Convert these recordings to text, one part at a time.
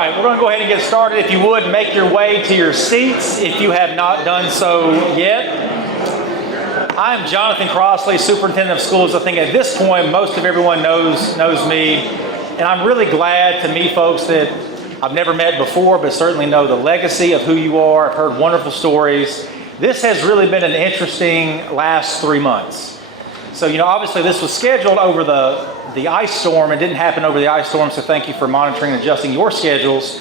right, we're going to go ahead and get started. If you would, make your way to your seats if you have not done so yet. I'm Jonathan Crossley, Superintendent of Schools. I think at this point, most of everyone knows me. And I'm really glad to meet folks that I've never met before, but certainly know the legacy of who you are. I've heard wonderful stories. This has really been an interesting last 3 months. So, obviously this was scheduled over the ice storm. It didn't happen over the ice storm, so thank you for monitoring and adjusting your schedules.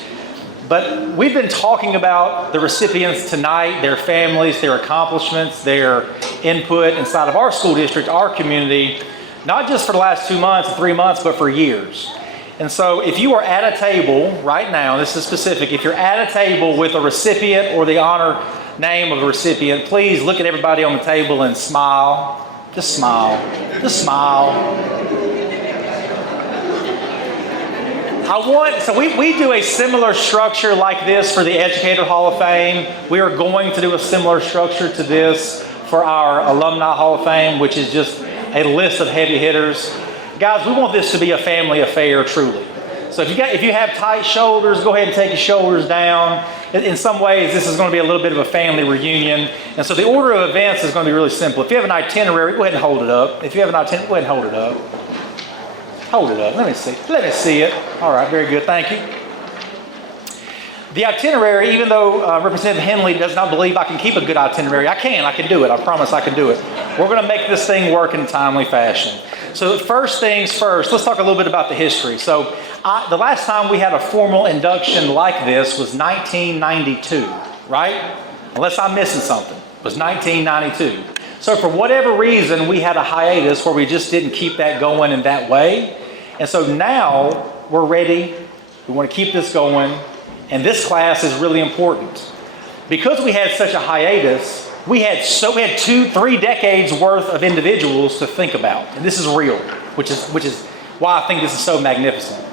But we've been talking about the recipients tonight, their families, their accomplishments, their input inside of our school district, our community, not just for the last 2 months, 3 months, but for years. And so if you are at a table right now, this is specific, if you're at a table with a recipient or the honor name of a recipient, please look at everybody on the table and smile. Just smile. Just smile. We do a similar structure like this for the Educator Hall of Fame. We are going to do a similar structure to this for our Alumni Hall of Fame, which is just a list of heavy hitters. Guys, we want this to be a family affair, truly. So if you have tight shoulders, go ahead and take your shoulders down. In some ways, this is going to be a little bit of a family reunion. And so the order of events is going to be really simple. If you have an itinerary, go ahead and hold it up. If you have an itinerary, go ahead and hold it up. Hold it up. Let me see. Let me see it. All right. Very good. Thank you. The itinerary, even though Representative Henley does not believe I can keep a good itinerary, I can. I can do it. I promise I can do it. We're going to make this thing work in a timely fashion. So first things first, let's talk a little bit about the history. So the last time we had a formal induction like this was 1992, right? Unless I'm missing something. It was 1992. So for whatever reason, we had a hiatus where we just didn't keep that going in that way. And so now we're ready. We want to keep this going. And this class is really important. Because we had such a hiatus, we had 2-3 decades worth of individuals to think about. And this is real, which is why I think this is so magnificent.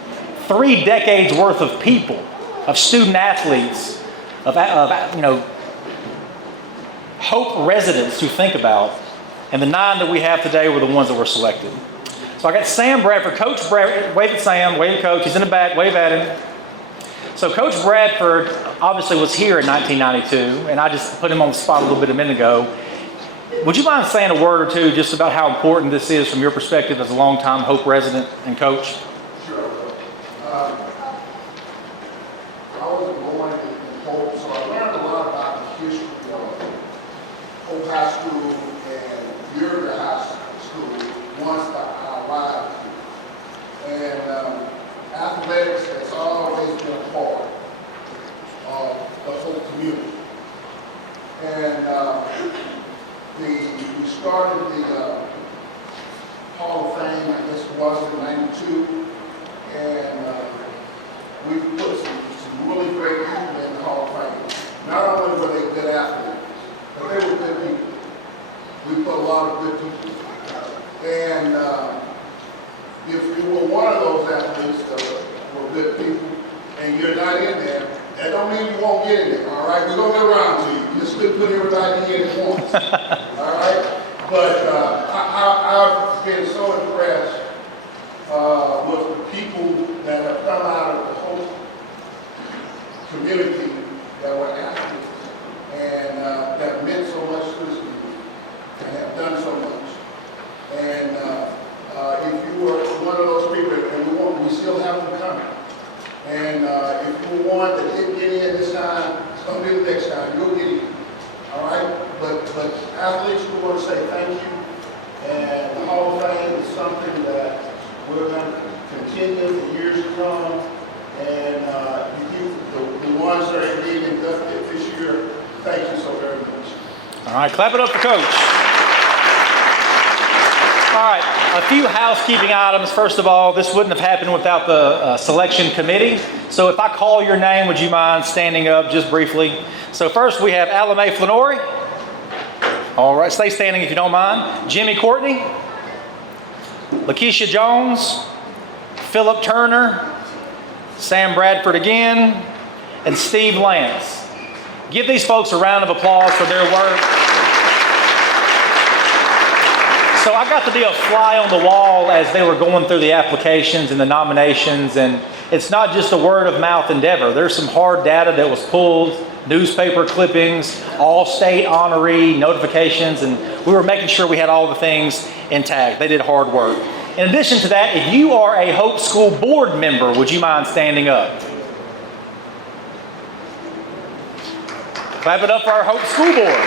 3 decades worth of people, of student athletes, of Hope residents to think about, and the 9 that we have today were the ones that were selected. So I got Sam Bradford, Coach Bradford, wave at Sam, wave at Coach, he's in the back, wave at him. So Coach Bradford obviously was here in 1992, and I just put him on the spot a little bit a minute ago. Would you mind saying a word or two just about how important this is from your perspective as a longtime Hope resident and coach? Sure. I was born in Hope, so I learned a lot about the history of Hope High School and Muir High School once I arrived here. And athletics has always been a part of the Hope community. And we started the Hall of Fame, I guess it was in '92, and we put some really great people in the Hall of Fame. Not only were they good athletes, but they were good people. We put a lot of good people. And if you were one of those athletes that were good people, and you're not in there, that don't mean you won't get in there, all right? We're going to get around to you. Just couldn't put everybody in at once, all right? But I've been so impressed with the people that have come out of the Hope community that were athletes and that meant so much to this community and have done so much. And if you were one of those people, and we still have them coming. And if you were one that didn't get in this time, it's going to be the next time. You'll get in. All right? But athletes, we want to say thank you. And the Hall of Fame is something that we're going to continue for years to come. And the ones that are being inducted this year, thank you so very much. All right, clap it up for Coach. All right, a few housekeeping items. First of all, this wouldn't have happened without the selection committee. So if I call your name, would you mind standing up just briefly? So first we have Alame Flanori. All right, stay standing if you don't mind. Jimmy Courtney. Lakeisha Jones. Philip Turner. Sam Bradford again. And Steve Lance. Give these folks a round of applause for their work. So I got to be a fly on the wall as they were going through the applications and the nominations, and it's not just a word of mouth endeavor. There's some hard data that was pulled, newspaper clippings, all-state honoree notifications, and we were making sure we had all the things intact. They did hard work. In addition to that, if you are a Hope School board member, would you mind standing up? Clap it up for our Hope School Board.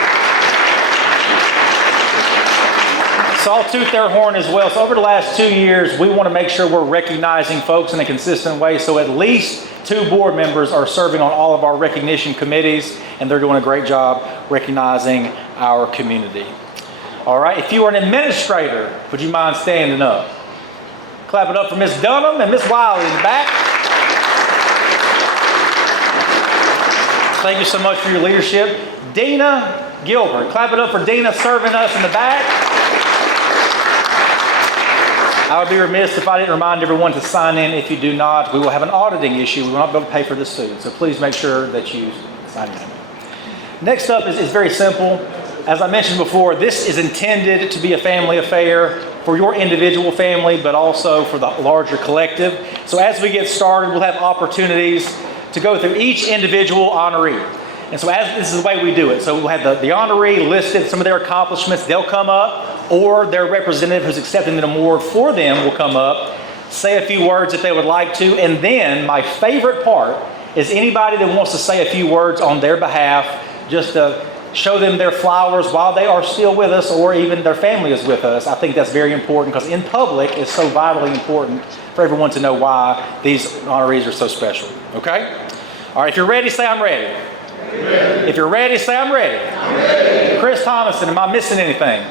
So I'll toot their horn as well. So over the last 2 years, we want to make sure we're recognizing folks in a consistent way. So at least 2 board members are serving on all of our recognition committees, and they're doing a great job recognizing our community. All right, if you are an administrator, would you mind standing up? Clap it up for Miss Dunham and Miss Wiley in the back. Thank you so much for your leadership. Dina Gilbert. Clap it up for Dina serving us in the back. I would be remiss if I didn't remind everyone to sign in. If you do not, we will have an auditing issue. We will not be able to pay for this student. So please make sure that you sign in. Next up is very simple. As I mentioned before, this is intended to be a family affair for your individual family, but also for the larger collective. So as we get started, we'll have opportunities to go through each individual honoree. And so this is the way we do it. So we'll have the honoree listed, some of their accomplishments. They'll come up, or their representative who's accepting an award for them will come up, say a few words if they would like to. And then my favorite part is anybody that wants to say a few words on their behalf, just to show them their flowers while they are still with us, or even their family is with us. I think that's very important, because in public it's so vitally important for everyone to know why these honorees are so special. Okay? All right, if you're ready, say I'm ready. If you're ready, say I'm ready. I'm ready. Chris Thomason, am I missing anything?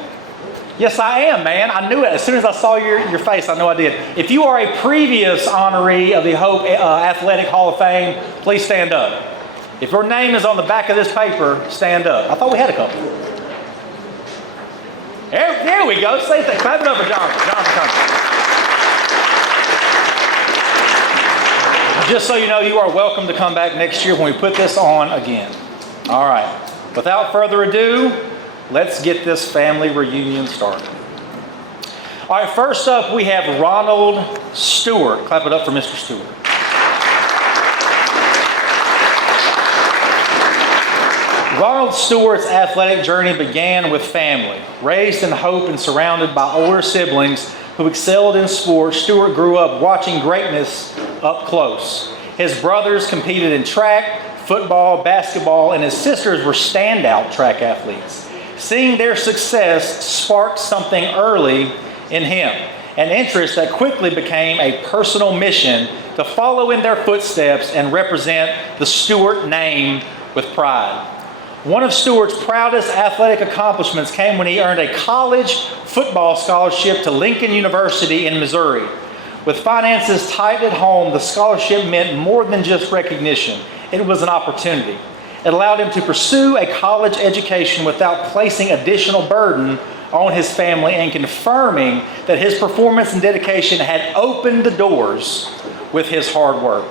Yes, I am, man. I knew it. As soon as I saw your face, I know I did. If you are a previous honoree of the Hope Athletic Hall of Fame, please stand up. If your name is on the back of this paper, stand up. I thought we had a couple. There we go. Say that. Clap it up for Jonathan. Just so you know, you are welcome to come back next year when we put this on again. All right. Without further ado, let's get this family reunion started. All right, first up we have Ronald Stewart. Clap it up for Mr. Stewart. Ronald Stewart's athletic journey began with family. Raised in Hope and surrounded by older siblings who excelled in sports, Stewart grew up watching greatness up close. His brothers competed in track, football, basketball, and his sisters were standout track athletes. Seeing their success sparked something early in him, an interest that quickly became a personal mission to follow in their footsteps and represent the Stewart name with pride. One of Stewart's proudest athletic accomplishments came when he earned a college football scholarship to Lincoln University in Missouri. With finances tight at home, the scholarship meant more than just recognition. It was an opportunity. It allowed him to pursue a college education without placing additional burden on his family and confirming that his performance and dedication had opened the doors with his hard work.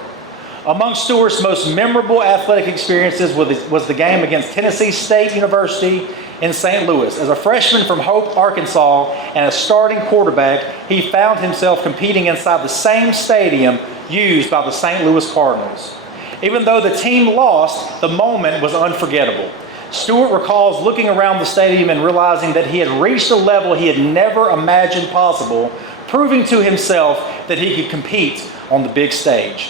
Among Stewart's most memorable athletic experiences was the game against Tennessee State University in St. Louis. As a freshman from Hope, Arkansas, and a starting quarterback, he found himself competing inside the same stadium used by the St. Louis Cardinals. Even though the team lost, the moment was unforgettable. Stewart recalls looking around the stadium and realizing that he had reached a level he had never imagined possible, proving to himself that he could compete on the big stage.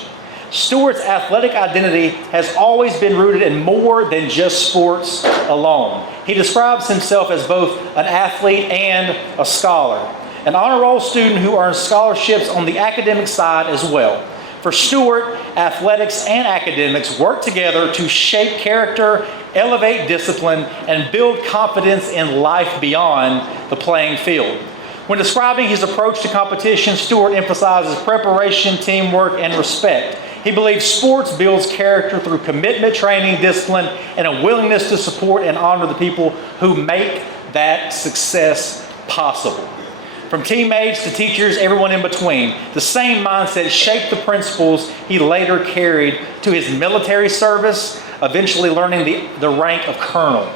Stewart's athletic identity has always been rooted in more than just sports alone. He describes himself as both an athlete and a scholar, an honor roll student who earns scholarships on the academic side as well. For Stewart, athletics and academics work together to shape character, elevate discipline, and build confidence in life beyond the playing field. When describing his approach to competition, Stewart emphasizes preparation, teamwork, and respect. He believes sports builds character through commitment, training, discipline, and a willingness to support and honor the people who make that success possible. From teammates to teachers, everyone in between, the same mindset shaped the principles he later carried to his military service, eventually learning the rank of colonel.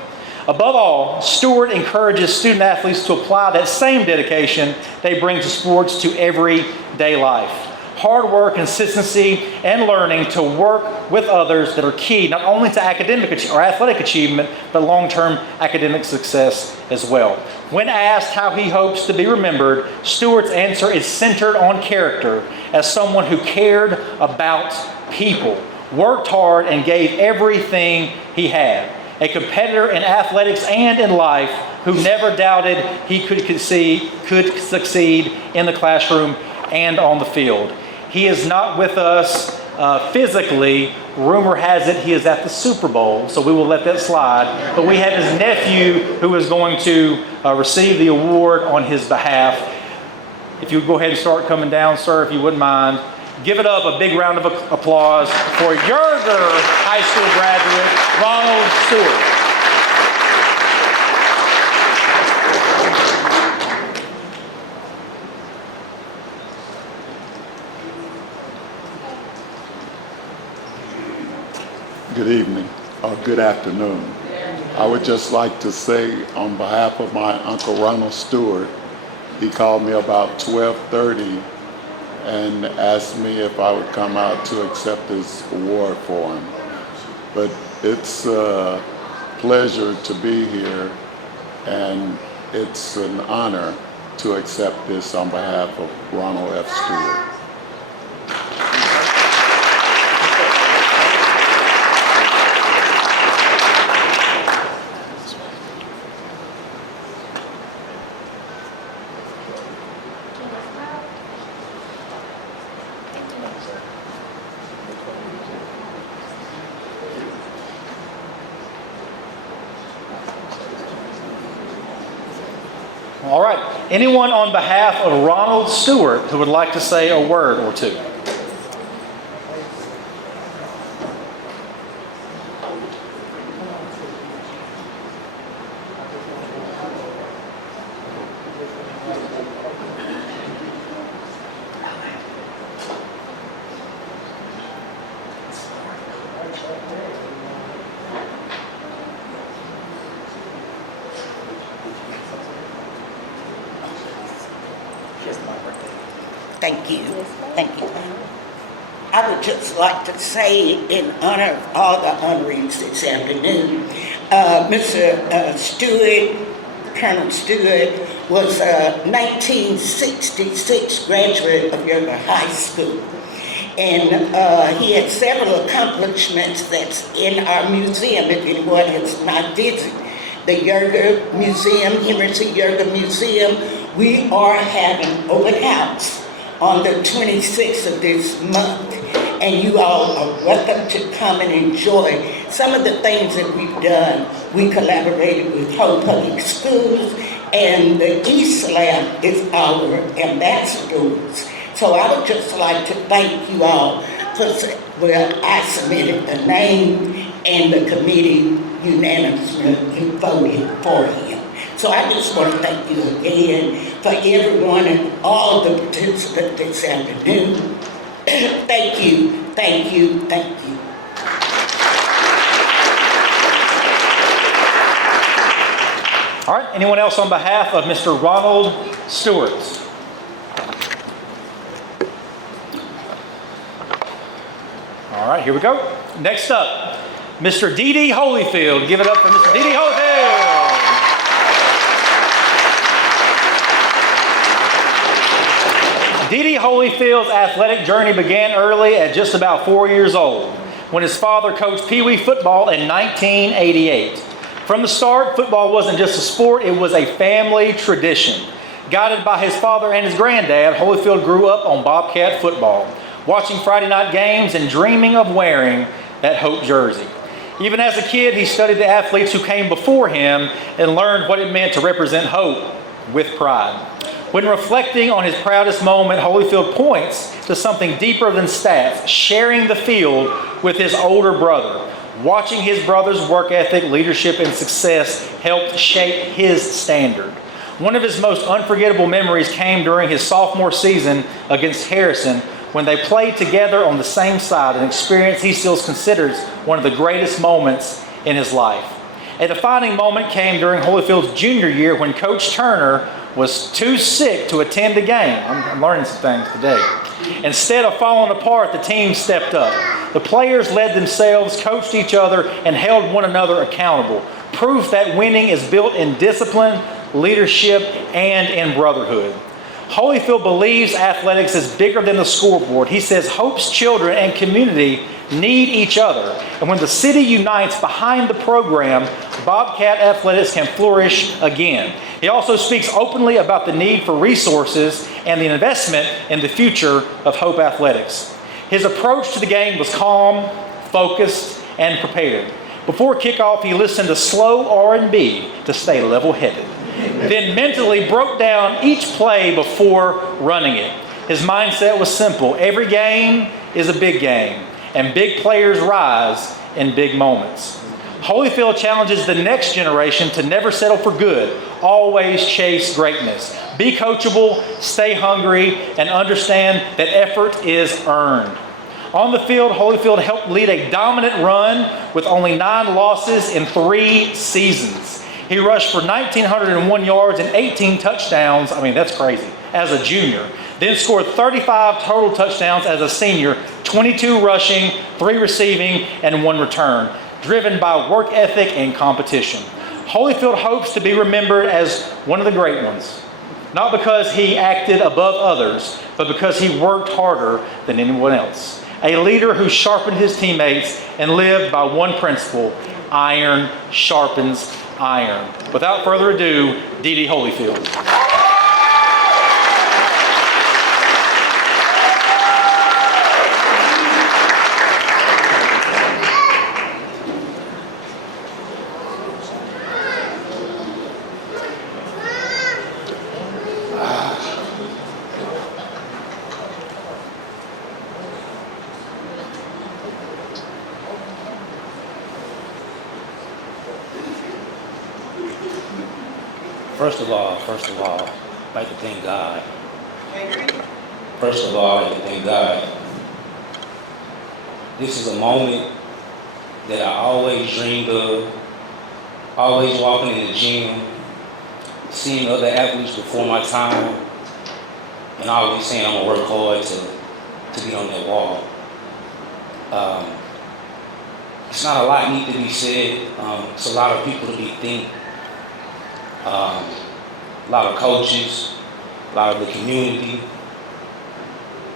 Above all, Stewart encourages student athletes to apply that same dedication they bring to sports to everyday life. Hard work, consistency, and learning to work with others that are key not only to academic or athletic achievement, but long-term academic success as well. When asked how he hopes to be remembered, Stewart's answer is centered on character as someone who cared about people, worked hard, and gave everything he had. A competitor in athletics and in life who never doubted he could succeed in the classroom and on the field. He is not with us physically. Rumor has it he is at the Super Bowl, so we will let that slide. But we have his nephew who is going to receive the award on his behalf. If you would go ahead and start coming down, sir, if you wouldn't mind. Give it up a big round of applause for Yerger High School graduate, Ronald Stewart. Good evening, or good afternoon. I would just like to say on behalf of my Uncle Ronald Stewart, he called me about 12:30 and asked me if I would come out to accept this award for him. But it's a pleasure to be here, and it's an honor to accept this on behalf of Ronald F. Stewart. All right. Anyone on behalf of Ronald Stewart who would like to say a word or two? Thank you. Thank you. I would just like to say, in honor of all the honorees this afternoon, Mr. Stewart, Colonel Stewart, was a 1966 graduate of Yerger High School. And he had several accomplishments that's in our museum, if anyone has not visited the Yerger Museum, Henry C. Yerger Museum. We are having open house on the 26th of this month, and you all are welcome to come and enjoy some of the things that we've done. We collaborated with Hope Public Schools, and the East Lab is our ambassadors. So I would just like to thank you all for, well, I submitted the name, and the committee unanimously voted for him. So I just want to thank you again for everyone and all the participants this afternoon. Thank you, thank you, thank you. All right. Anyone else on behalf of Mr. Ronald Stewart? All right, here we go. Next up, Mr. D.D. Holyfield. Give it up for Mr. D.D. Holyfield. D.D. Holyfield's athletic journey began early at just about 4 years old, when his father coached Pee Wee football in 1988. From the start, football wasn't just a sport, it was a family tradition. Guided by his father and his granddad, Holyfield grew up on Bobcat football, watching Friday night games and dreaming of wearing that Hope jersey. Even as a kid, he studied the athletes who came before him and learned what it meant to represent Hope with pride. When reflecting on his proudest moment, Holyfield points to something deeper than stats, sharing the field with his older brother. Watching his brother's work ethic, leadership, and success helped shape his standard. One of his most unforgettable memories came during his sophomore season against Harrison, when they played together on the same side, an experience he still considers one of the greatest moments in his life. A defining moment came during Holyfield's junior year when Coach Turner was too sick to attend the game. I'm learning some things today. Instead of falling apart, the team stepped up. The players led themselves, coached each other, and held one another accountable. Proof that winning is built in discipline, leadership, and in brotherhood. Holyfield believes athletics is bigger than the scoreboard. He says Hope's children and community need each other. And when the city unites behind the program, Bobcat athletics can flourish again. He also speaks openly about the need for resources and the investment in the future of Hope athletics. His approach to the game was calm, focused, and prepared. Before kickoff, he listened to slow R&B to stay level-headed, then mentally broke down each play before running it. His mindset was simple. Every game is a big game, and big players rise in big moments. Holyfield challenges the next generation to never settle for good. Always chase greatness. Be coachable, stay hungry, and understand that effort is earned. On the field, Holyfield helped lead a dominant run with only 9 losses in 3 seasons. He rushed for 1,901 yards and 18 touchdowns. I mean, that's crazy. As a junior. Then scored 35 total touchdowns as a senior, 22 rushing, 3 receiving, and 1 return, driven by work ethic and competition. Holyfield hopes to be remembered as one of the great ones, not because he acted above others, but because he worked harder than anyone else. A leader who sharpened his teammates and lived by one principle: iron sharpens iron. Without further ado, D.D. Holyfield. First of all, I'd like to thank God. First of all, I'd like to thank God. This is a moment that I always dreamed of. Always walking in the gym, seeing other athletes before my time, and always saying I'm gonna work hard to get on that wall. It's not a lot need to be said. It's a lot of people to be think. A lot of coaches, a lot of the community,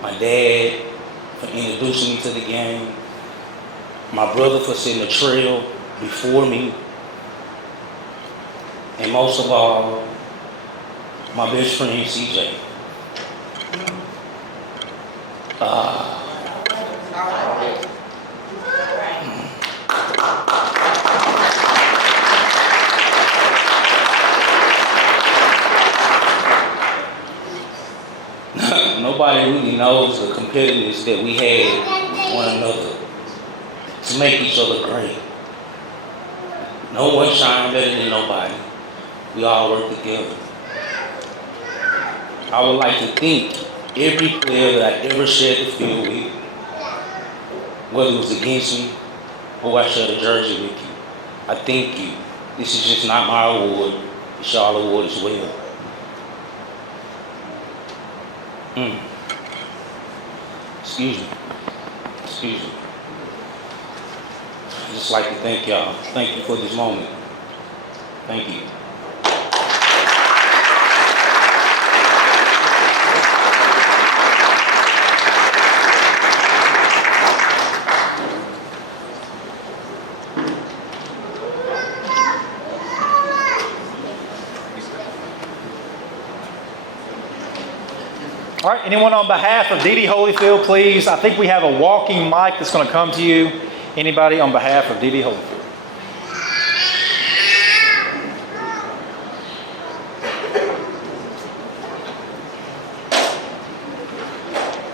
my dad for introducing me to the game, my brother for setting the trail before me, and most of all, my best friend CJ. Nobody really knows the competitiveness that we had with one another to make each other great. No one shine better than nobody. We all work together. I would like to thank every player that I ever shared the field with, whether it was against me or I shared a jersey with you. I thank you. This is just not my award. It's y'all award as well. Excuse me. I'd just like to thank y'all. Thank you for this moment. Thank you. All right, anyone on behalf of D.D. Holyfield, please? I think we have a walking mic that's going to come to you. Anybody on behalf of D.D. Holyfield?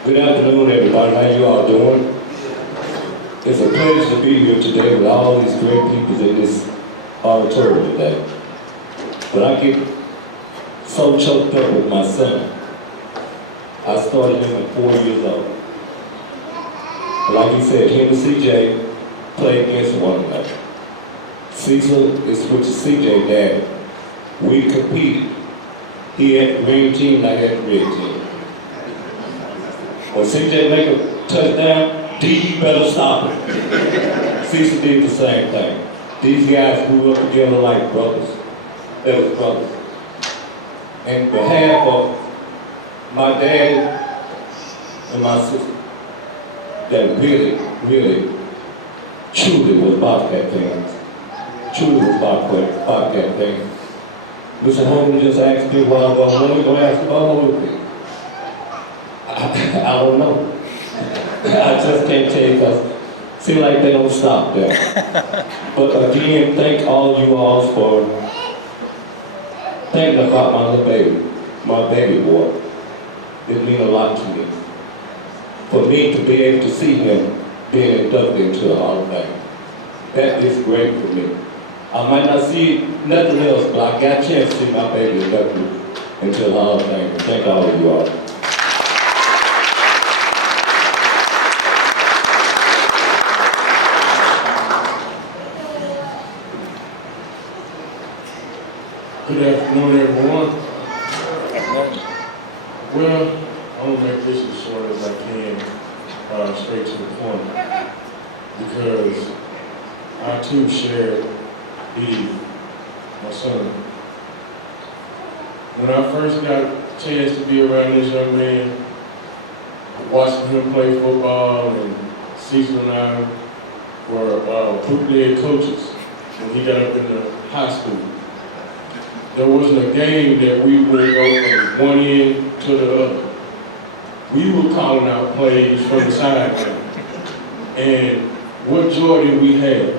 Good afternoon, everybody. How you all doing? It's a pleasure to be here today with all these great people in this auditorium today. But I get so choked up with my son. I started him at 4 years old. Like he said, him and CJ play against one another. Cecil is with CJ dad. We competed. He had the green team and I had the red team. When CJ make a touchdown, D better stop it. Cecil did the same thing. These guys grew up together like brothers. They were brothers. In behalf of my dad and my sister, that really, really, truly was Bobcat fans. Truly was Bobcat fans. Mr. Holden just asked me while ago, when are we going to ask about Holden? I don't know. I just can't tell you because it seems like they don't stop there. But again, thank all you all for thinking about my little baby boy. It means a lot to me. For me to be able to see him being inducted into the Hall of Fame, that is great for me. I might not see nothing else, but I got a chance to see my baby inducted into the Hall of Fame. Thank all of you all. Good afternoon, everyone. Well, I'm gonna make this as short as I can, straight to the point, because I too shared Dee, my son. When I first got a chance to be around this young man, watching him play football, and Cecil and I were football coaches when he got up in the high school. There wasn't a game that we would go from one end to the other. We were calling out plays from the sideline. And what joy did we have?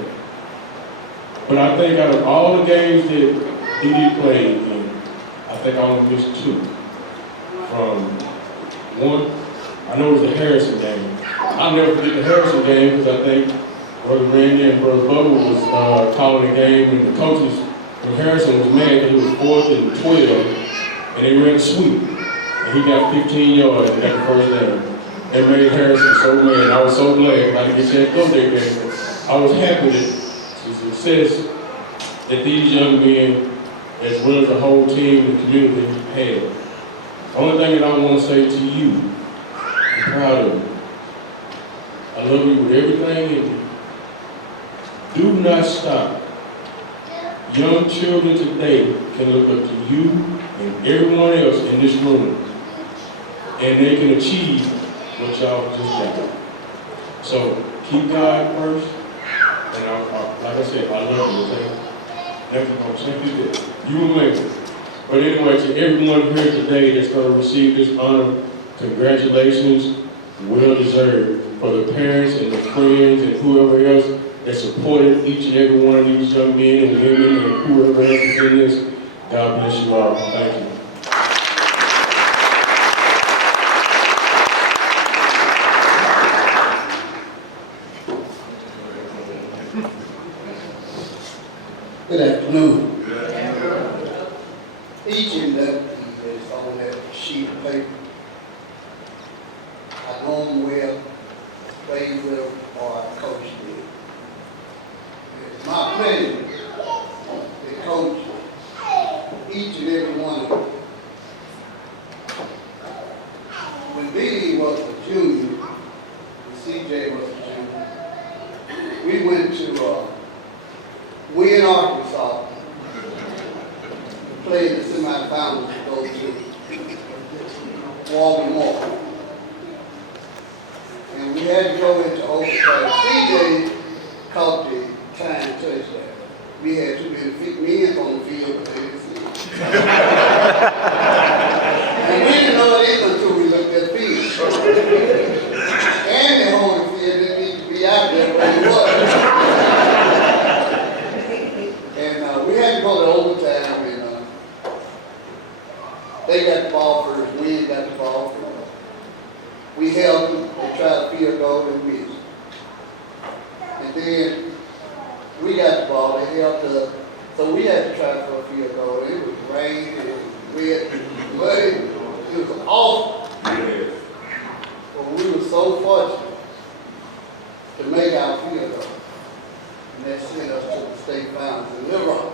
But I think out of all the games that Dee played in, I think I only missed two. From one, I know it was the Harrison game. I'll never forget the Harrison game because I think Brother Randy and Brother Bubba was calling the game, and the coaches from Harrison was mad that he was 4th and 12, and they ran a sweep. And he got 15 yards and got the first down. It made Harrison so mad. I was so glad I didn't get to go there game. I was happy that the success that these young men, as well as the whole team and community, had. The only thing that I want to say to you, I'm proud of you. I love you with everything in you. Do not stop. Young children today can look up to you and everyone else in this room, and they can achieve what y'all just got. So keep God first, and like I said, I love you, okay? Never gonna change this. You will make it. But anyway, to everyone here today that's gonna receive this honor, congratulations, well deserved. For the parents and the friends and whoever else that supported each and every one of these young men and women and whoever else is in this, God bless you all. Thank you. Good afternoon. Each inductee that's on that sheet of paper, I know them well, played with them, or I coached with. It's my pleasure to coach each and every one of them. When Billy was a junior, and CJ was a junior, we went to Wynn, Arkansas, to play in the semifinals to go to Walmart. And we had to go into overtime. CJ caught the time touchdown. We had too many men on the field, but they didn't see it. And we didn't know it until we looked at the field. And the whole field didn't need to be out there, but it was. And we had to go to overtime, and they got the ball first. We got the ball first. We held them and tried to field goal and missed. And then we got the ball, they held us, so we had to try for a field goal. It was rain, it was wet, it was muddy, it was awful. But we were so fortunate to make our field goal. And that sent us to the state finals in Little Rock.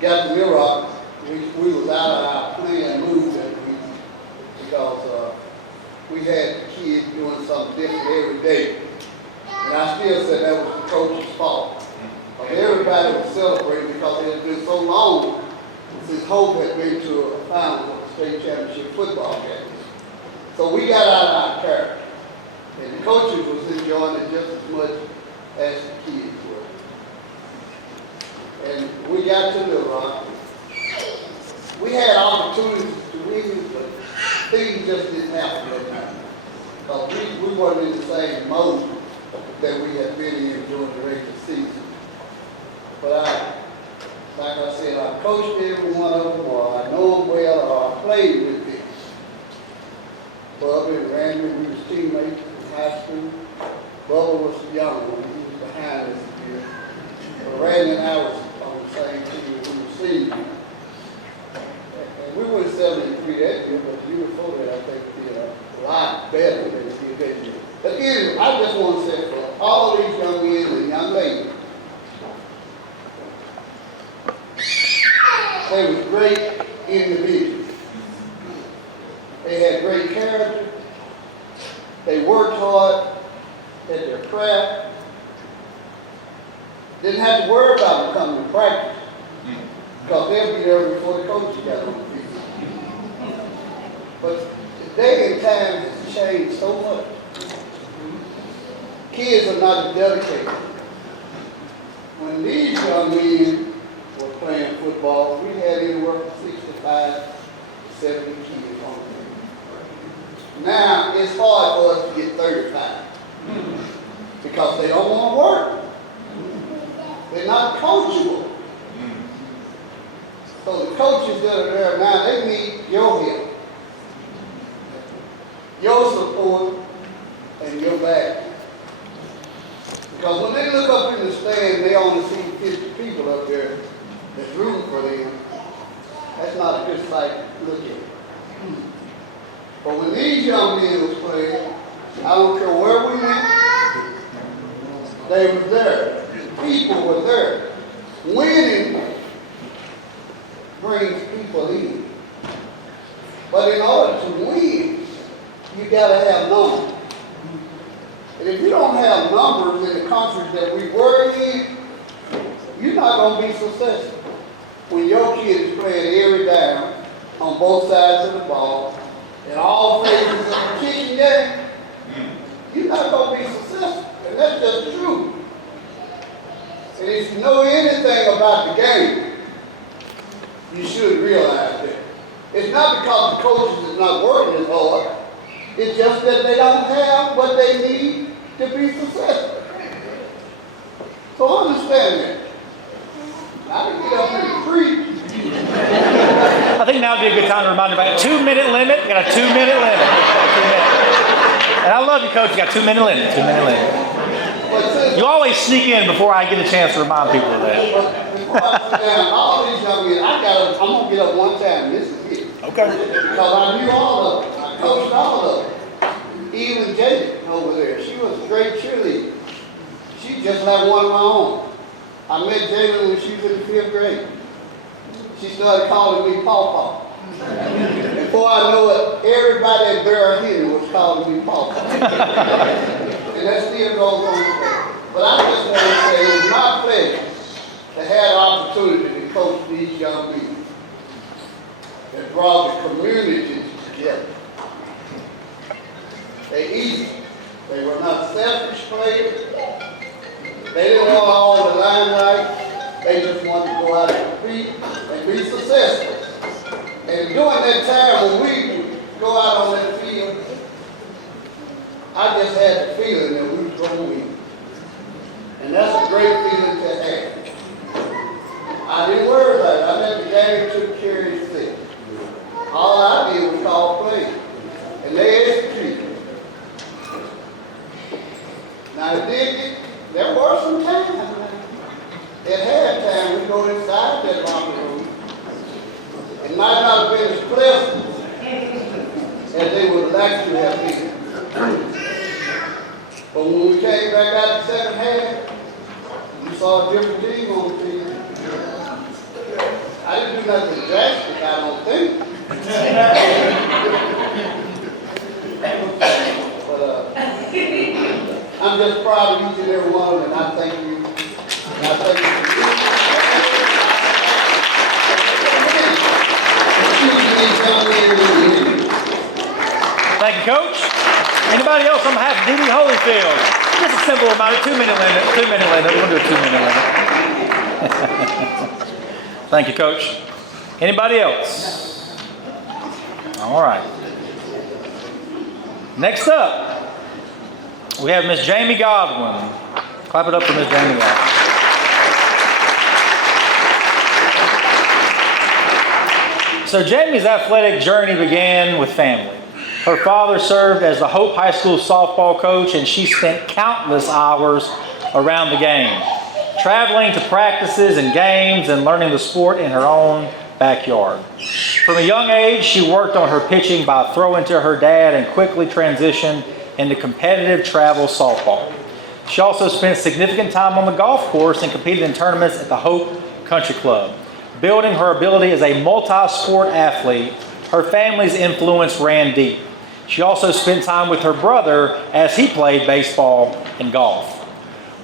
Got to Little Rock, we was out of our plan move that week because we had the kids doing something different every day. And I still said that was the coach's fault. But everybody was celebrating because it had been so long since Hope had been to a final of the state championship football game. So we got out of our character. And the coaches was enjoying it just as much as the kids were. And we got to Little Rock. We had opportunities to win, but things just didn't happen that night. Because we weren't in the same mode that we had been in during the regular season. But like I said, I coached every one of them, or I know them well, or I played with them. Bubba and Randy, we was teammates in high school. Bubba was the young one, he was behind us a year. But Randy and I was on the same team when we were seniors. And we went 73 that year, but the year before that, I think we did a lot better than we did that year. But anyway, I just want to say for all these young men and young ladies, they were great individuals. They had great character. They worked hard at their craft. Didn't have to worry about them coming to practice because they'll be there before the coaches got on the field. But the day and time has changed so much. Kids are not as dedicated. When these young men were playing football, we had anywhere from 65 to 70 kids on the team. Now, it's hard for us to get 35 because they don't want to work. They're not coachable. So the coaches that are there now, they need your help, your support, and your back. Because when they look up in the stand, they only see 50 people up there that's rooting for them. That's not a good sight to look at. But when these young men was playing, I don't care where we went, they were there. People were there. Winning brings people in. But in order to win, you gotta have numbers. And if you don't have numbers in the countries that we were in, you're not gonna be successful. When your kid is playing every down on both sides of the ball, in all phases of the kicking game, you're not gonna be successful. And that's just the truth. And if you know anything about the game, you should realize that. It's not because the coaches is not working as hard. It's just that they don't have what they need to be successful. So understand that. I can get up here and preach. I think now would be a good time to remind everybody, 2-minute limit. You got a 2-minute limit. 2 minutes. And I love you, Coach. You got 2-minute limit. 2-minute limit. You always sneak in before I get a chance to remind people of that. Before I sit down, all these young men, I'm gonna get up one time, and this is it. Okay. Because I knew all of them. I coached all of them. Even Jada over there, she was a great cheerleader. She just like one of my own. I met Jada when she was in the 5th grade. She started calling me Pawpaw. Before I know it, everybody at Barrow Hill was calling me Pawpaw. And that still goes on. But I just want to say it was my pleasure to have the opportunity to coach these young men that brought the communities together. They easy. They were not selfish players. They didn't want all the limelight. They just wanted to go out and compete and be successful. And during that time when we go out on that field, I just had the feeling that we were going to win. And that's a great feeling to have. I didn't worry about it. I let the game took care of itself. All I did was call plays. And they executed. Now, there were some times. At halftime, we go inside that locker room. It might not have been as pleasant as they would like to have been. But when we came back out the second half, we saw a different team on the field. I didn't do nothing drastic, I don't think. I'm just proud of each and every one of them, and I thank you. And I thank you. Thank you, Coach. Anybody else on behalf of D.D. Holyfield? Just a simple amount, a 2 minute limit. 2 minute limit. We'll do a 2 minute limit. Thank you, Coach. Anybody else? All right. Next up, we have Miss Jamie Godwin. Clap it up for Miss Jamie Godwin. So Jamie's athletic journey began with family. Her father served as the Hope High School softball coach, and she spent countless hours around the game, traveling to practices and games and learning the sport in her own backyard. From a young age, she worked on her pitching by throwing to her dad and quickly transitioned into competitive travel softball. She also spent significant time on the golf course and competed in tournaments at the Hope Country Club. Building her ability as a multi-sport athlete, her family's influence ran deep. She also spent time with her brother as he played baseball and golf.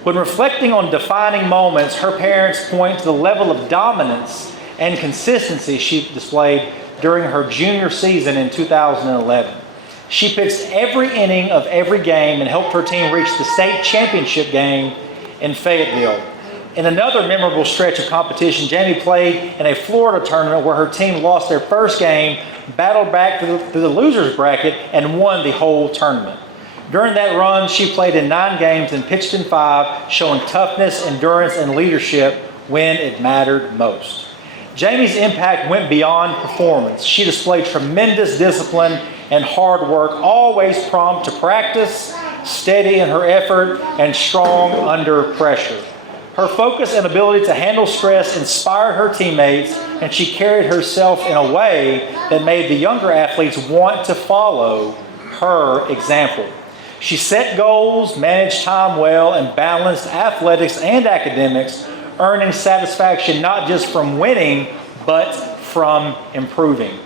When reflecting on defining moments, her parents point to the level of dominance and consistency she displayed during her junior season in 2011. She pitched every inning of every game and helped her team reach the state championship game in Fayetteville. In another memorable stretch of competition, Jamie played in a Florida tournament where her team lost their first game, battled back through the loser's bracket, and won the whole tournament. During that run, she played in 9 games and pitched in 5, showing toughness, endurance, and leadership when it mattered most. Jamie's impact went beyond performance. She displayed tremendous discipline and hard work, always prompt to practice, steady in her effort, and strong under pressure. Her focus and ability to handle stress inspired her teammates, and she carried herself in a way that made the younger athletes want to follow her example. She set goals, managed time well, and balanced athletics and academics, earning satisfaction not just from winning, but from improving.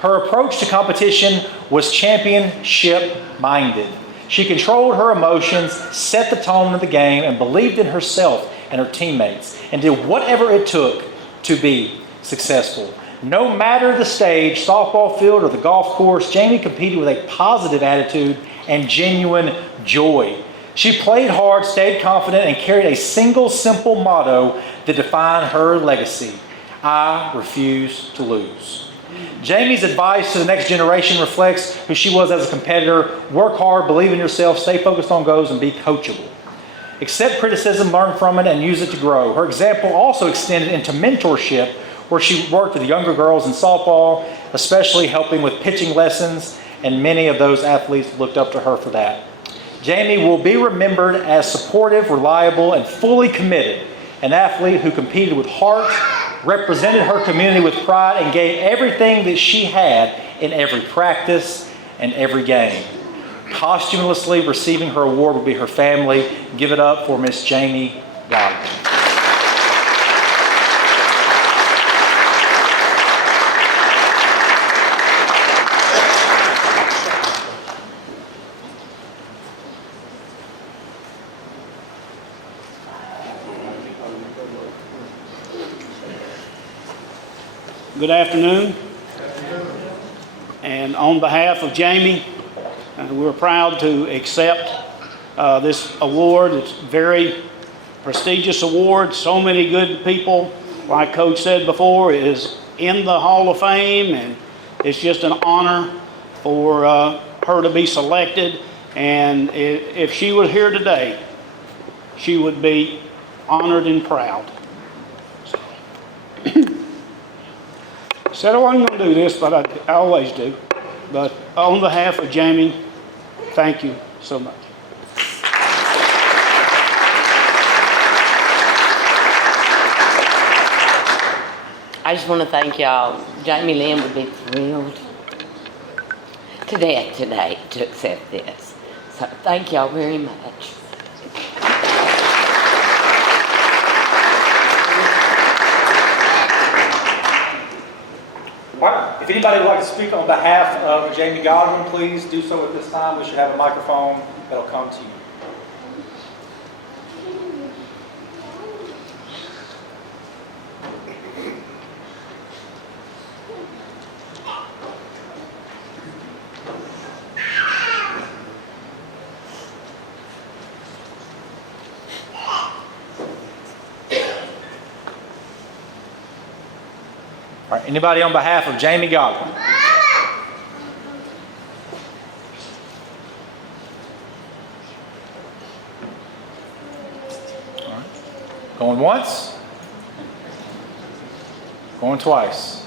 Her approach to competition was championship-minded. She controlled her emotions, set the tone of the game, and believed in herself and her teammates, and did whatever it took to be successful. No matter the stage, softball field, or the golf course, Jamie competed with a positive attitude and genuine joy. She played hard, stayed confident, and carried a single simple motto that defined her legacy: I refuse to lose. Jamie's advice to the next generation reflects who she was as a competitor: work hard, believe in yourself, stay focused on goals, and be coachable. Accept criticism, learn from it, and use it to grow. Her example also extended into mentorship, where she worked with younger girls in softball, especially helping with pitching lessons, and many of those athletes looked up to her for that. Jamie will be remembered as supportive, reliable, and fully committed, an athlete who competed with heart, represented her community with pride, and gave everything that she had in every practice and every game. Posthumously receiving her award will be her family. Give it up for Miss Jamie Godwin. Good afternoon. And on behalf of Jamie, we're proud to accept this award. It's a very prestigious award. So many good people, like Coach said before, is in the Hall of Fame, and it's just an honor for her to be selected. And if she was here today, she would be honored and proud. Said I wasn't going to do this, but I always do. But on behalf of Jamie, thank you so much. I just want to thank y'all. Jamie Lynn would be thrilled to death today to accept this. So thank y'all very much. All right. If anybody would like to speak on behalf of Jamie Godwin, please do so at this time. We should have a microphone that'll come to you. All right, anybody on behalf of Jamie Godwin? All right. Going once? Going twice.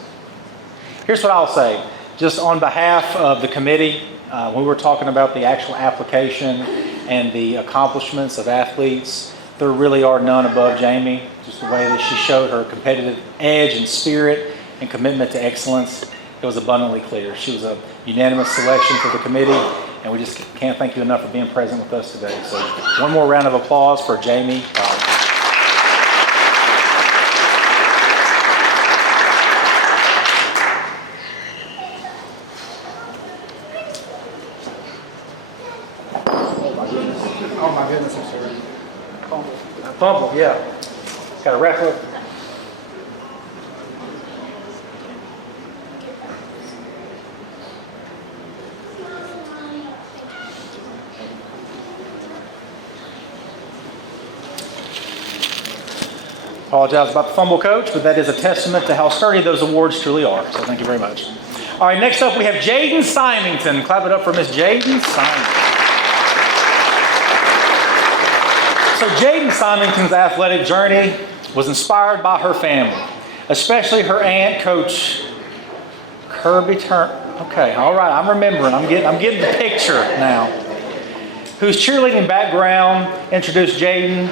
Here's what I'll say. Just on behalf of the committee, we were talking about the actual application and the accomplishments of athletes. There really are none above Jamie. Just the way that she showed her competitive edge and spirit and commitment to excellence, it was abundantly clear. She was a unanimous selection for the committee, and we just can't thank you enough for being present with us today. So one more round of applause for Jamie. Oh my goodness, I'm sorry. Fumble, yeah. Got to wrap up. Apologize about the fumble, Coach, but that is a testament to how sturdy those awards truly are. So thank you very much. All right, next up we have Jaden Symington. Clap it up for Miss Jaden Symington. So Jaden Symington's athletic journey was inspired by her family, especially her aunt, Coach Kirby Turner. Okay, all right, I'm remembering. I'm getting the picture now. Whose cheerleading background introduced Jaden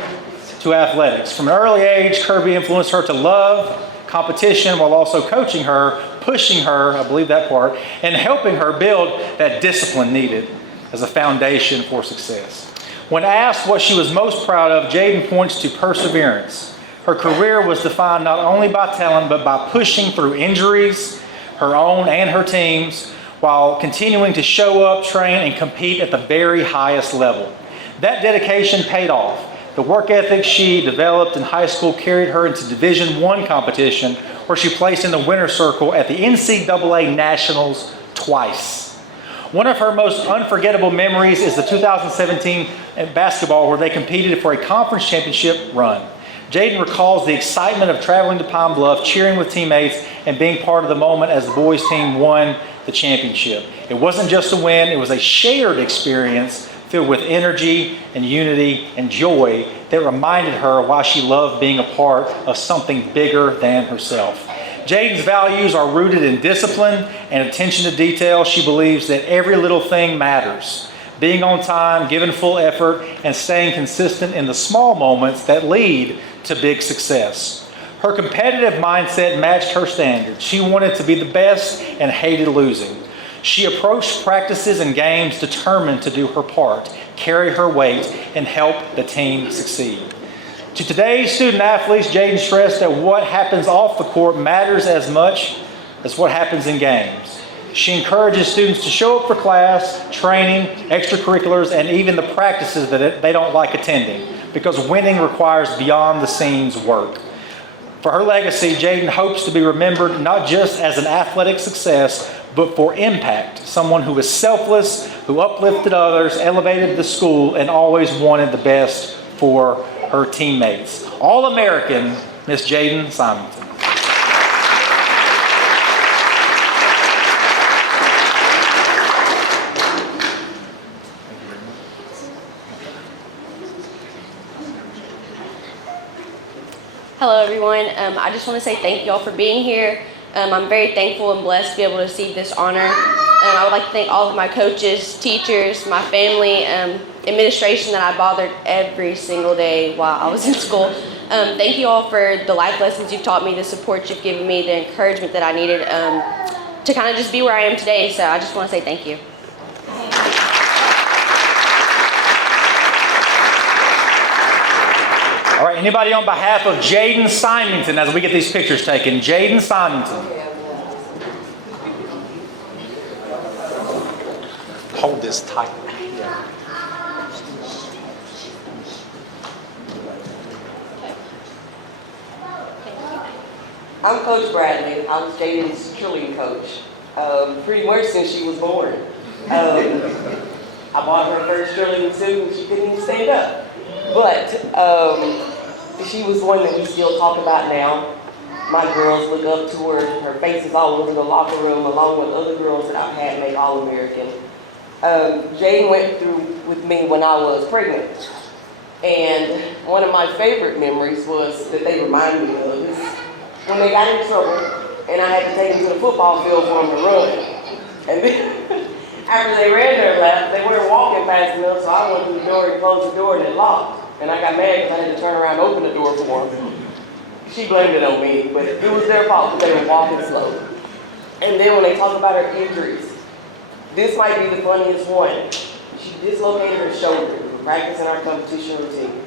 to athletics. From an early age, Kirby influenced her to love competition while also coaching her, pushing her, I believe that part, and helping her build that discipline needed as a foundation for success. When asked what she was most proud of, Jaden points to perseverance. Her career was defined not only by talent, but by pushing through injuries, her own and her team's, while continuing to show up, train, and compete at the very highest level. That dedication paid off. The work ethic she developed in high school carried her into Division I competition, where she placed in the winner's circle at the NCAA Nationals twice. One of her most unforgettable memories is the 2017 basketball, where they competed for a conference championship run. Jaden recalls the excitement of traveling to Pine Bluff, cheering with teammates, and being part of the moment as the boys' team won the championship. It wasn't just a win, it was a shared experience filled with energy and unity and joy that reminded her why she loved being a part of something bigger than herself. Jaden's values are rooted in discipline and attention to detail. She believes that every little thing matters. Being on time, giving full effort, and staying consistent in the small moments that lead to big success. Her competitive mindset matched her standards. She wanted to be the best and hated losing. She approached practices and games determined to do her part, carry her weight, and help the team succeed. To today's student athletes, Jaden stressed that what happens off the court matters as much as what happens in games. She encourages students to show up for class, training, extracurriculars, and even the practices that they don't like attending, because winning requires behind-the-scenes work. For her legacy, Jaden hopes to be remembered not just as an athletic success, but for impact. Someone who was selfless, who uplifted others, elevated the school, and always wanted the best for her teammates. All-American, Miss Jaden Symington. Hello everyone, I just want to say thank you all for being here. I'm very thankful and blessed to be able to receive this honor. I would like to thank all of my coaches, teachers, my family, administration that I bothered every single day while I was in school. Thank you all for the life lessons you've taught me, the support you've given me, the encouragement that I needed to kind of just be where I am today. So I just want to say thank you. All right, anybody on behalf of Jaden Symington as we get these pictures taken? Jaden Symington. Hold this tight. I'm Coach Bradley. I was Jaden's cheerleading coach pretty much since she was born. I bought her first cheerleading suit and she couldn't even stand up. But she was one that we still talk about now. My girls look up to her. Her face is all over the locker room, along with other girls that I've had make All-American. Jaden went through with me when I was pregnant. And one of my favorite memories was that they remind me of is when they got in trouble and I had to take them to the football field for them to run. And then after they ran their lap, they weren't walking fast enough, so I went to the door and closed the door and it locked. And I got mad because I had to turn around and open the door for them. She blamed it on me, but it was their fault because they were walking slow. And then when they talk about her injuries, this might be the funniest one. She dislocated her shoulder. We were practicing our competition routine.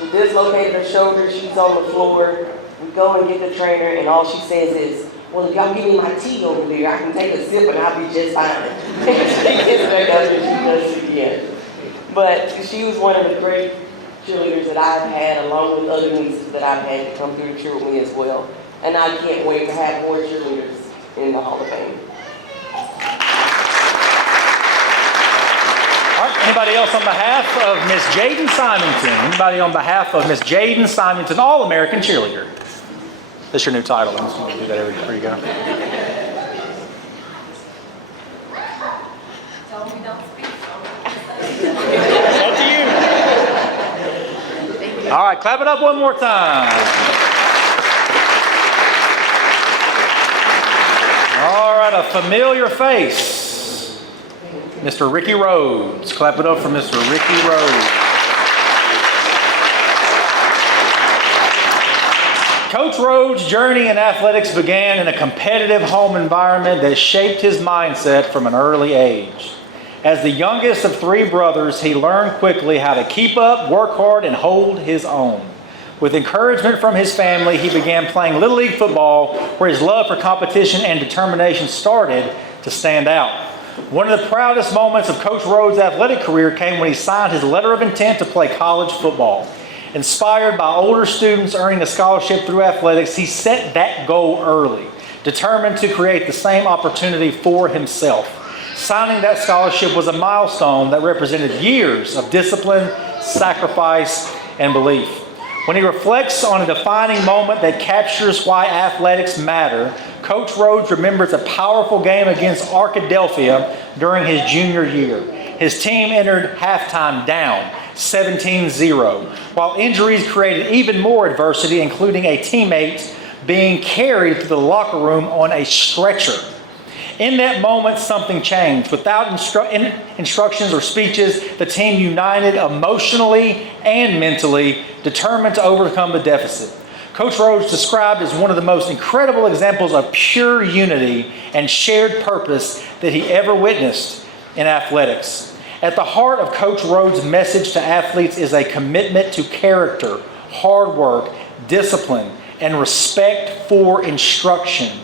She dislocated her shoulder. She's on the floor. We go and get the trainer, and all she says is, well, if y'all give me my tea over there, I can take a sip and I'll be just fine. And she gets back up and she does it again. But she was one of the great cheerleaders that I've had, along with other nieces that I've had to come through to cheer with me as well. And I can't wait to have more cheerleaders in the Hall of Fame. All right, anybody else on behalf of Miss Jaden Simonton? Anybody on behalf of Miss Jaden Simonton, All-American Cheerleader? That's your new title. I'm just going to do that everywhere you go. Tell me don't speak. Up to you. All right, clap it up one more time. All right, a familiar face. Mr. Ricky Rhodes. Clap it up for Mr. Ricky Rhodes. Coach Rhodes' journey in athletics began in a competitive home environment that shaped his mindset from an early age. As the youngest of three brothers, he learned quickly how to keep up, work hard, and hold his own. With encouragement from his family, he began playing Little League football, where his love for competition and determination started to stand out. One of the proudest moments of Coach Rhodes' athletic career came when he signed his letter of intent to play college football. Inspired by older students earning a scholarship through athletics, he set that goal early, determined to create the same opportunity for himself. Signing that scholarship was a milestone that represented years of discipline, sacrifice, and belief. When he reflects on a defining moment that captures why athletics matter, Coach Rhodes remembers a powerful game against Arkadelphia during his junior year. His team entered halftime down 17-0, while injuries created even more adversity, including a teammate being carried to the locker room on a stretcher. In that moment, something changed. Without instructions or speeches, the team united emotionally and mentally, determined to overcome the deficit. Coach Rhodes described as one of the most incredible examples of pure unity and shared purpose that he ever witnessed in athletics. At the heart of Coach Rhodes' message to athletes is a commitment to character, hard work, discipline, and respect for instruction.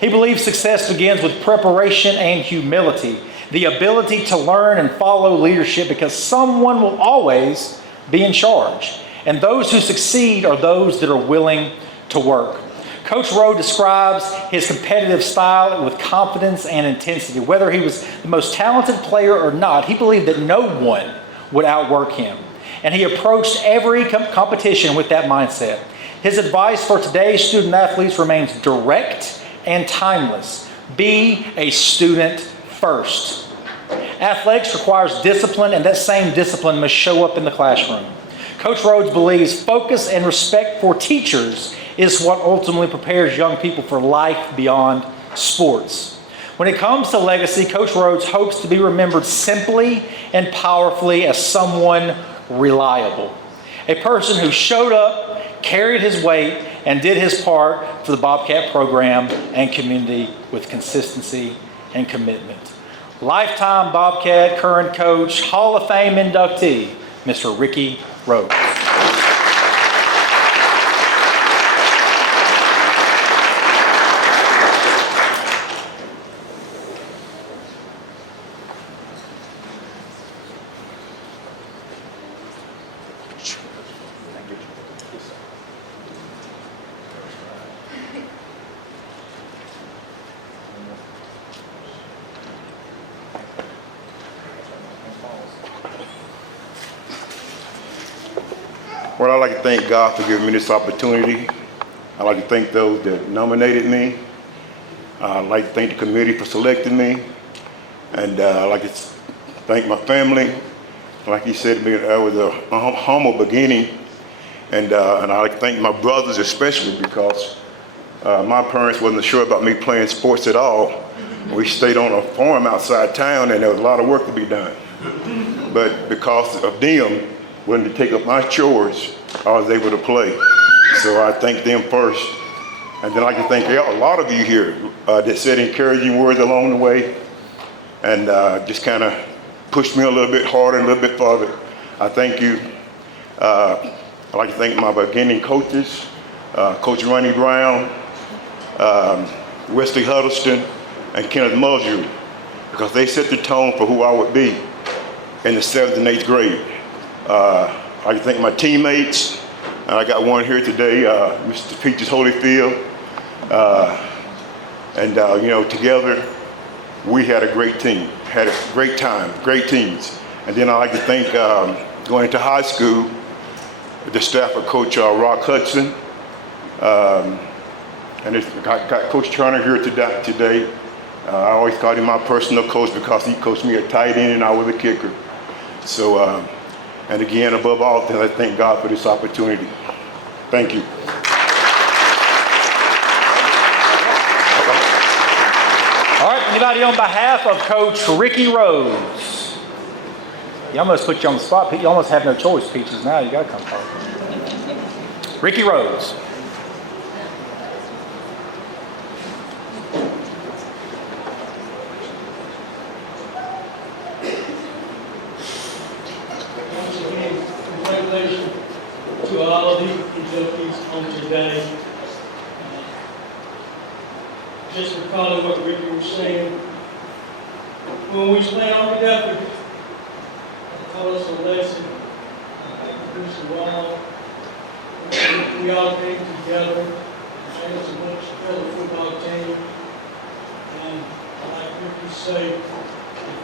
He believes success begins with preparation and humility, the ability to learn and follow leadership because someone will always be in charge. And those who succeed are those that are willing to work. Coach Rhodes describes his competitive style with confidence and intensity. Whether he was the most talented player or not, he believed that no one would outwork him. And he approached every competition with that mindset. His advice for today's student athletes remains direct and timeless. Be a student first. Athletics requires discipline, and that same discipline must show up in the classroom. Coach Rhodes believes focus and respect for teachers is what ultimately prepares young people for life beyond sports. When it comes to legacy, Coach Rhodes hopes to be remembered simply and powerfully as someone reliable. A person who showed up, carried his weight, and did his part for the Bobcat program and community with consistency and commitment. Lifetime Bobcat current coach, Hall of Fame inductee, Mr. Ricky Rhodes. Well, I'd like to thank God for giving me this opportunity. I'd like to thank those that nominated me. I'd like to thank the committee for selecting me. And I'd like to thank my family. Like he said, it was a humble beginning. And I'd like to thank my brothers especially because my parents wasn't sure about me playing sports at all. We stayed on a farm outside town and there was a lot of work to be done. But because of them willing to take up my chores, I was able to play. So I thank them first. And then I'd like to thank a lot of you here that said encouraging words along the way and just kind of pushed me a little bit harder and a little bit farther. I thank you. I'd like to thank my beginning coaches, Coach Ronnie Brown, Wesley Huddleston, and Kenneth Muldrew, because they set the tone for who I would be in the 7th and 8th grade. I'd like to thank my teammates, and I got one here today, Mr. Peaches Holyfield. Together, we had a great team, had a great time, great teams. And then I'd like to thank, going into high school, the staff of Coach Rock Hudson, and got Coach Turner here today. I always called him my personal coach because he coached me at tight end and I was a kicker. So, and again, above all things, I thank God for this opportunity. Thank you. All right, anybody on behalf of Coach Ricky Rhodes? You almost put you on the spot. You almost have no choice, Peaches. Now you got to come forward. Ricky Rhodes. Congratulations to all of the inductees on today. Just recalling what Ricky was saying, when we spent all together, it taught us a lesson, produced a wrong. We all came together, made us a much better football team. And like Ricky said, it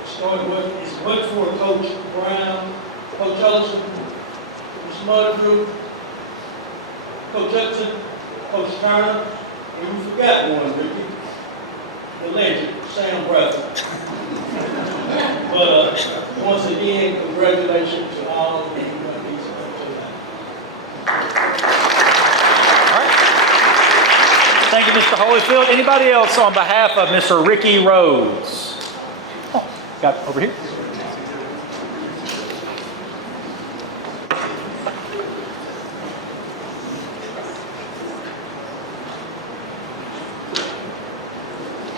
started with, it's much for Coach Brown, Coach Ellison, Coach Muldrew, Coach Hudson, Coach Turner, and we forgot one, Ricky. The legend, Sam Bradford. But once again, congratulations to all of the inductees tonight. All right. Thank you, Mr. Holyfield. Anybody else on behalf of Mr. Ricky Rhodes? Oh, got over here.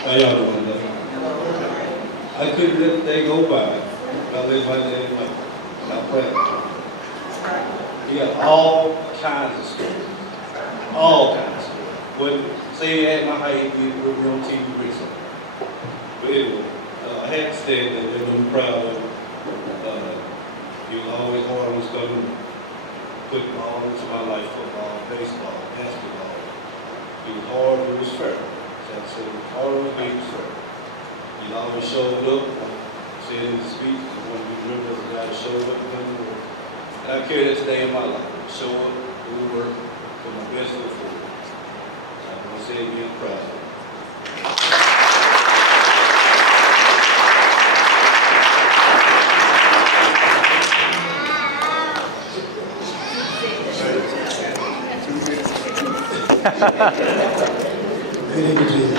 How y'all doing today? I couldn't let the day go by. I live my day in life. Not playing. You got all kinds of stories. All kinds of stories. But say at my height, we were on TV recently. But anyway, I had to say that they're really proud of it. He was always hard on his cousin, putting all into my life, football, baseball, basketball. He was hard, but he was fair. So all of the games, he always showed up, said in his speech, he wanted to be remembered as a guy that showed up and done the work. And I carry that today in my life. Show up, do the work, put my best foot forward. I want to say again, proud of him. Good evening.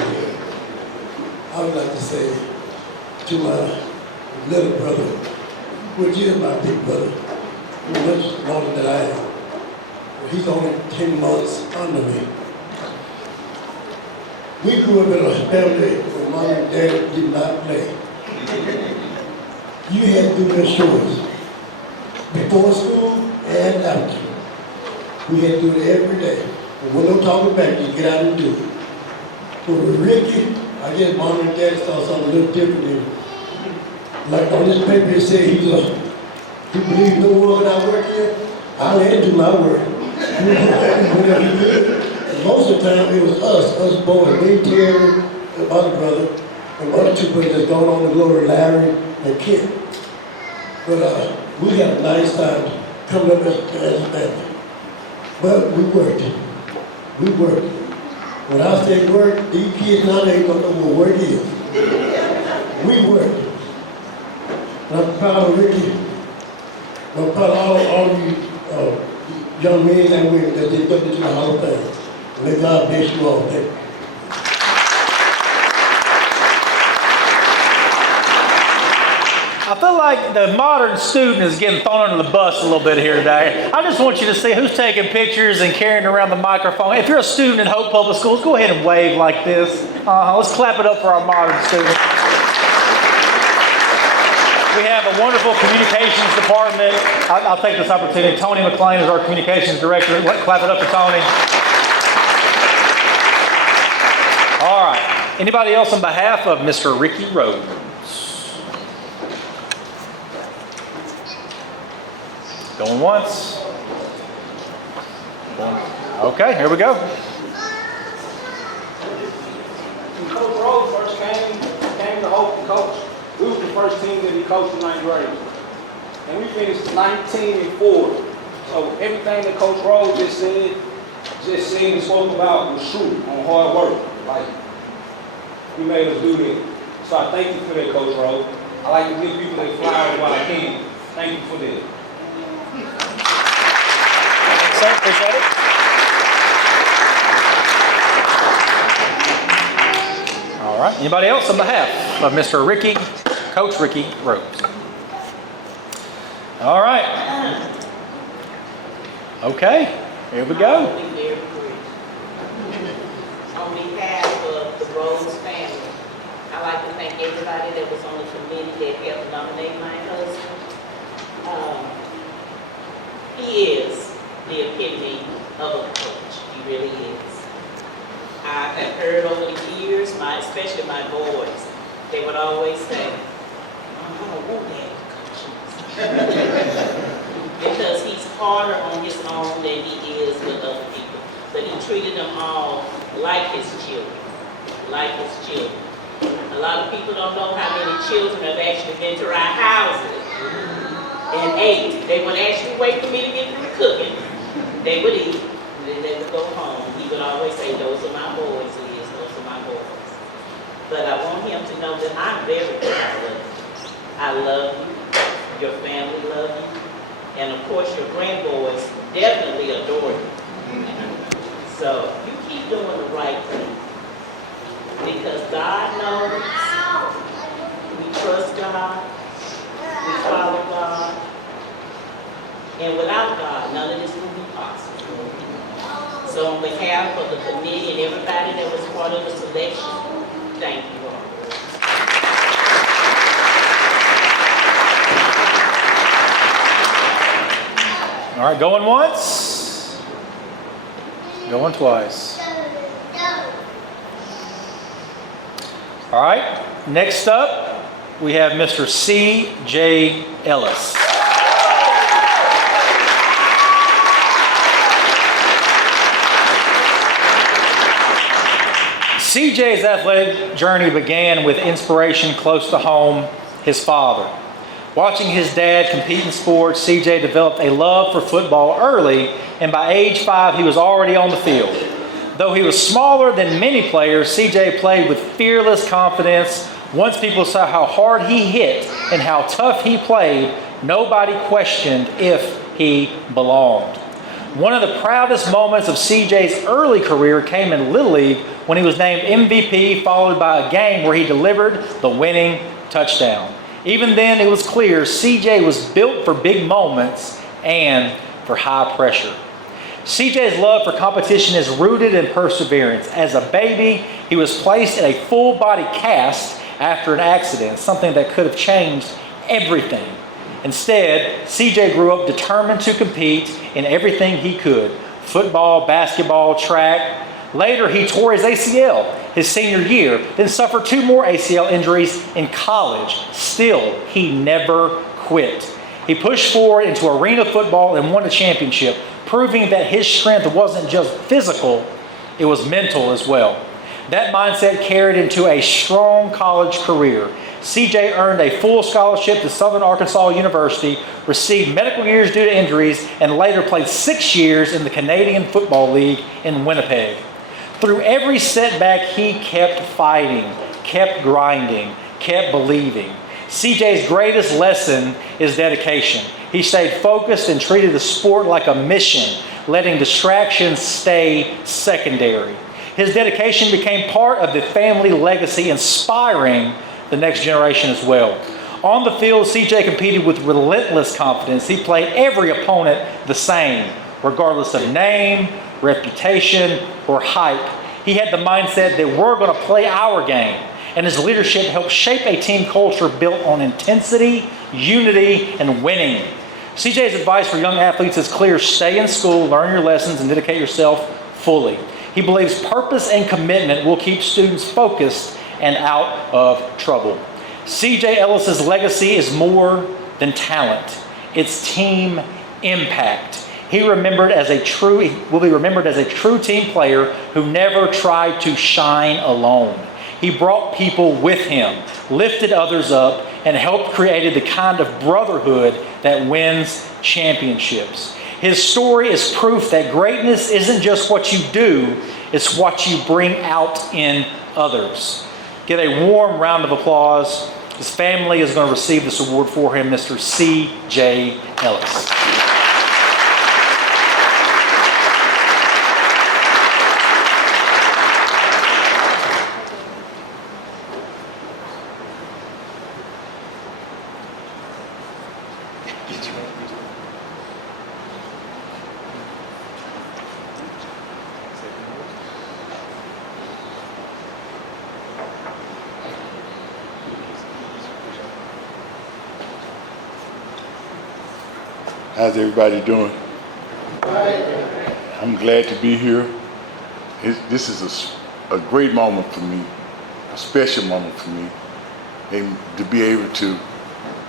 I would like to say to my little brother, which is my big brother, who's much older than I am. He's only 10 months under me. We grew up in a family where mom and dad did not play. You had to do your chores before school and after. We had to do it every day. But when no talking back, you get out and do it. But with Ricky, I guess mom and dad saw something a little different in him. Like on this paper, it said he believes no work without work here. I had to do my work. Whatever he did. And most of the time, it was us boys, me, Terry, and my other brother, and my other two brothers that's gone on to glory, Larry and Kit. But we had a nice time coming up as a family. But we worked. We work. When I say work, these kids now they don't know what work is. We work. And I'm proud of Ricky. I'm proud of all of you young men and women that they put into the Hall of Fame. May God bless you all. Thank you. I feel like the modern student is getting thrown under the bus a little bit here today. I just want you to see who's taking pictures and carrying around the microphone. If you're a student in Hope Public Schools, go ahead and wave like this. Let's clap it up for our modern students. We have a wonderful communications department. I'll take this opportunity. Tony McLean is our communications director. Clap it up for Tony. All right. Anybody else on behalf of Mr. Ricky Rhodes? Going once. Okay, here we go. When Coach Rhodes first came to Hope to coach, we was the first team that he coached in 9th grade. And we finished 19-4. So everything that Coach Rhodes just said and spoke about was true on hard work. Like, he made us do that. So I thank you for that, Coach Rhodes. I like to give people their flowers while I can. Thank you for that. Appreciate it. All right. Anybody else on behalf of Mr. Ricky, Coach Ricky Rhodes? All right. Okay. Here we go. On behalf of the Rhodes family, I'd like to thank everybody that was on the committee that helped nominate my husband. He is the epitome of a coach. He really is. I have heard over the years, especially my boys, they would always say, I don't want that coach. Because he's harder on his own than he is with other people. But he treated them all like his children. Like his children. A lot of people don't know how many children have actually been to our houses and ate. They would actually wait for me to get through cooking. They would eat, and then they would go home. He would always say, those are my boys, Liz, those are my boys. But I want him to know that I'm very proud of you. I love you, your family love you, and of course your grandboys definitely adore you. So you keep doing the right thing. Because God knows, we trust God, we follow God, and without God, none of this would be possible. So on behalf of the committee and everybody that was part of the selection, thank you all. All right, going once. Going twice. All right, next up, we have Mr. C.J. Ellis. CJ's athletic journey began with inspiration close to home, his father. Watching his dad compete in sports, CJ developed a love for football early, and by age 5, he was already on the field. Though he was smaller than many players, CJ played with fearless confidence. Once people saw how hard he hit and how tough he played, nobody questioned if he belonged. One of the proudest moments of CJ's early career came in Little League when he was named MVP, followed by a game where he delivered the winning touchdown. Even then, it was clear CJ was built for big moments and for high pressure. CJ's love for competition is rooted in perseverance. As a baby, he was placed in a full-body cast after an accident, something that could have changed everything. Instead, CJ grew up determined to compete in everything he could: football, basketball, track. Later, he tore his ACL his senior year, then suffered 2 more ACL injuries in college. Still, he never quit. He pushed forward into arena football and won a championship, proving that his strength wasn't just physical, it was mental as well. That mindset carried into a strong college career. CJ earned a full scholarship to Southern Arkansas University, received medical years due to injuries, and later played 6 years in the Canadian Football League in Winnipeg. Through every setback, he kept fighting, kept grinding, kept believing. CJ's greatest lesson is dedication. He stayed focused and treated the sport like a mission, letting distractions stay secondary. His dedication became part of the family legacy, inspiring the next generation as well. On the field, CJ competed with relentless confidence. He played every opponent the same, regardless of name, reputation, or hype. He had the mindset that we're going to play our game, and his leadership helped shape a team culture built on intensity, unity, and winning. CJ's advice for young athletes is clear: stay in school, learn your lessons, and dedicate yourself fully. He believes purpose and commitment will keep students focused and out of trouble. CJ Ellis's legacy is more than talent. It's team impact. He will be remembered as a true team player who never tried to shine alone. He brought people with him, lifted others up, and helped create the kind of brotherhood that wins championships. His story is proof that greatness isn't just what you do, it's what you bring out in others. Give a warm round of applause. His family is going to receive this award for him, Mr. C.J. Ellis. How's everybody doing? I'm glad to be here. This is a great moment for me, a special moment for me, and to be able to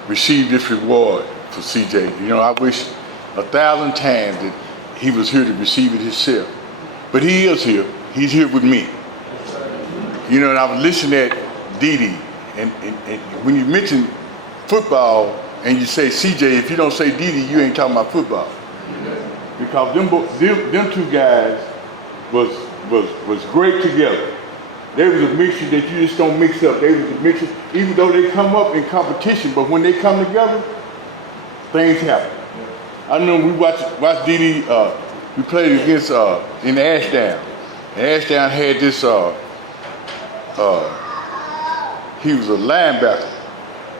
receive this reward for CJ. You know, I wish 1,000 times that he was here to receive it himself. But he is here. He's here with me. You know, and I was listening at Dee, and when you mention football, and you say CJ, if you don't say Dee, you ain't talking about football. Because them two guys was great together. They was a mixture that you just don't mix up. They was a mixture, even though they come up in competition, but when they come together, things happen. I remember we watched Dee, we played against in Ashdown. And Ashdown had this he was a linebacker.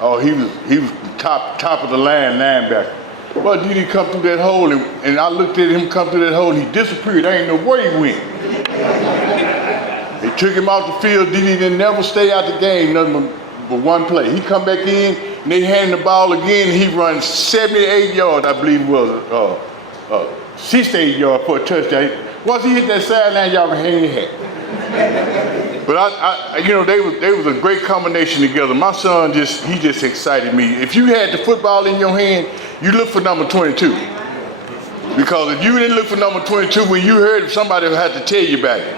Oh, he was top of the line linebacker. Well, Dee come through that hole, and I looked at him come through that hole, and he disappeared. I ain't know where he went. They took him off the field. Dee didn't never stay out the game, nothing but one play. He come back in, and they hand the ball again, and he runs 78 yards, I believe it was, 68 yards for a touchdown. Once he hit that sideline, y'all can hang your hat. But I you know, they was a great combination together. My son he just excited me. If you had the football in your hand, you look for number 22. Because if you didn't look for number 22, when you heard it, somebody would have to tell you about it.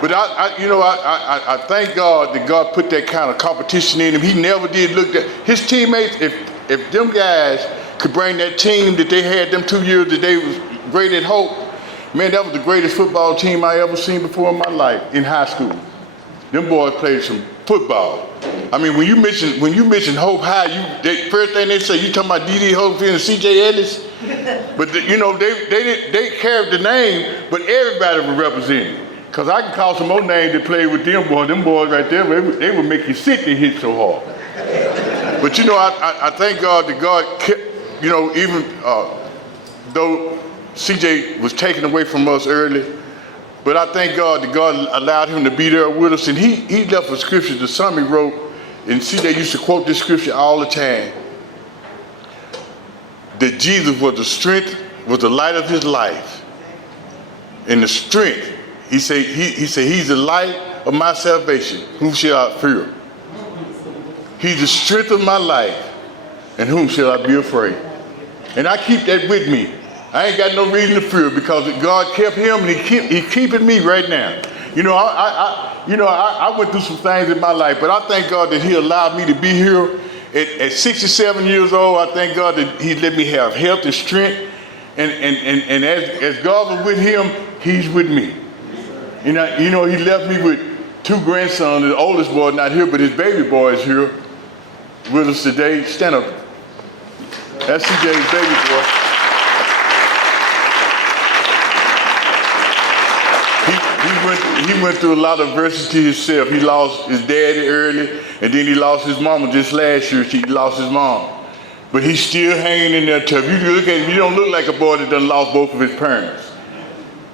But I thank God that God put that kind of competition in him. He never did look at his teammates. If them guys could bring that team that they had them 2 years that they was great at Hope, man, that was the greatest football team I ever seen before in my life in high school. Them boys played some football. I mean, when you mention Hope High, first thing they say, you talking about Dee Hopefield and C.J. Ellis? But you know, they carried the name, but everybody was represented. Cause I can call some more names that played with them boys. Them boys right there, they would make you sick to hit so hard. But you know, I thank God that God kept, you know, even though CJ was taken away from us early, but I thank God that God allowed him to be there with us. And he left a scripture, the son he wrote, and CJ used to quote this scripture all the time, that Jesus was the strength, was the light of his life. And the strength, he said, he's the light of my salvation. Whom shall I fear? He's the strength of my life, and whom shall I be afraid? And I keep that with me. I ain't got no reason to fear because God kept him and he keeping me right now. I went through some things in my life, but I thank God that He allowed me to be here at 67 years old. I thank God that He let me have health and strength, and as God was with Him, He's with me. He left me with 2 grandsons. The oldest boy not here, but his baby boy is here with us today. Stand up. That's CJ's baby boy. He went through a lot of adversity himself. He lost his daddy early, and then he lost his mama just last year. He lost his mom. But he's still hanging in there tough. You look at him, you don't look like a boy that done lost both of his parents.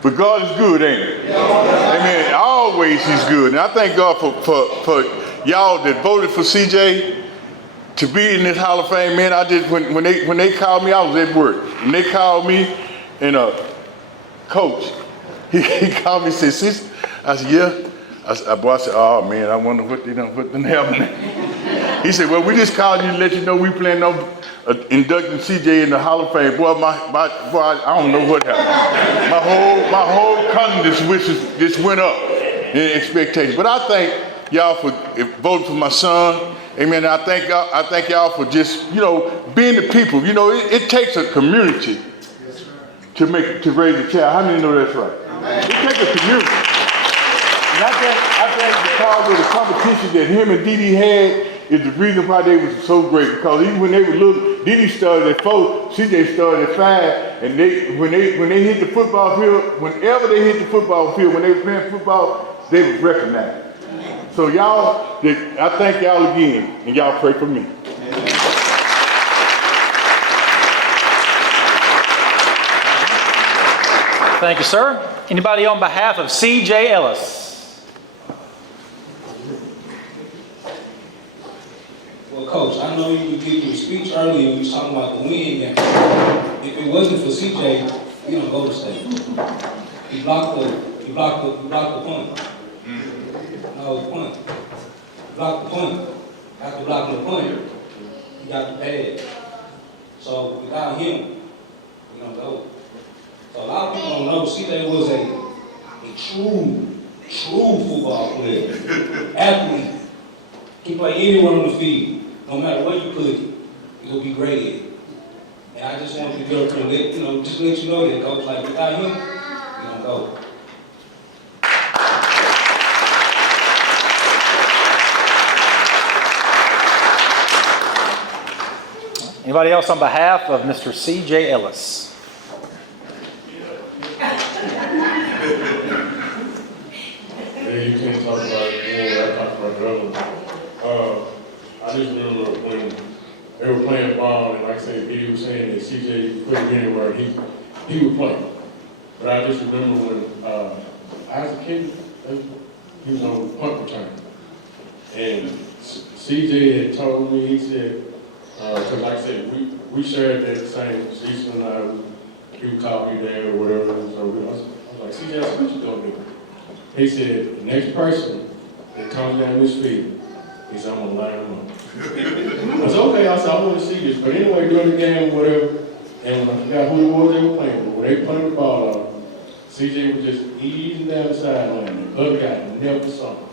But God is good, ain't it? Amen. Always He's good. And I thank God for y'all that voted for CJ to be in this Hall of Fame. Man, when they called me, I was at work. When they called me, and Coach, he called me and said, "Sis," I said, "Yeah." I said, "Oh man, I wonder what they done happening." He said, "Well, we just called you to let you know we plan on inducting CJ in the Hall of Fame." Boy, I don't know what happened. My whole confidence just went up in expectation. But I thank y'all for voting for my son. Amen. I thank y'all for just being the people. It takes a community to raise a child. How many know that's right? It takes a community. And I think because of the competition that him and Dee Dee had is the reason why they were so great. Because even when they were little, Dee Dee started at 4, CJ started at 5, and when they hit the football field, whenever they hit the football field, when they were playing football, they was recognized. So y'all, I thank y'all again, and y'all pray for me. Thank you, sir. Anybody on behalf of C.J. Ellis? Well, Coach, I know you were giving a speech earlier. You was talking about the win game. If it wasn't for CJ, we don't go to state. He blocked the punt. No, the punt. He blocked the punt. After blocking the punt, he got the pass. So without him, we don't go. So a lot of people don't know CJ was a true football player, athlete. He play anywhere on the field, no matter where you put him, he will be great at it. And I just wanted to go through and just let you know that, Coach, like without him, we don't go. Anybody else on behalf of Mr. C.J. Ellis? You can't talk about it more. I talked about the other. I just remember when they were playing ball, and like I said, he was saying that CJ couldn't get anywhere, he would play. But I just remember when I was a kid, he was on punt return. And CJ had told me, he said, because like I said, we shared that same season, he would call me there or whatever. So I was like, CJ, what you doing here? He said, the next person that comes down this field, he said, I'm going to line him up. I said, okay. I said, I want to see this. But anyway, during the game or whatever, and I forgot who it was they were playing, but when they played the ball out, CJ was just easing down the sideline. The other guy never saw him.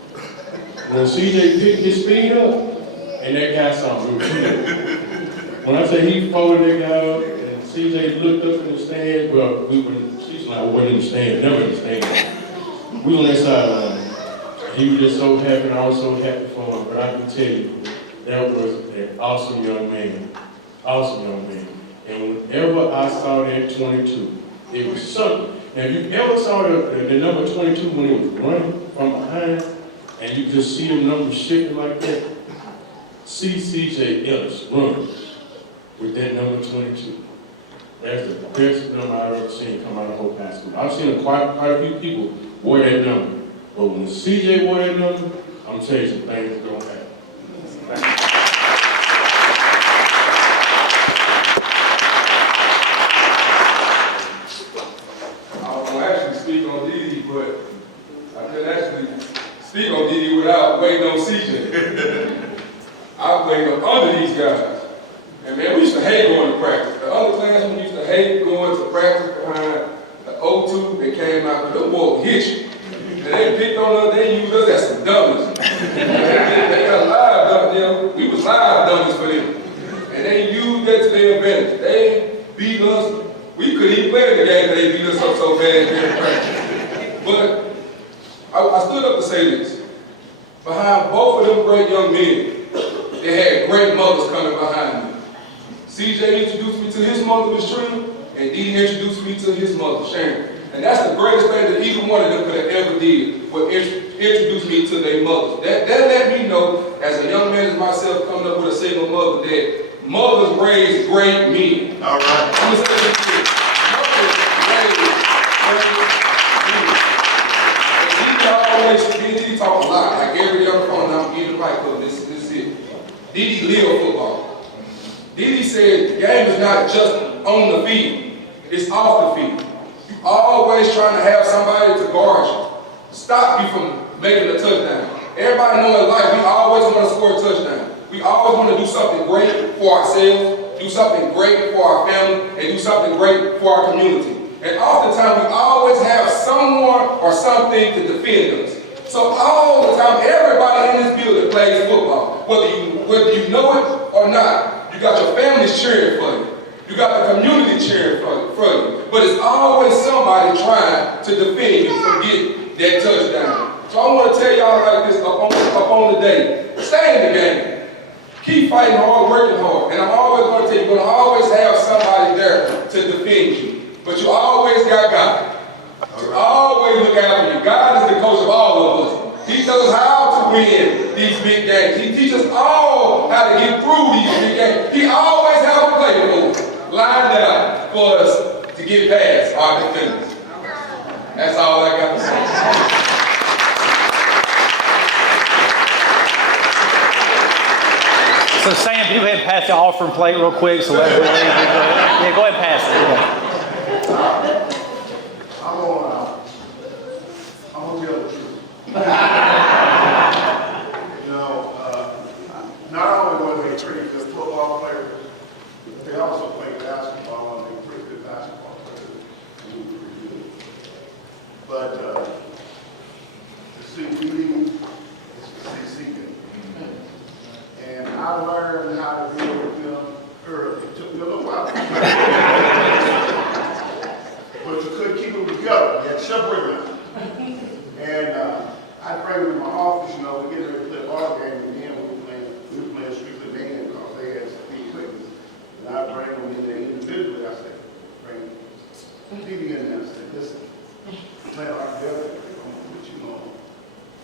When CJ picked his speed up, and that guy saw him, when I say he folded that guy up, and CJ looked up in the stands, well, she's like, wasn't in the stands, never in the stands. We on that sideline. He was just so happy, and I was so happy for him. But I can tell you, that was an awesome young man. Awesome young man. And whenever I saw that 22, it was something. Now, if you ever saw the number 22 when he was running from behind, and you just see the number shaking like that, see C.J. Ellis run with that number 22. That's the best number I've ever seen come out of Hope High School. I've seen quite a few people wore that number. But when CJ wore that number, I'm telling you some things are going to happen. I was going to actually speak on Dee Dee, but I couldn't actually speak on Dee Dee without waiting on CJ. I played up under these guys. And man, we used to hate going to practice. The other classmen used to hate going to practice behind the O2 that came out, but the boy hit you. And they picked on us, they used us as some dummies. They got live dummies, you know, we was live dummies for them. And they used that to their advantage. They beat us. We couldn't even play the game because they beat us up so bad during practice. But I stood up to say this. Behind both of them great young men, they had great mothers coming behind me. CJ introduced me to his mother, Miss Trina, and Dee introduced me to his mother, Sharon. And that's the greatest thing that either one of them could have ever did, was introduce me to their mothers. That let me know, as a young man as myself coming up with a single mother, that mothers raise great men. All right. I'm gonna say this again. Mothers raise great men. Dee talk a lot, like every other phone, and I'm getting right for this is it. Dee live football. Dee said the game is not just on the field, it's off the field. You always trying to have somebody to guard you, stop you from making a touchdown. Everybody know in life, we always want to score a touchdown. We always want to do something great for ourselves, do something great for our family, and do something great for our community. And oftentimes, we always have someone or something to defend us. So all the time, everybody in this building plays football. Whether you know it or not, you got your family cheering for you. You got the community cheering for you. But it's always somebody trying to defend you from getting that touchdown. So I want to tell y'all like this up on the day. Stay in the game. Keep fighting hard, working hard. And I'm always going to tell you, you're going to always have somebody there to defend you. But you always got God. To always look after you. God is the coach of all of us. He tells us how to win these big games. He teaches us all how to get through these big games. He always has a play for us, lined out for us to get past our defenders. That's all I got to say. So Sam, you go ahead and pass the offering plate real quick so let everybody leave. Yeah, go ahead and pass it. I'm gonna tell the truth. Not only were they pretty good football players, but they also played basketball, and they were pretty good basketball players. They were pretty good. But to see Dee is to see CJ. And I learned how to deal with them early. It took me a little while. But you couldn't keep them together. You had to separate them. And I'd bring them in my office, we get ready to play a ball game, and then we were playing strictly man because they had speed quickness. And I'd bring them in there individually. I said, bring Dee in there. I said, listen, play our together. What you know?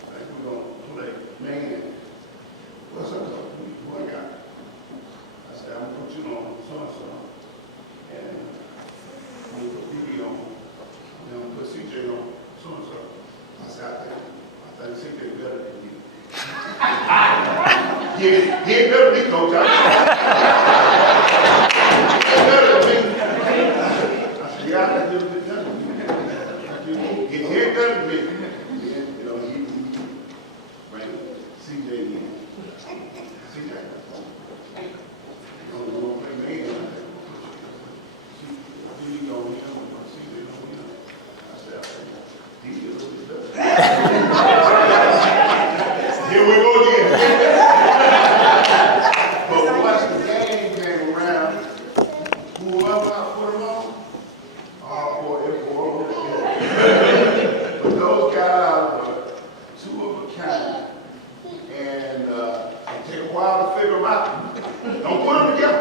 Like we're going to play man. What's up? What I got? I said, I'm going to put you on so-and-so. And we put Dee on. And then we put CJ on so-and-so. I said, I think CJ better than you. He ain't better than me, coach. He's better than me. I said, yeah, I think he's better than you. He ain't better than me. And, he bring CJ in. CJ. You don't play man. CJ on him. CJ on him. I said, he is a little bit better. Here we go again. But once the game came around, whoever I put them on, but those guys were two of a kind, and it take a while to figure them out. Don't put them together.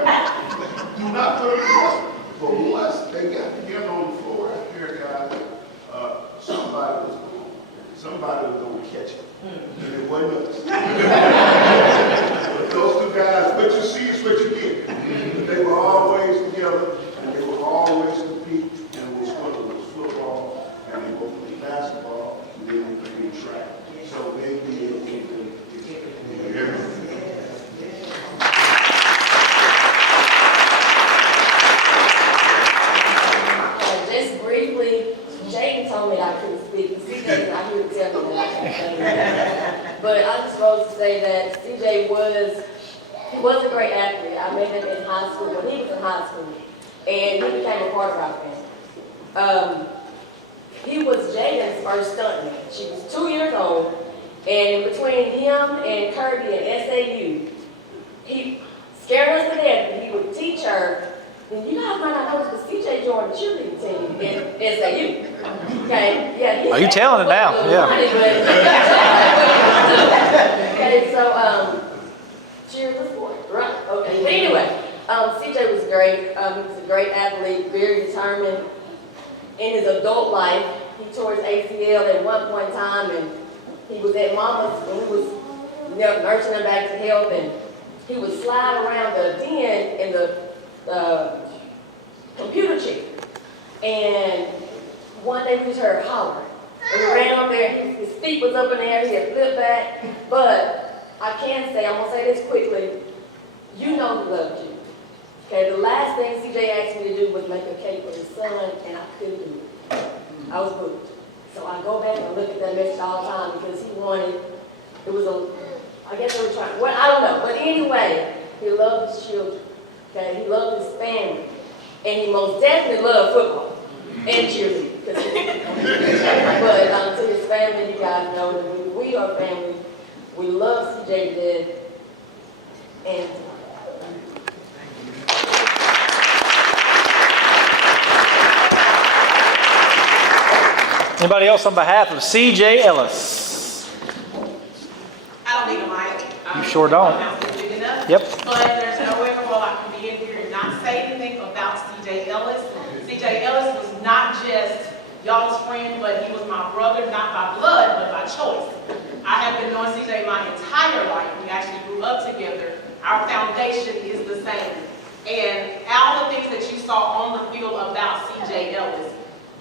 Do not put them together. But once they got together on the floor out there, guys, somebody was going to catch it. And it wasn't us. But those two guys, what you see is what you get. They were always together, and they were always compete, and it was football, and they both played basketball, and then they played track. So they did everything. Just briefly, Jaden told me that I couldn't speak. CJ, I couldn't tell me that I couldn't speak. But I just wanted to say that CJ was a great athlete. I met him in high school when he was in high school, and he became a part of our family. He was Jaden's his first stuntman. She was 2 years old, and in between him and Kirby and SAU, he scared us to death, but he would teach her. And you guys might not know this, but CJ joined the cheerleading team in SAU. Okay, yeah. Are you telling it now? Yeah. Okay, so cheer the sport, right? Okay. But anyway, CJ was great. He was a great athlete, very determined. In his adult life, he tore his ACL at one point in time, and he was at Mama's, and we was nursing him back to health, and he would slide around the den in the computer chair. And one day we just heard a holler. And we ran up there, and his feet was up in the air, he had flipped back. But I can say, I'm gonna say this quickly, you know he loved you. Okay, the last thing CJ asked me to do was make a cake for his son, and I couldn't do it. I was booked. So I go back and look at that message all the time because he wanted, I guess they were trying, well, I don't know. But anyway, he loved his children. Okay, he loved his family. And he most definitely loved football and cheerleading. But to his family, you guys know that we are family. We love CJ to death. And Anybody else on behalf of C.J. Ellis? I don't need a mic. You sure don't. Yep. But there's no way in the world I can be in here and not say anything about C.J. Ellis. C.J. Ellis was not just y'all's friend, but he was my brother, not by blood, but by choice. I have been knowing C.J. my entire life. We actually grew up together. Our foundation is the same. And all the things that you saw on the field about C.J. Ellis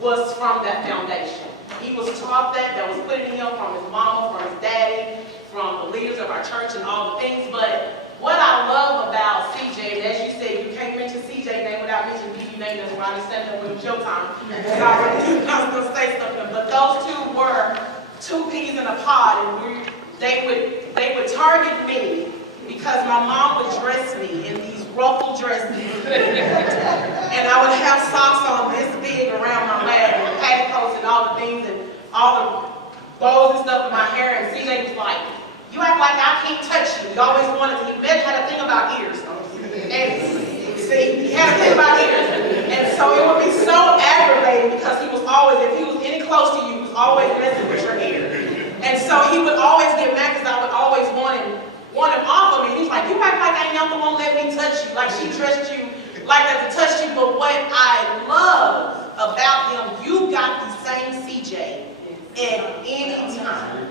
was from that foundation. He was taught that was put in him from his mama, from his daddy, from the leaders of our church and all the things. But what I love about CJ, and as you said, you can't mention CJ name without mentioning DB name. That's why I stand up when it's your time. I was going to say something, but those two were two peas in a pod, and they would target me because my mom would dress me in these ruffled dresses. And I would have socks on this big around my leg and petticoats and all the things and all the bows and stuff in my hair. And CJ was like, you act like I can't touch you. He always wanted to, he had a thing about ears. And see, he had a thing about ears. And so it would be so aggravating because he was always, if he was any close to you, he was always messing with your ear. And so he would always get mad because I would always want him off of me. He's like, you act like I ain't won't let me touch you. Like she dressed you like that to touch you. But what I love about him, you got the same CJ at any time.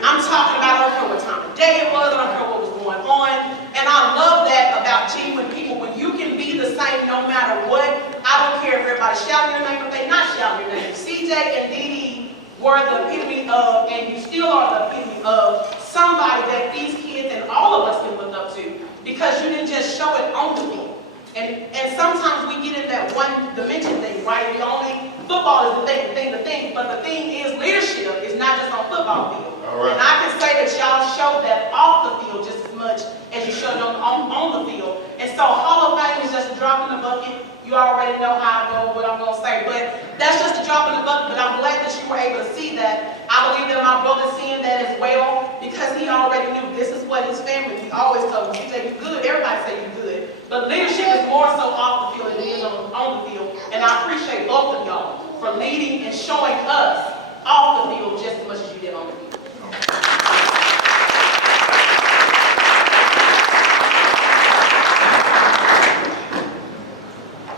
I'm talking about, I don't care what time of day it was, I don't care what was going on. And I love that about genuine people. When you can be the same no matter what, I don't care if everybody's shouting your name or they're not shouting your name. CJ and Dee were the epitome of, and you still are the epitome of, somebody that these kids and all of us can look up to because you didn't just show it on the field. And sometimes we get in that one dimension thing, right? The only football is the thing, but the thing is leadership is not just on football field. All right. And I can say that y'all showed that off the field just as much as you showed on the field. And so Hall of Fame is just a drop in the bucket. You already know how I go, what I'm going to say, but that's just a drop in the bucket. But I'm glad that you were able to see that. I believe that my brother's seeing that as well because he already knew this is what his family, he always told me, CJ, you good, everybody say you good. But leadership is more so off the field than it is on the field. And I appreciate both of y'all for leading and showing us off the field just as much as you did on the field.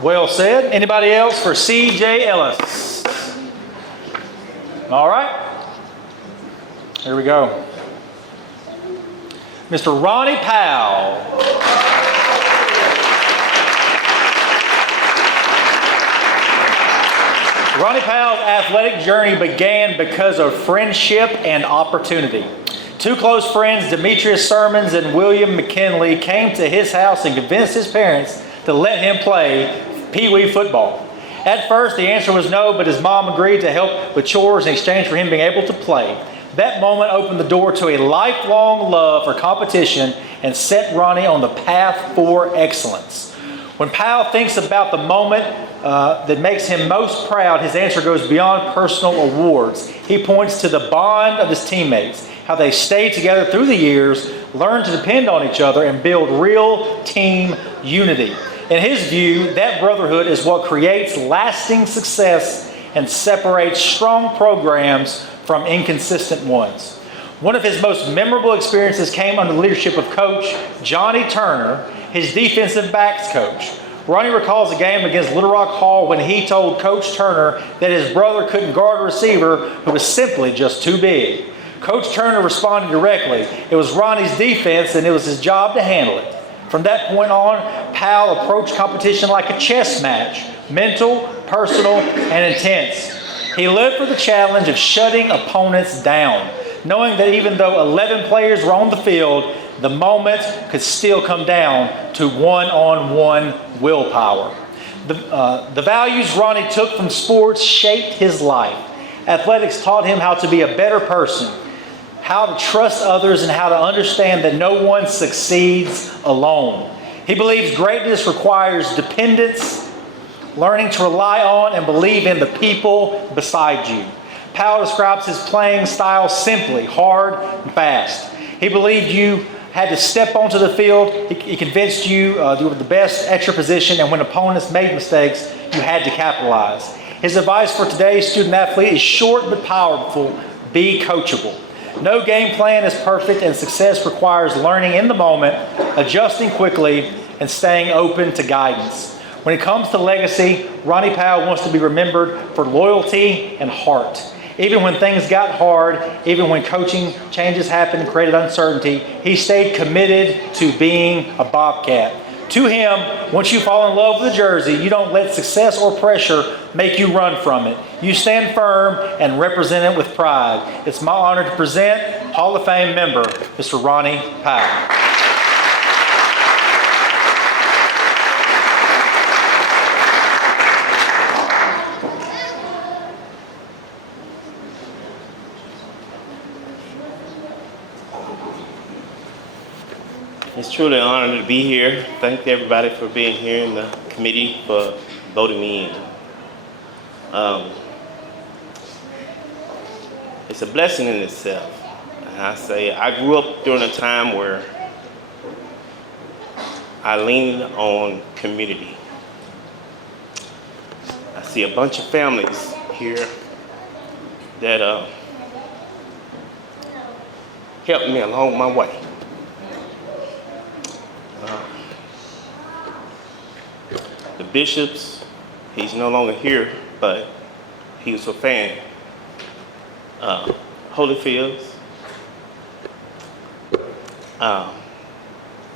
Well said. Anybody else for C.J. Ellis? All right. Here we go. Mr. Ronnie Powell. Ronnie Powell's athletic journey began because of friendship and opportunity. Two close friends, Demetrius Sermons and William McKinley, came to his house and convinced his parents to let him play Pee Wee football. At first, the answer was no, but his mom agreed to help with chores in exchange for him being able to play. That moment opened the door to a lifelong love for competition and set Ronnie on the path for excellence. When Powell thinks about the moment that makes him most proud, his answer goes beyond personal awards. He points to the bond of his teammates, how they stayed together through the years, learned to depend on each other, and build real team unity. In his view, that brotherhood is what creates lasting success and separates strong programs from inconsistent ones. One of his most memorable experiences came under the leadership of Coach Johnny Turner, his defensive backs coach. Ronnie recalls a game against Little Rock Hall when he told Coach Turner that his brother couldn't guard a receiver who was simply just too big. Coach Turner responded directly. It was Ronnie's defense and it was his job to handle it. From that point on, Powell approached competition like a chess match, mental, personal, and intense. He lived for the challenge of shutting opponents down, knowing that even though 11 players were on the field, the moment could still come down to one-on-one willpower. The values Ronnie took from sports shaped his life. Athletics taught him how to be a better person, how to trust others, and how to understand that no one succeeds alone. He believes greatness requires dependence, learning to rely on and believe in the people beside you. Powell describes his playing style simply, hard and fast. He believed you had to step onto the field. He convinced you you were the best at your position, and when opponents made mistakes, you had to capitalize. His advice for today's student athlete is short but powerful: be coachable. No game plan is perfect, and success requires learning in the moment, adjusting quickly, and staying open to guidance. When it comes to legacy, Ronnie Powell wants to be remembered for loyalty and heart. Even when things got hard, even when coaching changes happened and created uncertainty, he stayed committed to being a Bobcat. To him, once you fall in love with the jersey, you don't let success or pressure make you run from it. You stand firm and represent it with pride. It's my honor to present Hall of Fame member, Mr. Ronnie Powell. It's truly an honor to be here. Thank everybody for being here and the committee for voting me in. It's a blessing in itself. And I grew up during a time where I leaned on community. I see a bunch of families here that helped me along my way. The Bishops, he's no longer here, but he was a fan. Holyfields,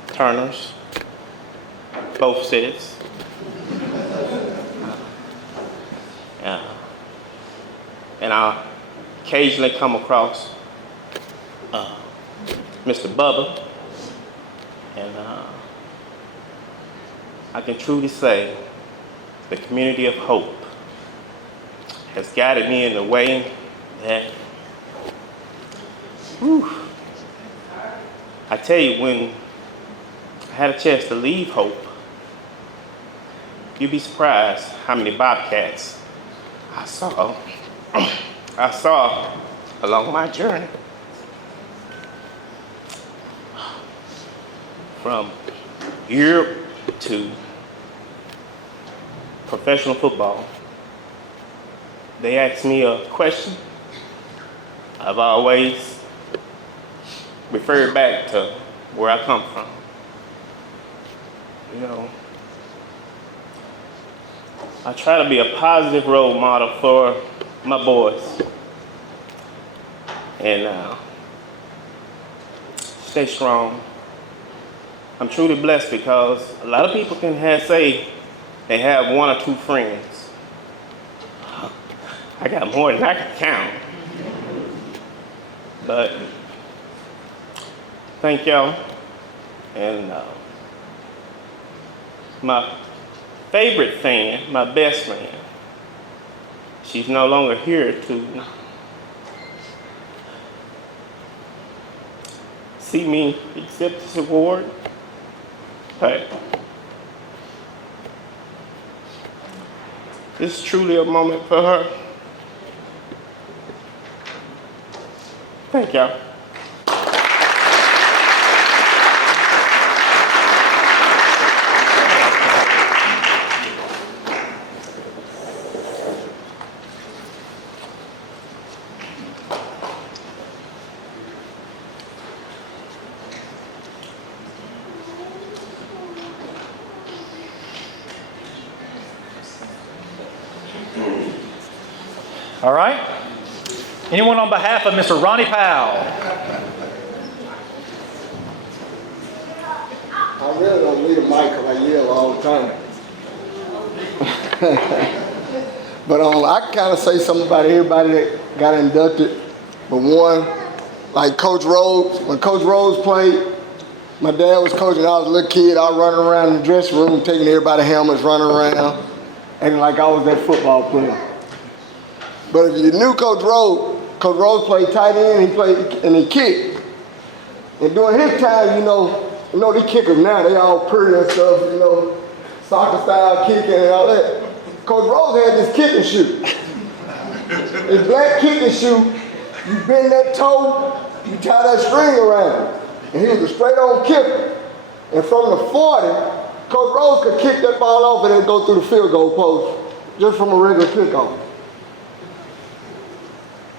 Turners, both sets. And I occasionally come across Mr. Bubba, and I can truly say the community of hope has guided me in a way that, I tell you, when I had a chance to leave Hope, you'd be surprised how many Bobcats I saw along my journey. From Europe to professional football. They asked me a question. I've always referred back to where I come from. You know, I try to be a positive role model for my boys. And stay strong. I'm truly blessed because a lot of people can say they have one or two friends. I got more than I can count. But thank y'all. And my favorite fan, my best friend, she's no longer here to see me accept this award. But This is truly a moment for her. Thank y'all. All right. Anyone on behalf of Mr. Ronnie Powell? I really don't need a mic because I yell all the time. But I can kind of say something about everybody that got inducted. But one, like Coach Rhodes, when Coach Rhodes played, my dad was coaching. I was a little kid. I was running around in the dressing room, taking everybody's helmets, running around, acting like I was that football player. But if you knew Coach Rhodes played tight end, he played and he kicked. And during his time, you know these kickers now, they all pretty and stuff, soccer style kicking and all that. Coach Rhodes had this kicking shoe. This black kicking shoe, you bend that toe, you tie that string around. And he was a straight on kicker. And from the 40, Coach Rhodes could kick that ball off and then go through the field goal post just from a regular kickoff.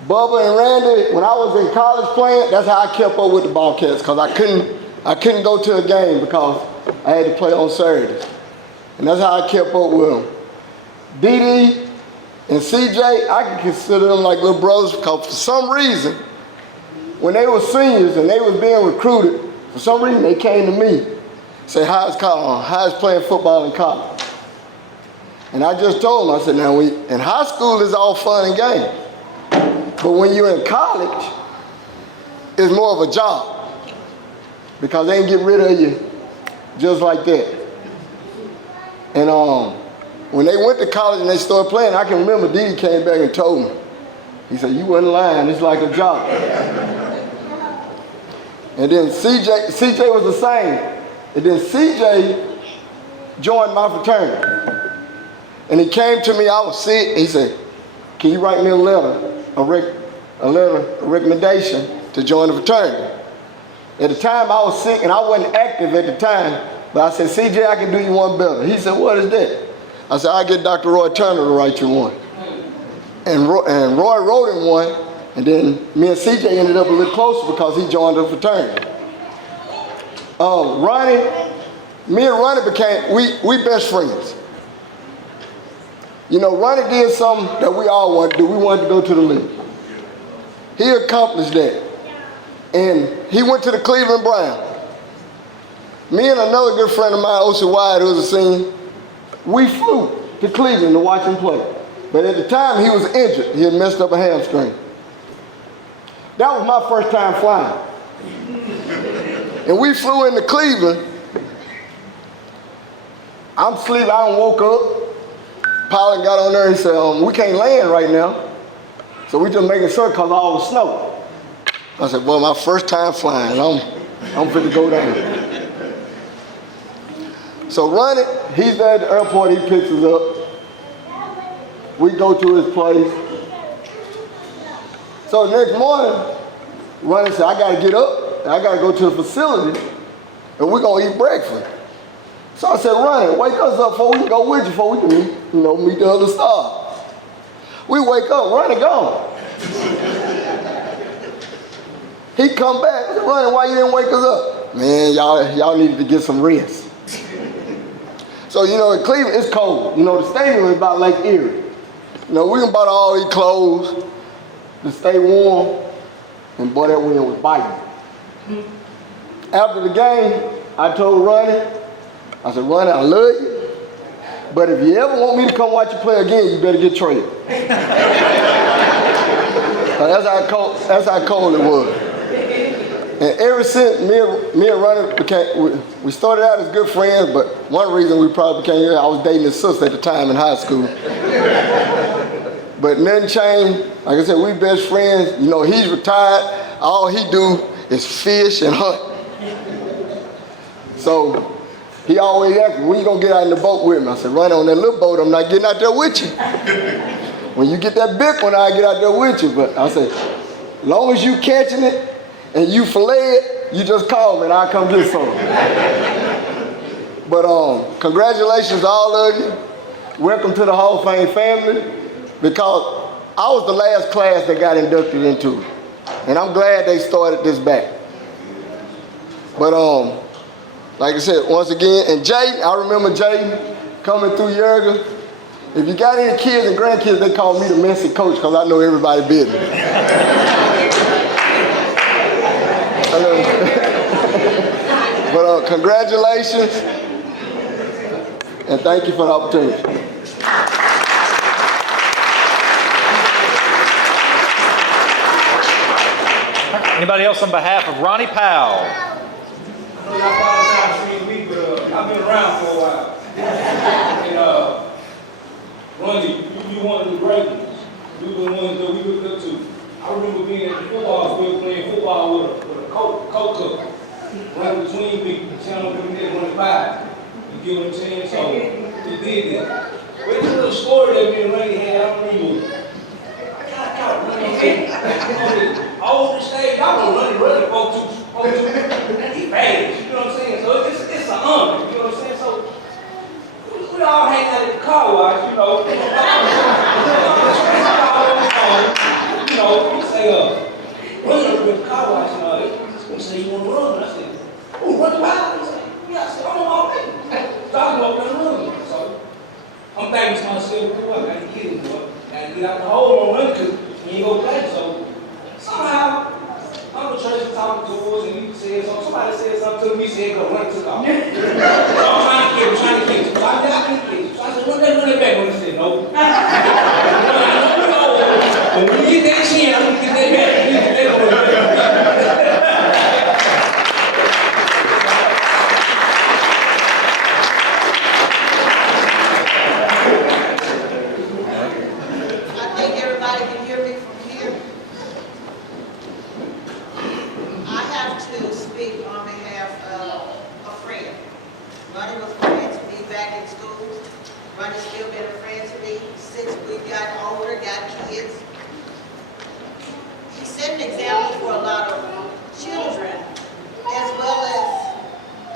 Bubba and Randy, when I was in college playing, that's how I kept up with the Bobcats, because I couldn't go to a game because I had to play on Saturdays. And that's how I kept up with them. DD and CJ, I can consider them like little brothers because for some reason, when they were seniors and they was being recruited, for some reason they came to me, say, how's playing football in college? And I just told them, I said, now in high school it's all fun and games. But when you're in college, it's more of a job because they can get rid of you just like that. And when they went to college and they started playing, I can remember Dee came back and told me. He said, you wasn't lying, it's like a job. And then CJ was the same. And then CJ joined my fraternity. And he came to me, I was sick, he said, can you write me a letter? A recommendation to join the fraternity. At the time I was sick and I wasn't active at the time, but I said, CJ, I can do you one better. He said, what is that? I said, I'll get Dr. Roy Turner to write you one. And Roy wrote him one, and then me and CJ ended up a little closer because he joined the fraternity. Me and Ronnie became, we best friends. Ronnie did something that we all wanted to do. We wanted to go to the league. He accomplished that. And he went to the Cleveland Browns. Me and another good friend of mine, O.C. Wyatt, who was a senior, we flew to Cleveland to watch him play. But at the time, he was injured. He had messed up a hamstring. That was my first time flying. And we flew into Cleveland. I'm sleeping, I done woke up. Pilot got on there and said, we can't land right now. So we just making sure because of all the snow. I said, well, my first time flying, I'm fit to go down. So Ronnie, he's there at the airport, he picks us up. We go to his place. So the next morning, Ronnie said, I gotta get up, and I gotta go to the facility, and we're gonna eat breakfast. So I said, Ronnie, wake us up before we can go with you, before we can meet the other stars. We wake up, Ronnie gone. He come back, I said, Ronnie, why you didn't wake us up? Man, y'all needed to get some rest. So, in Cleveland, it's cold. The stadium is about Lake Erie. We can buy all these clothes to stay warm, and boy, that wind was biting. After the game, I told Ronnie, I said, Ronnie, I love you, but if you ever want me to come watch you play again, you better get traded. That's how cold it was. And ever since, me and Ronnie we started out as good friends, but one reason we probably became, I was dating his sister at the time in high school. But nothing changed. Like I said, we best friends. He's retired. All he do is fish and hunt. So He always asked me, when you gonna get out in the boat with me? I said, Ronnie, on that little boat, I'm not getting out there with you. When you get that big one, I'll get out there with you. But I said, as long as you catching it and you fillet it, you just call me and I'll come get some. But congratulations to all of you. Welcome to the Hall of Fame family, because I was the last class that got inducted into it. And I'm glad they started this back. But like I said, once again, and Jay, I remember Jay coming through Yerga. If you got any kids and grandkids, they call me the messy coach because I know everybody's business. But congratulations, and thank you for the opportunity. Anybody else on behalf of Ronnie Powell? I know y'all probably not seen me, but I've been around for a while. And Ronnie, you one of the great ones. You the ones that we looked up to. I remember being at the football field playing football with a coat cup, running between people, telling them to run by. You get what I'm saying? So we did that. But it's a little story that me and Ronnie had. I don't remember. I over the stage, I don't running and he fast, you know what I'm saying? So it's an honor, you know what I'm saying? So we all hang out at the car wash, you know. You know, we say, run with the car wash, you know. They say, you want to run? And I said, oh, run the wild? He said, yeah, I said, I'm already. So I go up there and run. So I'm thinking to myself, boy, I gotta get him, boy. I gotta get out the hole and run because he ain't gonna play. So somehow, I'm the church talking to us, and he said something. Somebody said something to me, said, go run to the off. So I'm trying to catch him. So I couldn't catch him. So I said, run that back. When he said, no. When we get that chin, I'm gonna get that back. I think everybody can hear me from here. I have to speak on behalf of a friend. Ronnie was a friend to me back in school. Ronnie's still been a friend to me since we've gotten older, got kids. He set an example for a lot of children as well as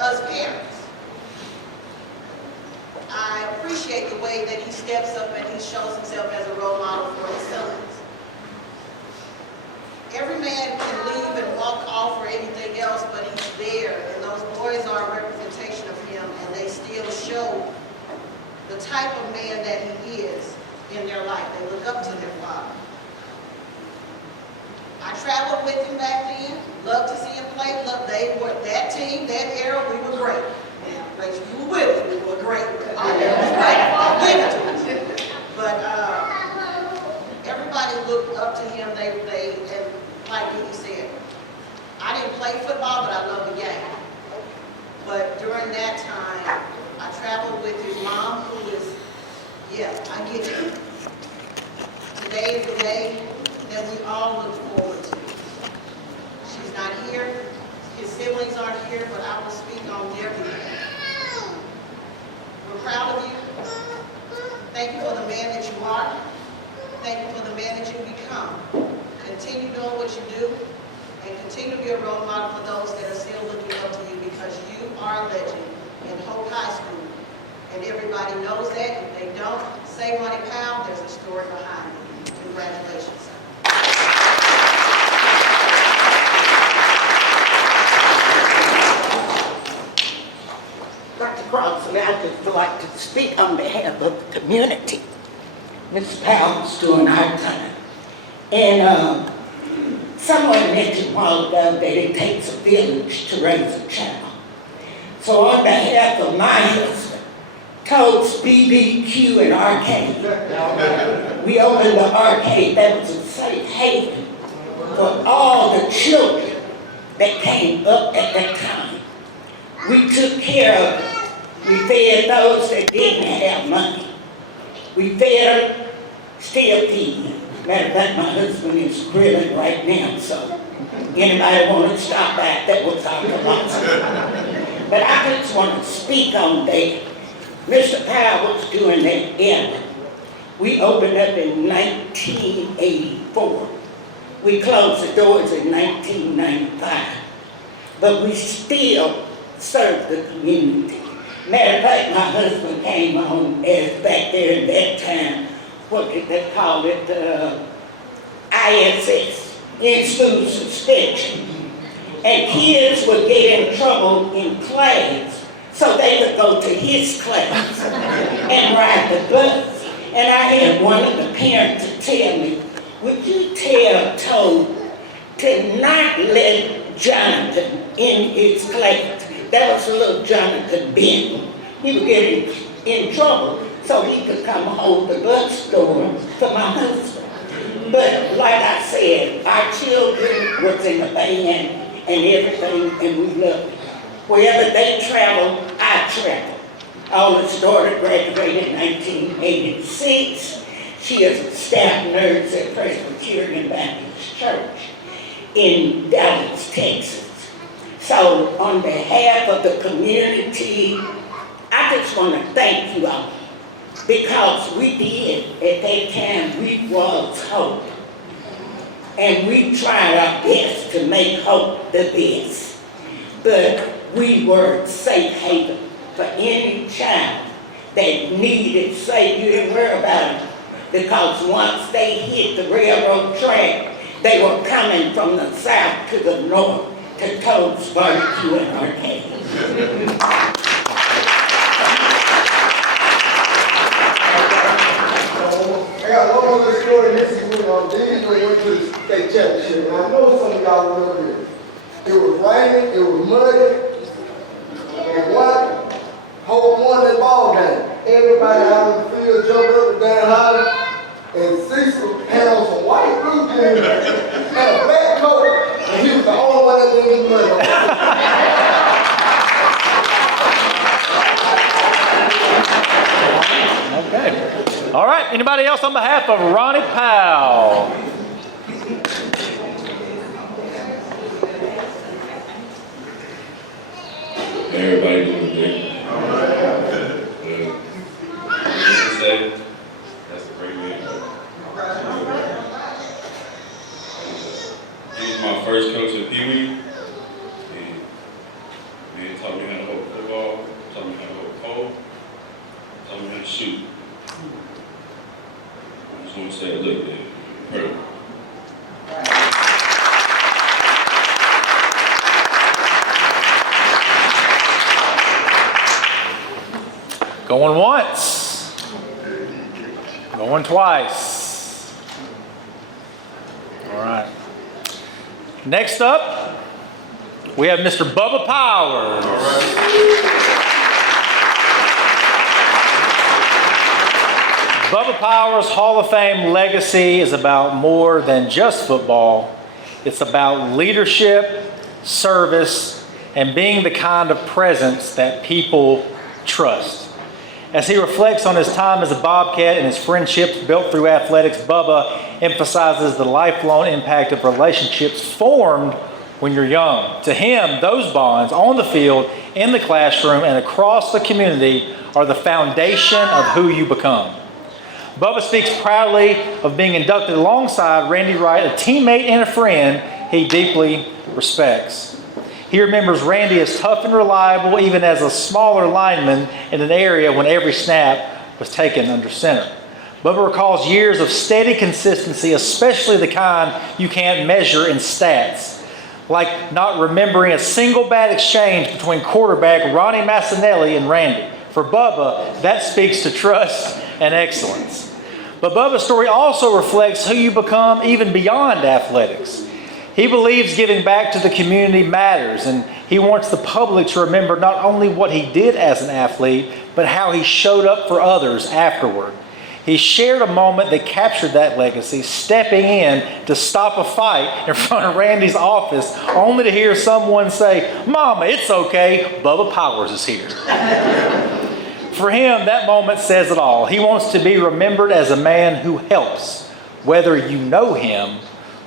us parents. I appreciate the way that he steps up and he shows himself as a role model for his sons. Every man can leave and walk off or anything else, but he's there, and those boys are a representation of him, and they still show the type of man that he is in their life. They look up to their father. I traveled with him back then, loved to see him play. They were that team, that era, we were great. Rachel, you were with us, we were great. Our era was great, give it to us. But everybody looked up to him. And like he said, I didn't play football, but I loved the game. But during that time, I traveled with his mom, who is, yeah, I get it. Today is the day that we all look forward to. She's not here. His siblings aren't here, but I will speak on their behalf. We're proud of you. Thank you for the man that you are. Thank you for the man that you become. Continue doing what you do, and continue to be a role model for those that are still looking up to you, because you are a legend in Hope High School. And everybody knows that. If they don't say Ronnie Powell, there's a story behind it. Congratulations, sir. Dr. Crossley, I'd just like to speak on behalf of the community. Ms. Powell's doing our time. And someone mentioned a while ago that it takes a village to raise a child. So on behalf of my husband, Toad's BBQ and Arcade, we opened the arcade that was a safe haven for all the children that came up at that time. We took care of them. We fed those that didn't have money. We fed them, still feed them. Matter of fact, my husband is grilling right now, so anybody want to stop by, that was our philosophy. But I just want to speak on that. Mr. Powell was doing that era. We opened up in 1984. We closed the doors in 1995. But we still serve the community. Matter of fact, my husband came on as back there in that time, what did they call it, ISS, in-school suspension. And kids would get in trouble in class, so they could go to his class and ride the bus. And I had one of the parents to tell me, would you tell Toad to not let Jonathan in his class? That was little Jonathan Benton. He would get in trouble so he could come hold the bus door for my husband. But like I said, our children was in the band and everything, and we loved it. Wherever they traveled, I traveled. Oldest daughter graduated in 1986. She is a staff nurse at Presbyterian Baptist Church in Dallas, Texas. So on behalf of the community, I just want to thank you all, because we did, at that time, we was hope. And we tried our best to make hope the best. But we were safe haven for any child that needed safe. You didn't worry about it, because once they hit the railroad track, they were coming from the south to the north to Toad's Barbecue and Arcade. I got one more little story. This is when Didi went to the state championship. And I know some of y'all remember this. It was raining, it was muddy, and Hope won that ball game. Everybody out in the field jumped up and down hollering, and Cecil had on some white blue jeans and a black coat, and he was the only one that didn't get muddy. Okay. All right. Anybody else on behalf of Ronnie Powell? Everybody doing good. That's a great man. He was my first coach at Pee Wee. He taught me how to hold football, taught me how to hold pole, taught me how to shoot. I just want to say a little bit. Perfect. Going once. Going twice. All right. Next up, we have Mr. Bubba Powers. Bubba Powers' Hall of Fame legacy is about more than just football. It's about leadership, service, and being the kind of presence that people trust. As he reflects on his time as a Bobcat and his friendships built through athletics, Bubba emphasizes the lifelong impact of relationships formed when you're young. To him, those bonds on the field, in the classroom, and across the community are the foundation of who you become. Bubba speaks proudly of being inducted alongside Randy Wright, a teammate and a friend he deeply respects. He remembers Randy as tough and reliable, even as a smaller lineman in an area when every snap was taken under center. Bubba recalls years of steady consistency, especially the kind you can't measure in stats, like not remembering a single bad exchange between quarterback Ronnie Massinelli and Randy. For Bubba, that speaks to trust and excellence. But Bubba's story also reflects who you become even beyond athletics. He believes giving back to the community matters, and he wants the public to remember not only what he did as an athlete, but how he showed up for others afterward. He shared a moment that captured that legacy, stepping in to stop a fight in front of Randy's office, only to hear someone say, "Mama, it's okay, Bubba Powers is here." For him, that moment says it all. He wants to be remembered as a man who helps, whether you know him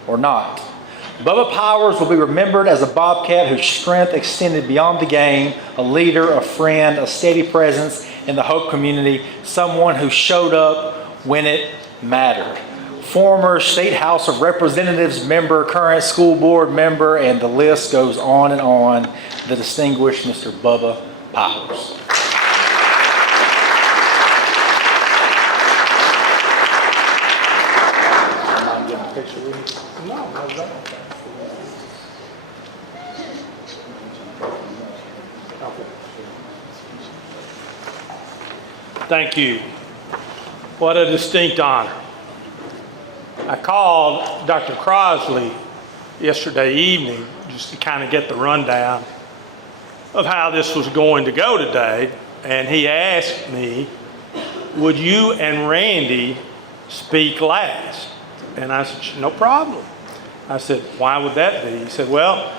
or not. Bubba Powers will be remembered as a Bobcat whose strength extended beyond the game, a leader, a friend, a steady presence in the Hope community, someone who showed up when it mattered. Former State House of Representatives member, current school board member, and the list goes on and on, the distinguished Mr. Bubba Powers. Thank you. What a distinct honor. I called Dr. Crosley yesterday evening just to kind of get the rundown of how this was going to go today, and he asked me, would you and Randy speak last? And I said, no problem. I said, why would that be? He said, well,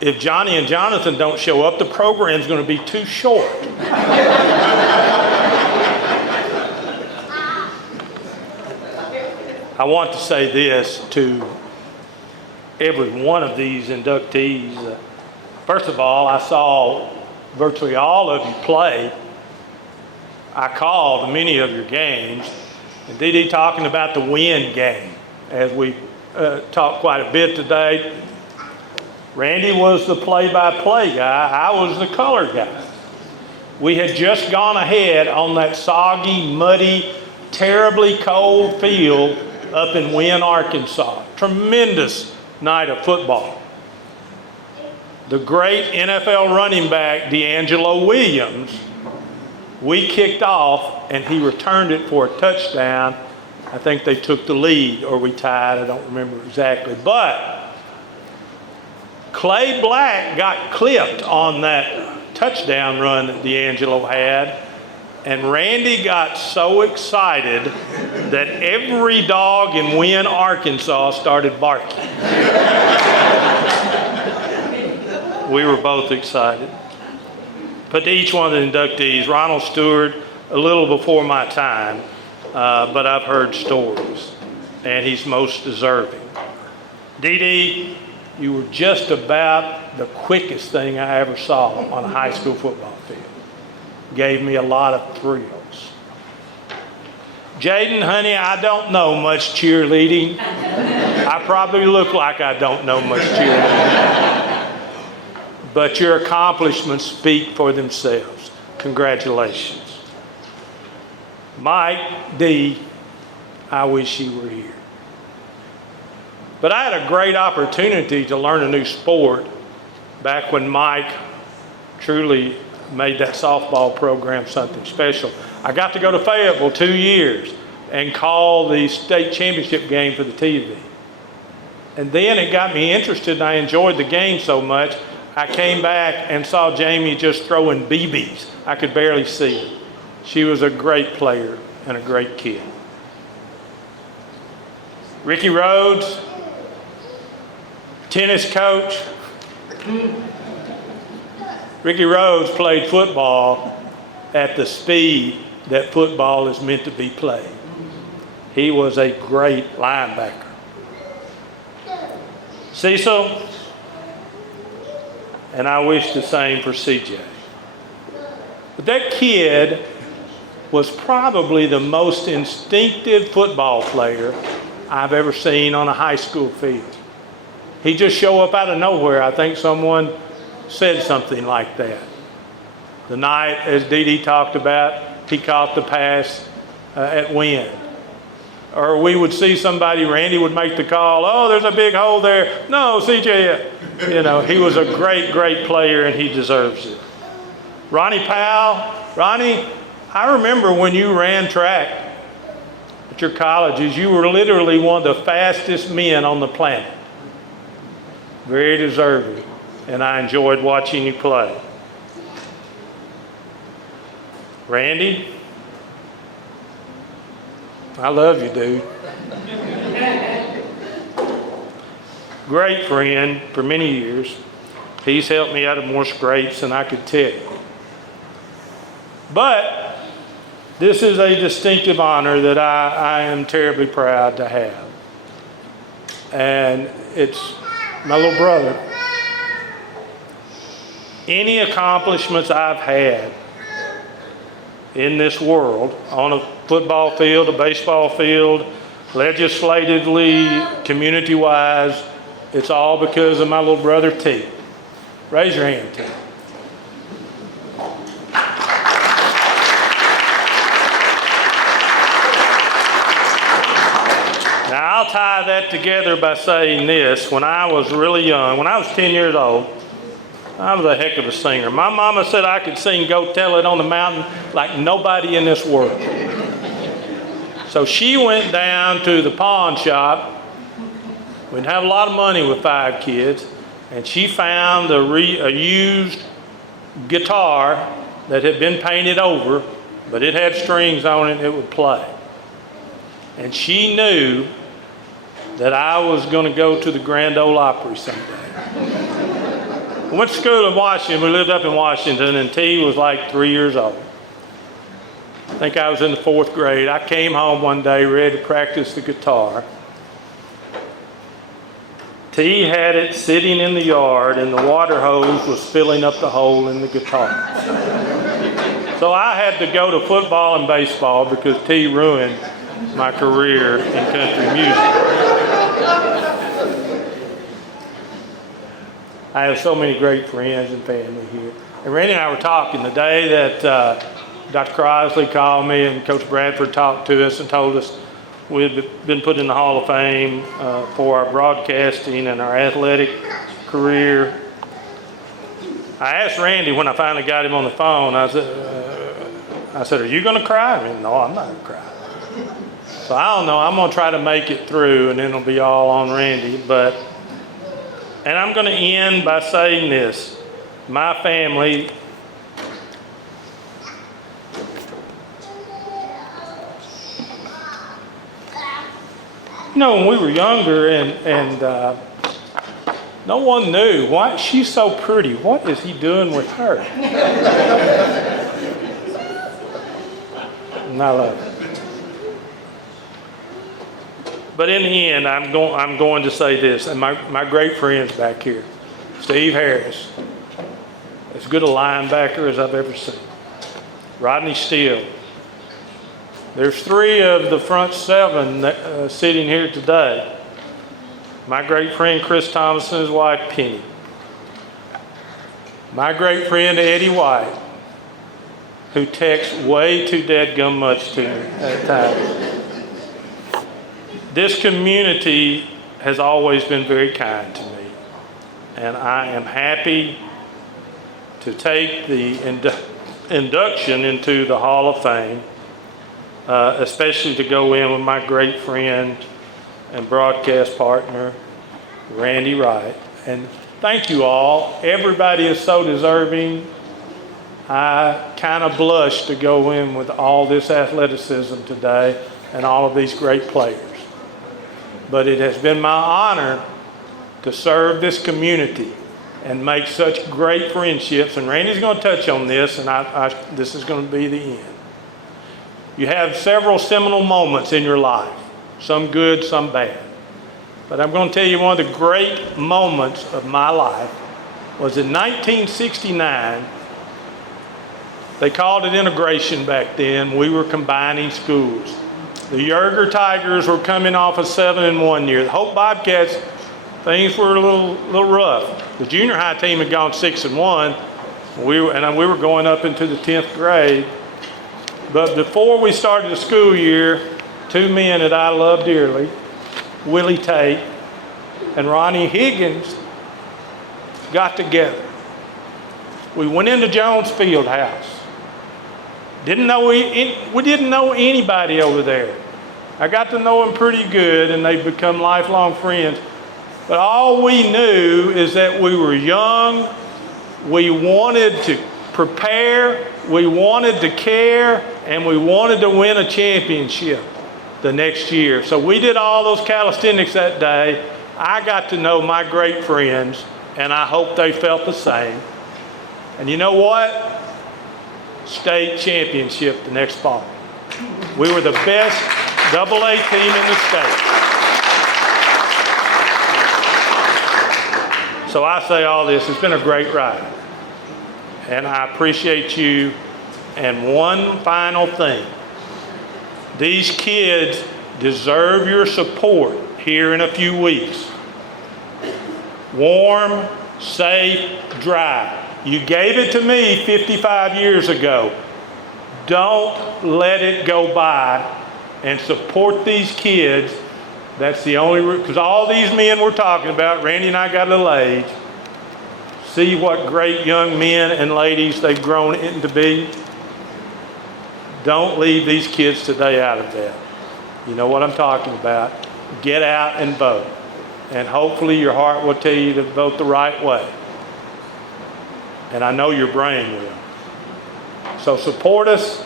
if Johnny and Jonathan don't show up, the program's going to be too short. I want to say this to every one of these inductees. First of all, I saw virtually all of you play. I called many of your games. And Dee Dee talking about the win game, as we talked quite a bit today. Randy was the play-by-play guy. I was the color guy. We had just gone ahead on that soggy, muddy, terribly cold field up in Wynne, Arkansas. Tremendous night of football. The great NFL running back, D'Angelo Williams, we kicked off and he returned it for a touchdown. I think they took the lead or we tied, I don't remember exactly. But Clay Black got clipped on that touchdown run that D'Angelo had. And Randy got so excited that every dog in Wynne, Arkansas started barking. We were both excited. But to each one of the inductees, Ronald Stewart, a little before my time, but I've heard stories, and he's most deserving. Dee Dee, you were just about the quickest thing I ever saw on a high school football field. Gave me a lot of thrills. Jaden, honey, I don't know much cheerleading. I probably look like I don't know much cheerleading. But your accomplishments speak for themselves. Congratulations. Mike D., I wish you were here. But I had a great opportunity to learn a new sport back when Mike truly made that softball program something special. I got to go to Fayetteville 2 years and call the state championship game for the TV. And then it got me interested and I enjoyed the game so much, I came back and saw Jamie just throwing BBs. I could barely see her. She was a great player and a great kid. Ricky Rhodes, tennis coach. Ricky Rhodes played football at the speed that football is meant to be played. He was a great linebacker. Cecil, and I wish the same for CJ. But that kid was probably the most instinctive football player I've ever seen on a high school field. He just showed up out of nowhere. I think someone said something like that. The night, as Dee Dee talked about, he caught the pass at Wynne. Or we would see somebody, Randy would make the call, oh, there's a big hole there. No, CJ, you know, he was a great, great player and he deserves it. Ronnie Powell, Ronnie, I remember when you ran track at your colleges, you were literally one of the fastest men on the planet. Very deserving. And I enjoyed watching you play. Randy, I love you, dude. Great friend for many years. He's helped me out of more scrapes than I could tell you. But this is a distinctive honor that I am terribly proud to have. And it's my little brother, any accomplishments I've had in this world, on a football field, a baseball field, legislatively, community-wise, it's all because of my little brother T. Raise your hand, T. Now, I'll tie that together by saying this. When I was really young, when I was 10 years old, I was a heck of a singer. My mama said I could sing Go Tell It on the Mountain like nobody in this world. So she went down to the pawn shop. We didn't have a lot of money with 5 kids. And she found a used guitar that had been painted over, but it had strings on it and it would play. And she knew that I was going to go to the Grand Ole Opry someday. We went to school in Washington. We lived up in Washington, and T was like 3 years old. I think I was in the 4th grade. I came home one day ready to practice the guitar. T had it sitting in the yard, and the water hose was filling up the hole in the guitar. So I had to go to football and baseball because T ruined my career in country music. I have so many great friends and family here. And Randy and I were talking the day that Dr. Crosley called me and Coach Bradford talked to us and told us we had been put in the Hall of Fame for our broadcasting and our athletic career. I asked Randy when I finally got him on the phone, I said, are you going to cry? I mean, no, I'm not going to cry. So I don't know. I'm going to try to make it through, and then it'll be all on Randy. And I'm going to end by saying this. My family, you know, when we were younger and no one knew, why she's so pretty. What is he doing with her? And I love it. But in the end, I'm going to say this, and my great friends back here, Steve Harris, as good a linebacker as I've ever seen. Rodney Steele. There's 3 of the front 7 sitting here today. My great friend Chris Thomas and his wife Penny. My great friend Eddie White, who texts way too dadgum much to me at times. This community has always been very kind to me, and I am happy to take the induction into the Hall of Fame, especially to go in with my great friend and broadcast partner, Randy Wright. And thank you all. Everybody is so deserving. I kind of blush to go in with all this athleticism today and all of these great players. But it has been my honor to serve this community and make such great friendships. And Randy's going to touch on this, and this is going to be the end. You have several seminal moments in your life, some good, some bad. But I'm going to tell you one of the great moments of my life was in 1969. They called it integration back then. We were combining schools. The Yerger Tigers were coming off a 7-1 year. The Hope Bobcats, things were a little rough. The junior high team had gone 6-1. We were going up into the 10th grade. But before we started the school year, 2 men that I love dearly, Willie Tate and Ronnie Higgins, got together. We went into Jones Field House. We didn't know anybody over there. I got to know them pretty good, and they've become lifelong friends. But all we knew is that we were young, we wanted to prepare, we wanted to care, and we wanted to win a championship the next year. So we did all those calisthenics that day. I got to know my great friends, and I hope they felt the same. And you know what? State championship the next fall. We were the best AA team in the state. So I say all this, it's been a great ride. And I appreciate you. And one final thing. These kids deserve your support here in a few weeks. Warm, safe, dry. You gave it to me 55 years ago. Don't let it go by, and support these kids. That's the only, because all these men we're talking about, Randy and I got a little age, see what great young men and ladies they've grown into be. Don't leave these kids today out of that. You know what I'm talking about. Get out and vote. And hopefully your heart will tell you to vote the right way. And I know your brain will. So support us,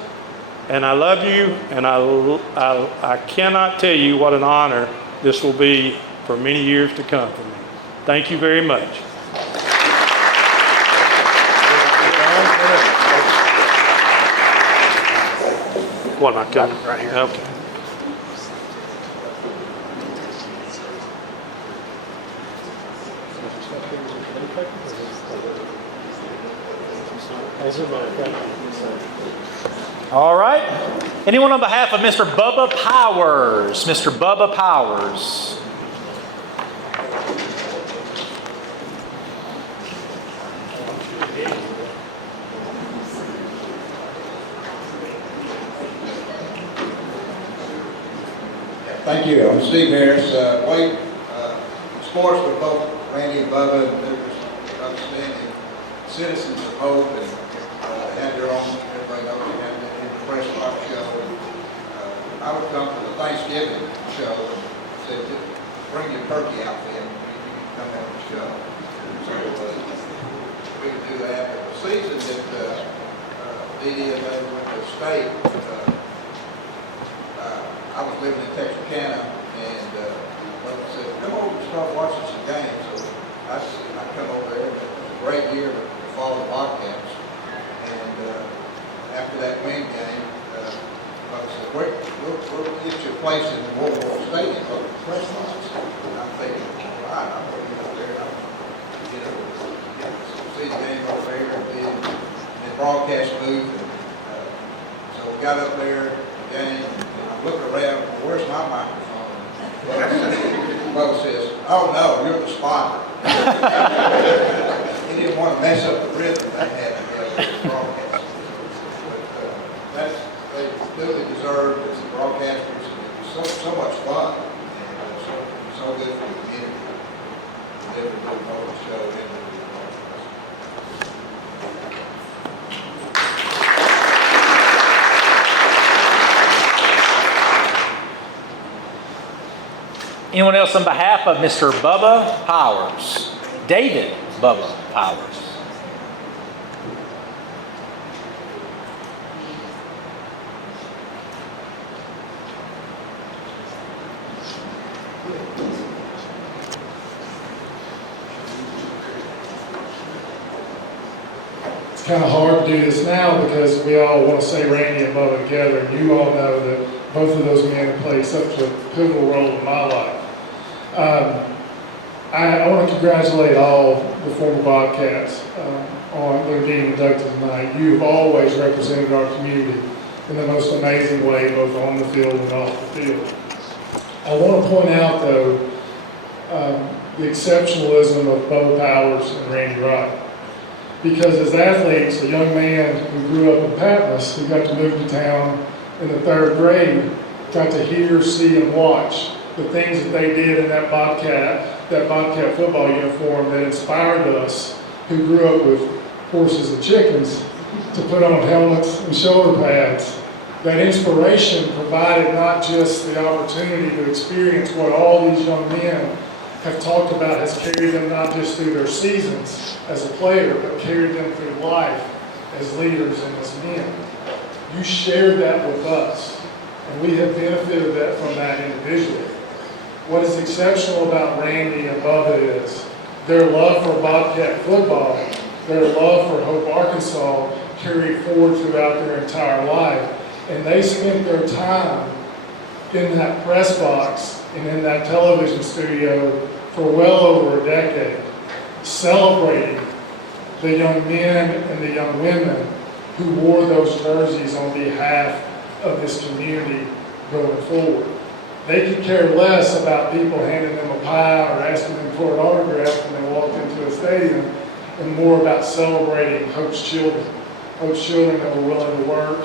and I love you, and I cannot tell you what an honor this will be for many years to come for me. Thank you very much. What am I coming? Right here. Okay. All right. Anyone on behalf of Mr. Bubba Powers? Mr. Bubba Powers. Thank you. I'm Steve Harris. Played sports with both Randy and Bubba, and they're just outstanding citizens of Hope, and had their own, everybody knows they had the press box show. I would come to the Thanksgiving show and said, bring your turkey out then, you can come have the show. So we could do that. But the season that Dee and they went to state, I was living in Texarkana, and Bubba said, come over and start watching some games. So I come over there. It was a great year to follow the Bobcats. And after that win game, I said, we'll get you a place in the World War Stadium, the press box. And I'm thinking, all right, I'm going to get up there. See the game over there and be in the broadcast booth. And, so we got up there, the game, and I'm looking around, where's my microphone? Bubba says, oh no, you're the spotter. He didn't want to mess up the rhythm they had together. Broadcast. But they really deserve as the broadcasters. It was so much fun, and so good for the community. Never did know the show. Anyone else on behalf of Mr. Bubba Powers? David Bubba Powers. It's kind of hard to do this now because we all want to say Randy and Bubba together, and you all know that both of those men have played such a pivotal role in my life. I want to congratulate all the former Bobcats on their getting inducted tonight. You've always represented our community in the most amazing way, both on the field and off the field. I want to point out, though, the exceptionalism of Bubba Powers and Randy Wright. Because as athletes, a young man who grew up in Patmos, who got to move to town in the 3rd grade, got to hear, see, and watch the things that they did in that Bobcat football uniform that inspired us, who grew up with horses and chickens, to put on helmets and shoulder pads. That inspiration provided not just the opportunity to experience what all these young men have talked about has carried them not just through their seasons as a player, but carried them through life as leaders and as men. You shared that with us, and we have benefited from that individually. What is exceptional about Randy and Bubba is their love for Bobcat football, their love for Hope, Arkansas, carried forward throughout their entire life. And they spent their time in that press box and in that television studio for well over a decade, celebrating the young men and the young women who wore those jerseys on behalf of this community going forward. They could care less about people handing them a pie or asking them for an autograph when they walked into a stadium, and more about celebrating Hope's children. Hope's children that were willing to work,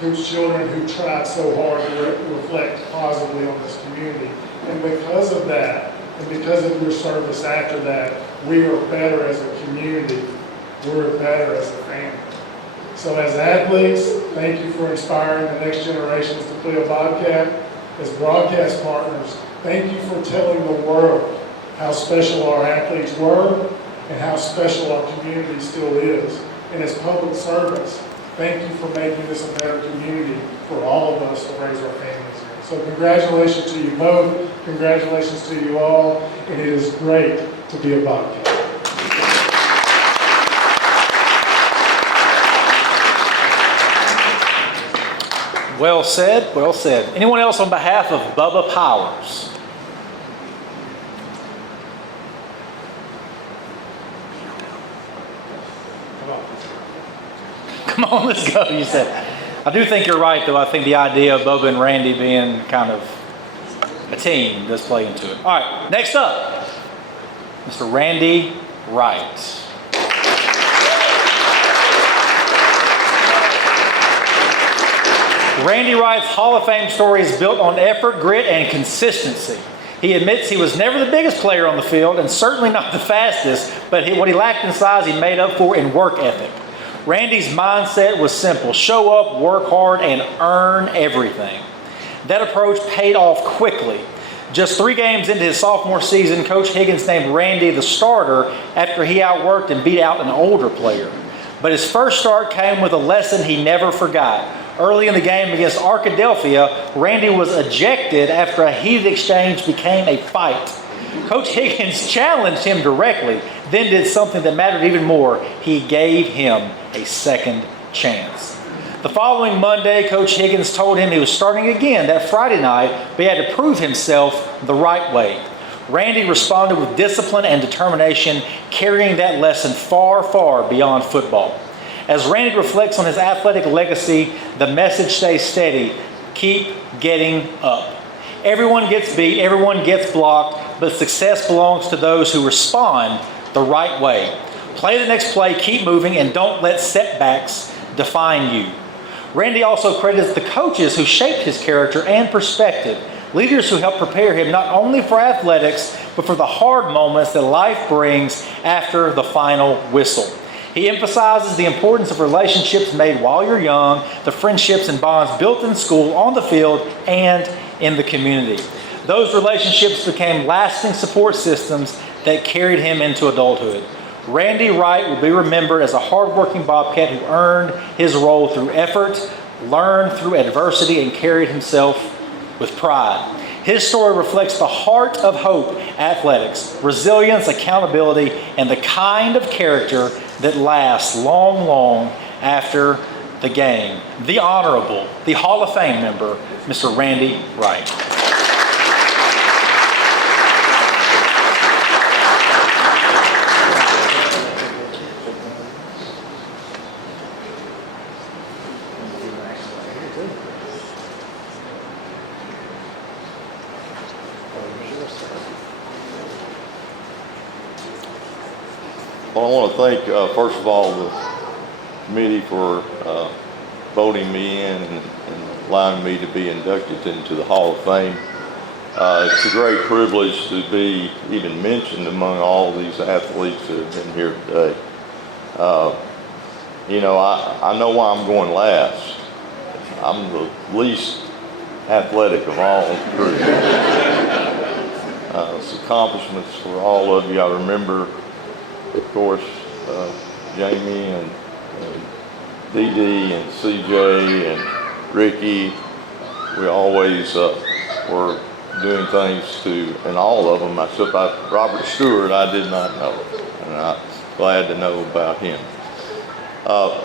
Hope's children who tried so hard to reflect positively on this community. And because of that, and because of your service after that, we are better as a community. We're better as a family. So as athletes, thank you for inspiring the next generations to play a Bobcat. As broadcast partners, thank you for telling the world how special our athletes were and how special our community still is. And as public servants, thank you for making this a better community for all of us to raise our families in. So congratulations to you both. Congratulations to you all. And it is great to be a Bobcat. Well said, well said. Anyone else on behalf of Bubba Powers? Come on, let's go, you said. I do think you're right, though. I think the idea of Bubba and Randy being kind of a team does play into it. All right, next up, Mr. Randy Wright. Randy Wright's Hall of Fame story is built on effort, grit, and consistency. He admits he was never the biggest player on the field and certainly not the fastest, but what he lacked in size he made up for in work ethic. Randy's mindset was simple: show up, work hard, and earn everything. That approach paid off quickly. Just 3 games into his sophomore season, Coach Higgins named Randy the starter after he outworked and beat out an older player. But his first start came with a lesson he never forgot. Early in the game against Arkadelphia, Randy was ejected after a heated exchange became a fight. Coach Higgins challenged him directly, then did something that mattered even more. He gave him a second chance. The following Monday, Coach Higgins told him he was starting again that Friday night, but he had to prove himself the right way. Randy responded with discipline and determination, carrying that lesson far, far beyond football. As Randy reflects on his athletic legacy, the message stays steady: keep getting up. Everyone gets beat, everyone gets blocked, but success belongs to those who respond the right way. Play the next play, keep moving, and don't let setbacks define you. Randy also credits the coaches who shaped his character and perspective, leaders who helped prepare him not only for athletics, but for the hard moments that life brings after the final whistle. He emphasizes the importance of relationships made while you're young, the friendships and bonds built in school, on the field, and in the community. Those relationships became lasting support systems that carried him into adulthood. Randy Wright will be remembered as a hardworking Bobcat who earned his role through effort, learned through adversity, and carried himself with pride. His story reflects the heart of Hope Athletics: resilience, accountability, and the kind of character that lasts long, long after the game. The Honorable, the Hall of Fame member, Mr. Randy Wright. Well, I want to thank, first of all, the committee for voting me in and allowing me to be inducted into the Hall of Fame. It's a great privilege to be even mentioned among all these athletes that have been here today. You know, I know why I'm going last. I'm the least athletic of all the crew. It's accomplishments for all of you. I remember, of course, Jamie and Dee Dee and CJ and Ricky. We always were doing things to, and all of them, except Robert Stewart, I did not know, and I'm glad to know about him. I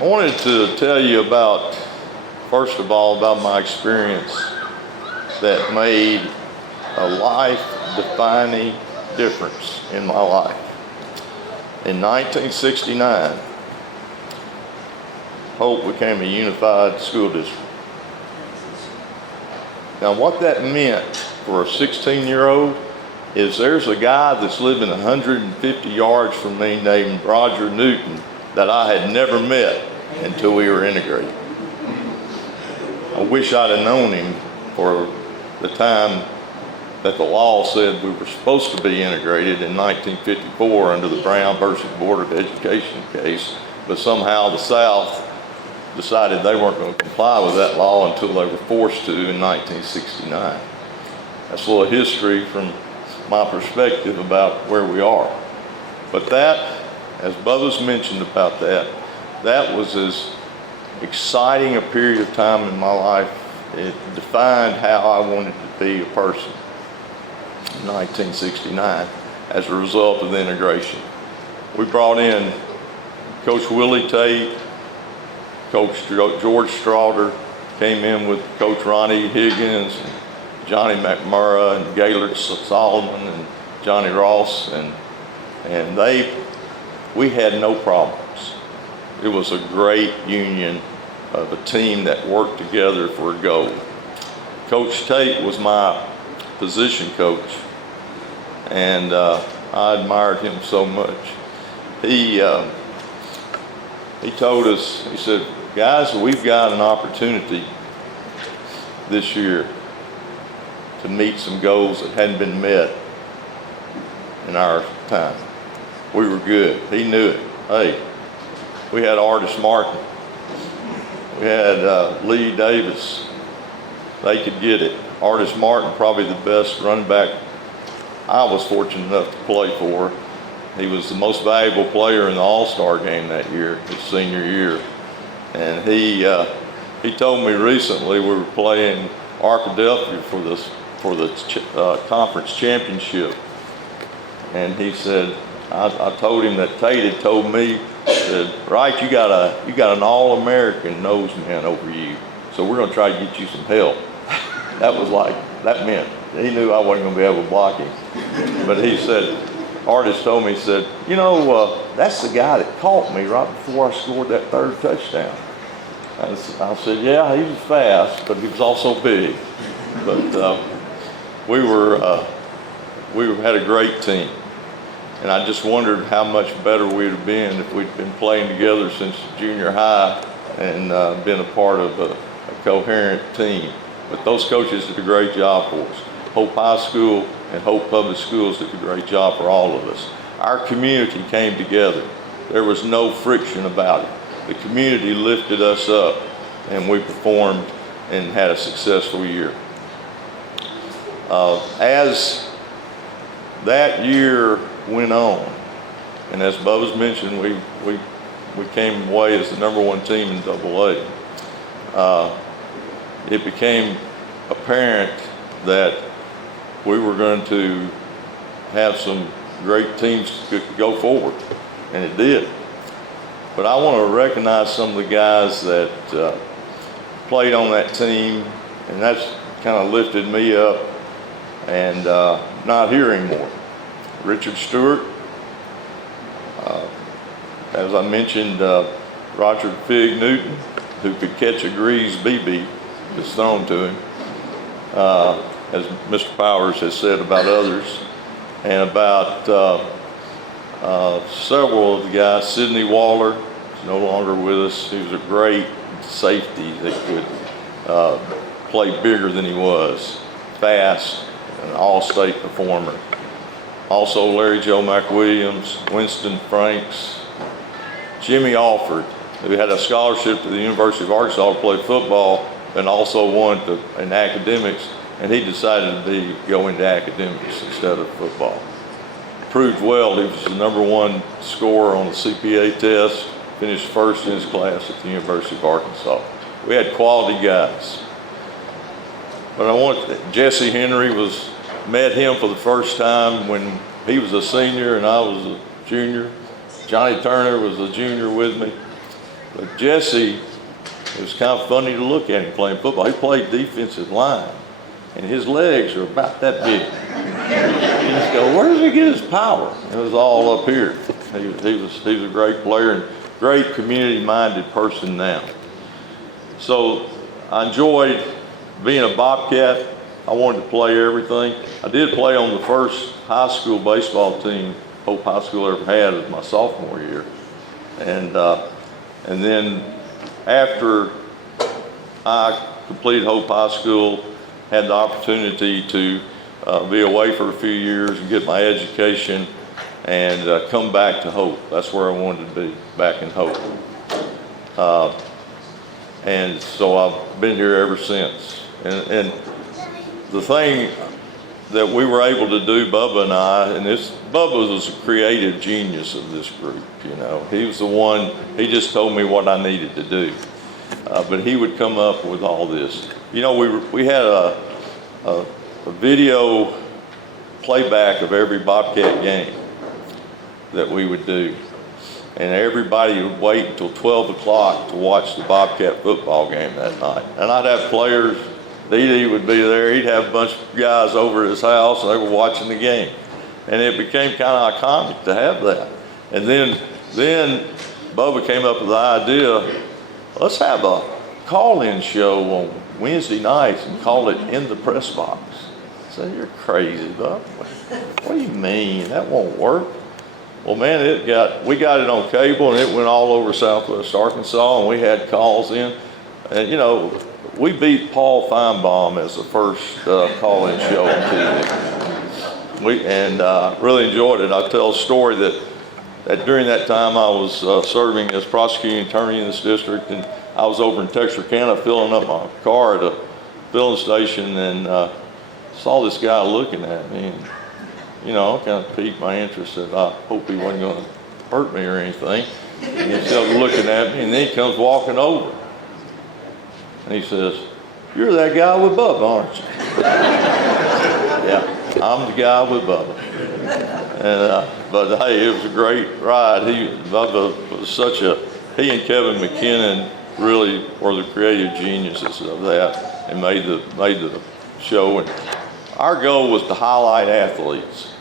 wanted to tell you about, first of all, about my experience that made a life-defining difference in my life. In 1969, Hope became a unified school district. Now what that meant for a 16-year-old is there's a guy that's living 150 yards from me named Roger Newton that I had never met until we were integrated. I wish I'd have known him for the time that the law said we were supposed to be integrated in 1954 under the Brown versus Board of Education case, but somehow the South decided they weren't going to comply with that law until they were forced to in 1969. That's a little history from my perspective about where we are. But that, as Bubba's mentioned about that, that was as exciting a period of time in my life. It defined how I wanted to be a person in 1969 as a result of the integration. We brought in Coach Willie Tate, Coach George Strawder, came in with Coach Ronnie Higgins, and Johnny McMurray, and Gaylord Solomon, and Johnny Ross, and we had no problems. It was a great union of a team that worked together for a goal. Coach Tate was my position coach, and I admired him so much. He told us, he said, guys, we've got an opportunity this year to meet some goals that hadn't been met in our time. We were good. He knew it. Hey, we had Artis Martin. We had Lee Davis. They could get it. Artis Martin, probably the best running back I was fortunate enough to play for. He was the most valuable player in the All-Star game that year, his senior year. And he told me recently we were playing Arkadelphia for the conference championship. And he said, I told him that Tate had told me, said, right, you got an All-American nose man over you, so we're going to try to get you some help. That meant he knew I wasn't going to be able to block him. But he said, Artis told me, he said, you know, that's the guy that caught me right before I scored that third touchdown. I said, yeah, he was fast, but he was also big. But we had a great team. And I just wondered how much better we'd have been if we'd been playing together since junior high and been a part of a coherent team. But those coaches did a great job for us. Hope High School and Hope Public Schools did a great job for all of us. Our community came together. There was no friction about it. The community lifted us up, and we performed and had a successful year. As that year went on, and as Bubba's mentioned, we came away as the #1 team in AA. It became apparent that we were going to have some great teams to go forward, and it did. But I want to recognize some of the guys that played on that team, and that's kind of lifted me up and not here anymore. Richard Stewart, as I mentioned, Roger Fig Newton, who could catch a greased BB that's thrown to him, as Mr. Powers has said about others, and about several of the guys. Sidney Waller is no longer with us. He was a great safety that could play bigger than he was, fast, an all-state performer. Also Larry Joe McWilliams, Winston Franks, Jimmy Alford, who had a scholarship to the University of Arkansas to play football and also won in academics, and he decided to go into academics instead of football. Proved well. He was the #1 scorer on the CPA test, finished first in his class at the University of Arkansas. We had quality guys. But Jesse Henry met him for the first time when he was a senior and I was a junior. Johnny Turner was a junior with me. But Jesse, it was kind of funny to look at him playing football. He played defensive line, and his legs are about that big. You just go, where does he get his power? It was all up here. He was a great player and great community-minded person now. So I enjoyed being a Bobcat. I wanted to play everything. I did play on the first high school baseball team Hope High School ever had as my sophomore year. And then after I completed Hope High School, had the opportunity to be away for a few years and get my education and come back to Hope. That's where I wanted to be, back in Hope. And so I've been here ever since. And the thing that we were able to do, Bubba and I, and Bubba was a creative genius of this group, you know. He was the one, he just told me what I needed to do. But he would come up with all this. You know, we had a video playback of every Bobcat game that we would do. And everybody would wait until 12 o'clock to watch the Bobcat football game that night. And I'd have players, Dee would be there, he'd have a bunch of guys over at his house and they were watching the game. And it became kind of iconic to have that. And then Bubba came up with the idea, let's have a call-in show on Wednesday nights and call it In the Press Box. I said, you're crazy, Bubba. What do you mean? That won't work. Well, man, we got it on cable and it went all over Southwest Arkansas and we had calls in. And, you know, we beat Paul Feinbaum as the first call-in show on TV. Really enjoyed it. I'll tell a story that during that time I was serving as prosecuting attorney in this district, and I was over in Texarkana filling up my car at a filling station and saw this guy looking at me. And, you know, kind of piqued my interest that I hope he wasn't going to hurt me or anything. And he started looking at me, and then he comes walking over. And he says, you're that guy with Bubba, aren't you? Yeah, I'm the guy with Bubba. But hey, it was a great ride. Bubba was he and Kevin McKinnon really were the creative geniuses of that and made the show. And our goal was to highlight athletes.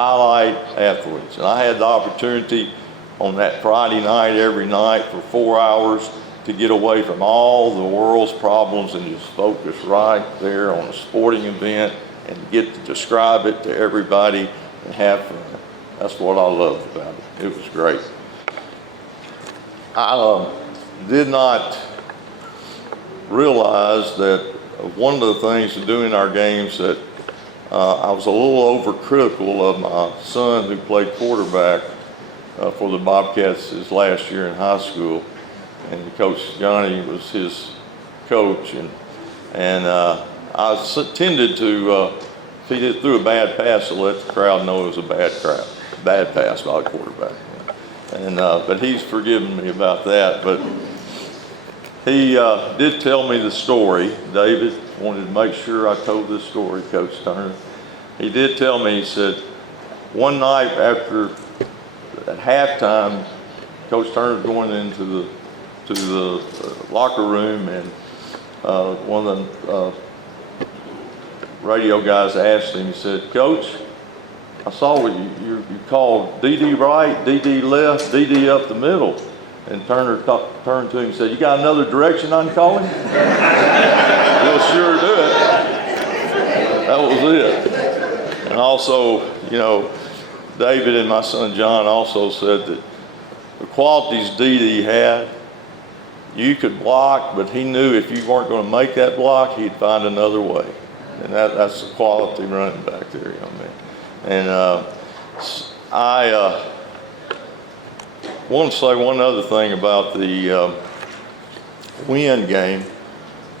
And I had the opportunity on that Friday night every night for 4 hours to get away from all the world's problems and just focus right there on a sporting event and get to describe it to everybody and have fun. That's what I loved about it. It was great. I did not realize that one of the things to do in our games that I was a little overcritical of my son who played quarterback for the Bobcats his last year in high school. And Coach Johnny was his coach. And I tended to, if he threw a bad pass, to let the crowd know it was a bad pass by the quarterback. But he's forgiven me about that. But he did tell me the story. David wanted to make sure I told this story, Coach Turner. He did tell me, he said, one night at halftime, Coach Turner going into the locker room, and one of the radio guys asked him, he said, Coach, I saw what you called DD right, DD left, DD up the middle. And Turner turned to him and said, you got another direction I can call him? We'll sure do it. That was it. And also, you know, David and my son John also said that the qualities DD had, you could block, but he knew if you weren't going to make that block, he'd find another way. And that's the quality running back there, young man. And I want to say one other thing about the win game.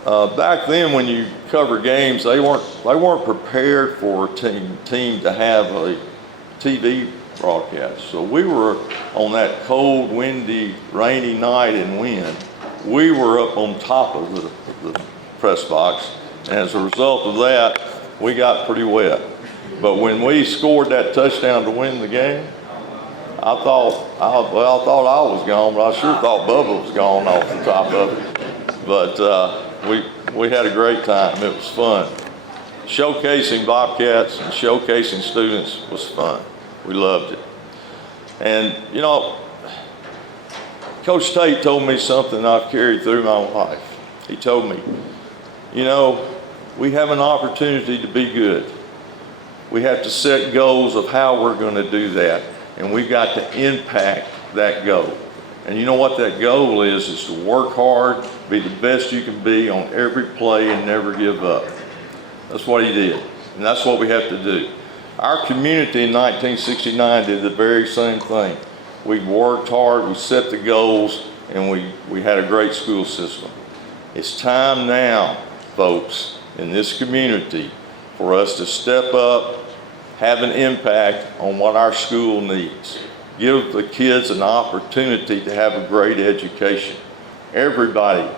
Back then, when you cover games, they weren't prepared for a team to have a TV broadcast. So we were on that cold, windy, rainy night in wind. We were up on top of the press box, and as a result of that, we got pretty wet. But when we scored that touchdown to win the game, I thought I was gone, but I sure thought Bubba was gone off the top of it. But we had a great time. It was fun. showcasing Bobcats and showcasing students was fun. We loved it. And, you know, Coach Tate told me something I've carried through my life. He told me, you know, we have an opportunity to be good. We have to set goals of how we're going to do that, and we've got to impact that goal. And you know what that goal is to work hard, be the best you can be on every play and never give up. That's what he did, and that's what we have to do. Our community in 1969 did the very same thing. We worked hard, we set the goals, and we had a great school system. It's time now, folks, in this community for us to step up, have an impact on what our school needs. Give the kids an opportunity to have a great education. Everybody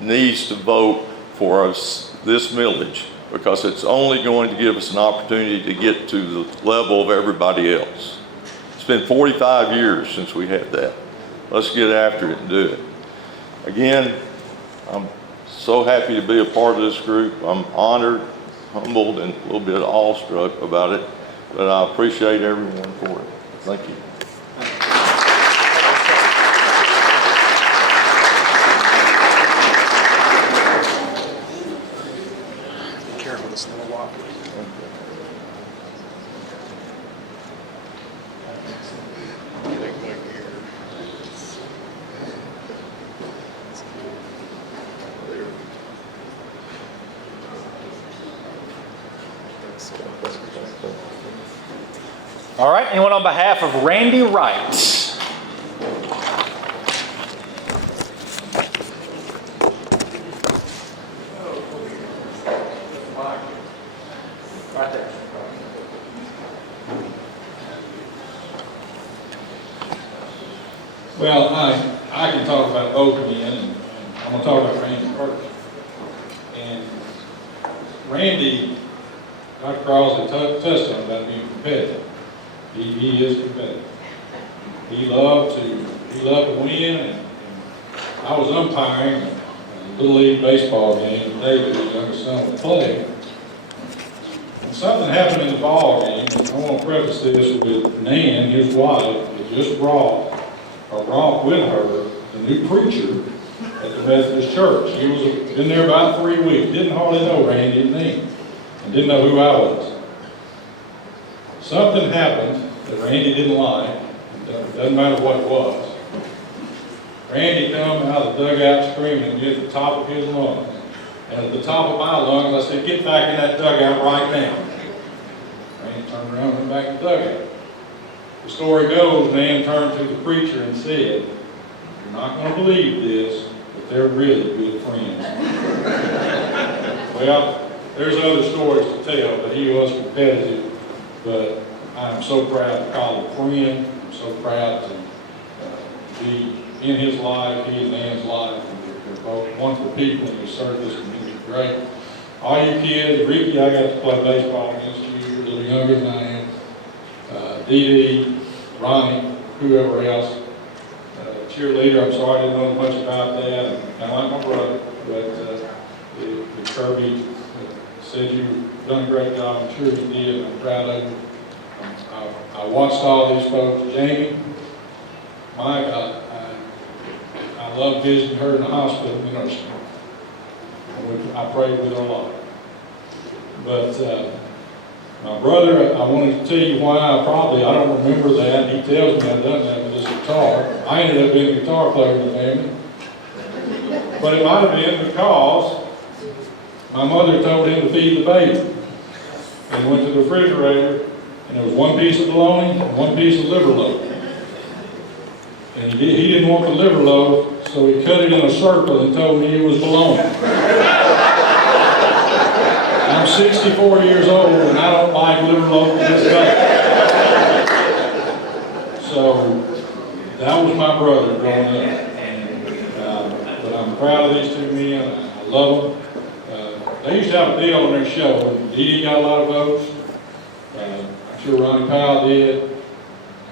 needs to vote for us this millage because it's only going to give us an opportunity to get to the level of everybody else. It's been 45 years since we had that. Let's get after it and do it. Again, I'm so happy to be a part of this group. I'm honored, humbled, and a little bit awestruck about it, but I appreciate everyone for it. Thank you. Careful, this little walk. All right, anyone on behalf of Randy Wright? Right there. Well, I can talk about both again, and I'm going to talk about Randy first. And Randy, Dr. Crossley touched on about being competitive. He is competitive. He loved to win, and I was umpiring a Little League baseball game, and David, his youngest son, was playing. And something happened in the ball game, and I want to preface this with Nan, his wife, had just brought with her the new preacher at the Methodist Church. He was been there about 3 weeks, didn't hardly know Randy and me, and didn't know who I was. Something happened that Randy didn't like. It doesn't matter what it was. Randy come out of the dugout screaming at the top of his lungs. And at the top of my lungs, I said, "Get back in that dugout right now." Randy turned around and went back to the dugout. The story goes, Nan turned to the preacher and said, "You're not going to believe this, but they're really good friends." Well, there's other stories to tell, but he was competitive. But I'm so proud to call him a friend. I'm so proud to be in his life, he and Nan's life. They're both wonderful people, and you serve this community great. All you kids, Ricky, I got to play baseball against you. You're a little younger than I am. Dee Dee, Ronnie, whoever else. Cheerleader, I'm sorry I didn't know much about that. I like my brother, but the Kirby said you've done a great job. I'm sure you did. I'm proud of you. I watched all these folks. Jamie, Mike, I love visiting her in the hospital, you know. I prayed with her a lot. But my brother, I wanted to tell you why I don't remember that. He tells me I've done that with this guitar. I ended up being a guitar player in the family. But it might have been because my mother told him to feed the baby. And went to the refrigerator, and there was one piece of bologna and one piece of liver loaf. And he didn't want the liver loaf, so he cut it in a circle and told me it was bologna. I'm 64 years old, and I don't like liver loaf to this day. So that was my brother growing up. But I'm proud of these two men. I love them. They used to have a deal on their show, and Dee Dee got a lot of votes. I'm sure Ronnie Powell did.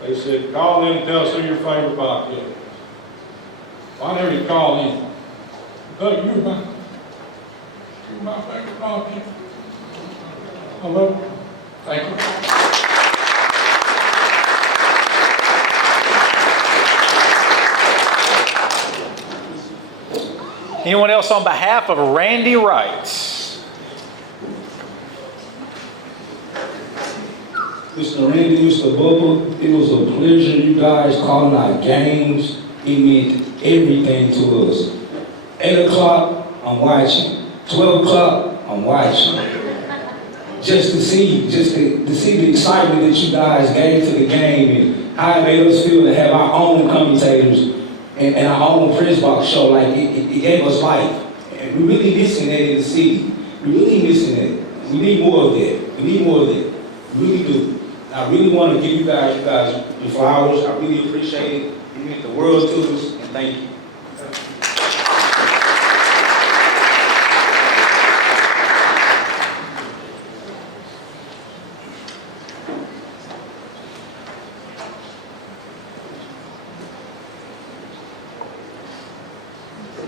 They said, "Call in and tell us who your favorite Bobcat is." Well, I never did call in. But you're my favorite Bobcat. Hello? Thank you. Anyone else on behalf of Randy Wright? Mr. Randy, Mr. Bubba, it was a pleasure you guys calling our games. It meant everything to us. 8 o'clock, I'm watching. 12 o'clock, I'm watching. Just to see the excitement that you guys gave to the game and how it made us feel to have our own commentators and our own press box show. Like it gave us life. And we're really missing that in the city. We're really missing that. We need more of that. We need more of that. We really do. I really want to give you guys your flowers. I really appreciate it. It meant the world to us, and thank you.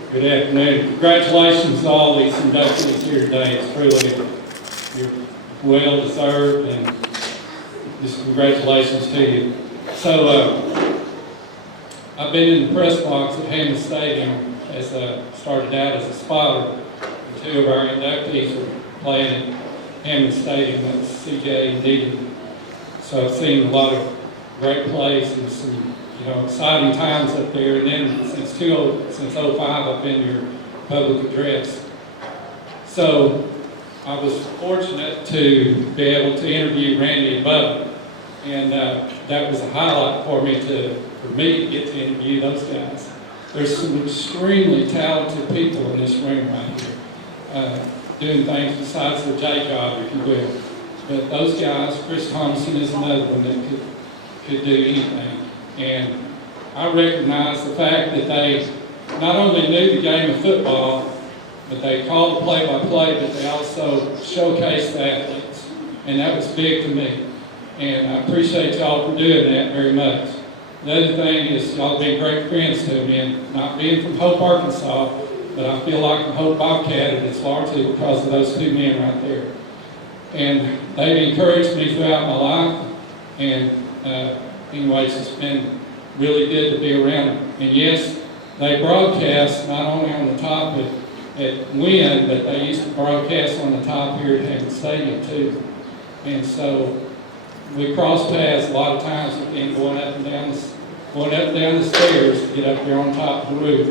Good afternoon. Congratulations to all these inductees here today. It's truly, you're well deserved, and just congratulations to you. So, I've been in the press box at Hammond Stadium as started out as a spotter. And 2 of our inductees are playing at Hammond Stadium. That's CJ and Didi. So I've seen a lot of great plays and some exciting times up there. And then since 05, I've been your public address. So I was fortunate to be able to interview Randy and Bubba. And that was a highlight for me to get to interview those guys. There's some extremely talented people in this room right here, doing things besides their day job, if you will. But those guys, Chris Thompson is another one that could do anything. And I recognize the fact that they not only knew the game of football, but they called the play-by-play, but they also showcased the athletes. And that was big to me. And I appreciate y'all for doing that very much. The other thing is y'all been great friends to me, and not being from Hope, Arkansas, but I feel like I'm Hope Bobcat, and it's largely because of those 2 men right there. And they've encouraged me throughout my life, and anyways, it's been really good to be around them. And yes, they broadcast not only on the top at Wynn, but they used to broadcast on the top here at Hammond Stadium too. And so we cross paths a lot of times with them going up and down the stairs to get up there on top of the roof.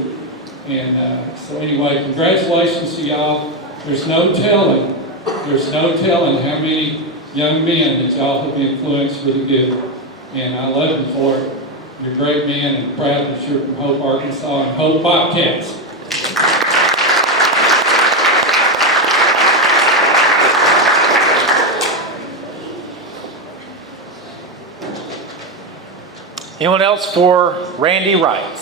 And so anyway, congratulations to y'all. There's no telling how many young men that y'all have influenced for the good. And I love you for it. You're great men, and proud that you're from Hope, Arkansas, and Hope Bobcats. Anyone else for Randy Wright?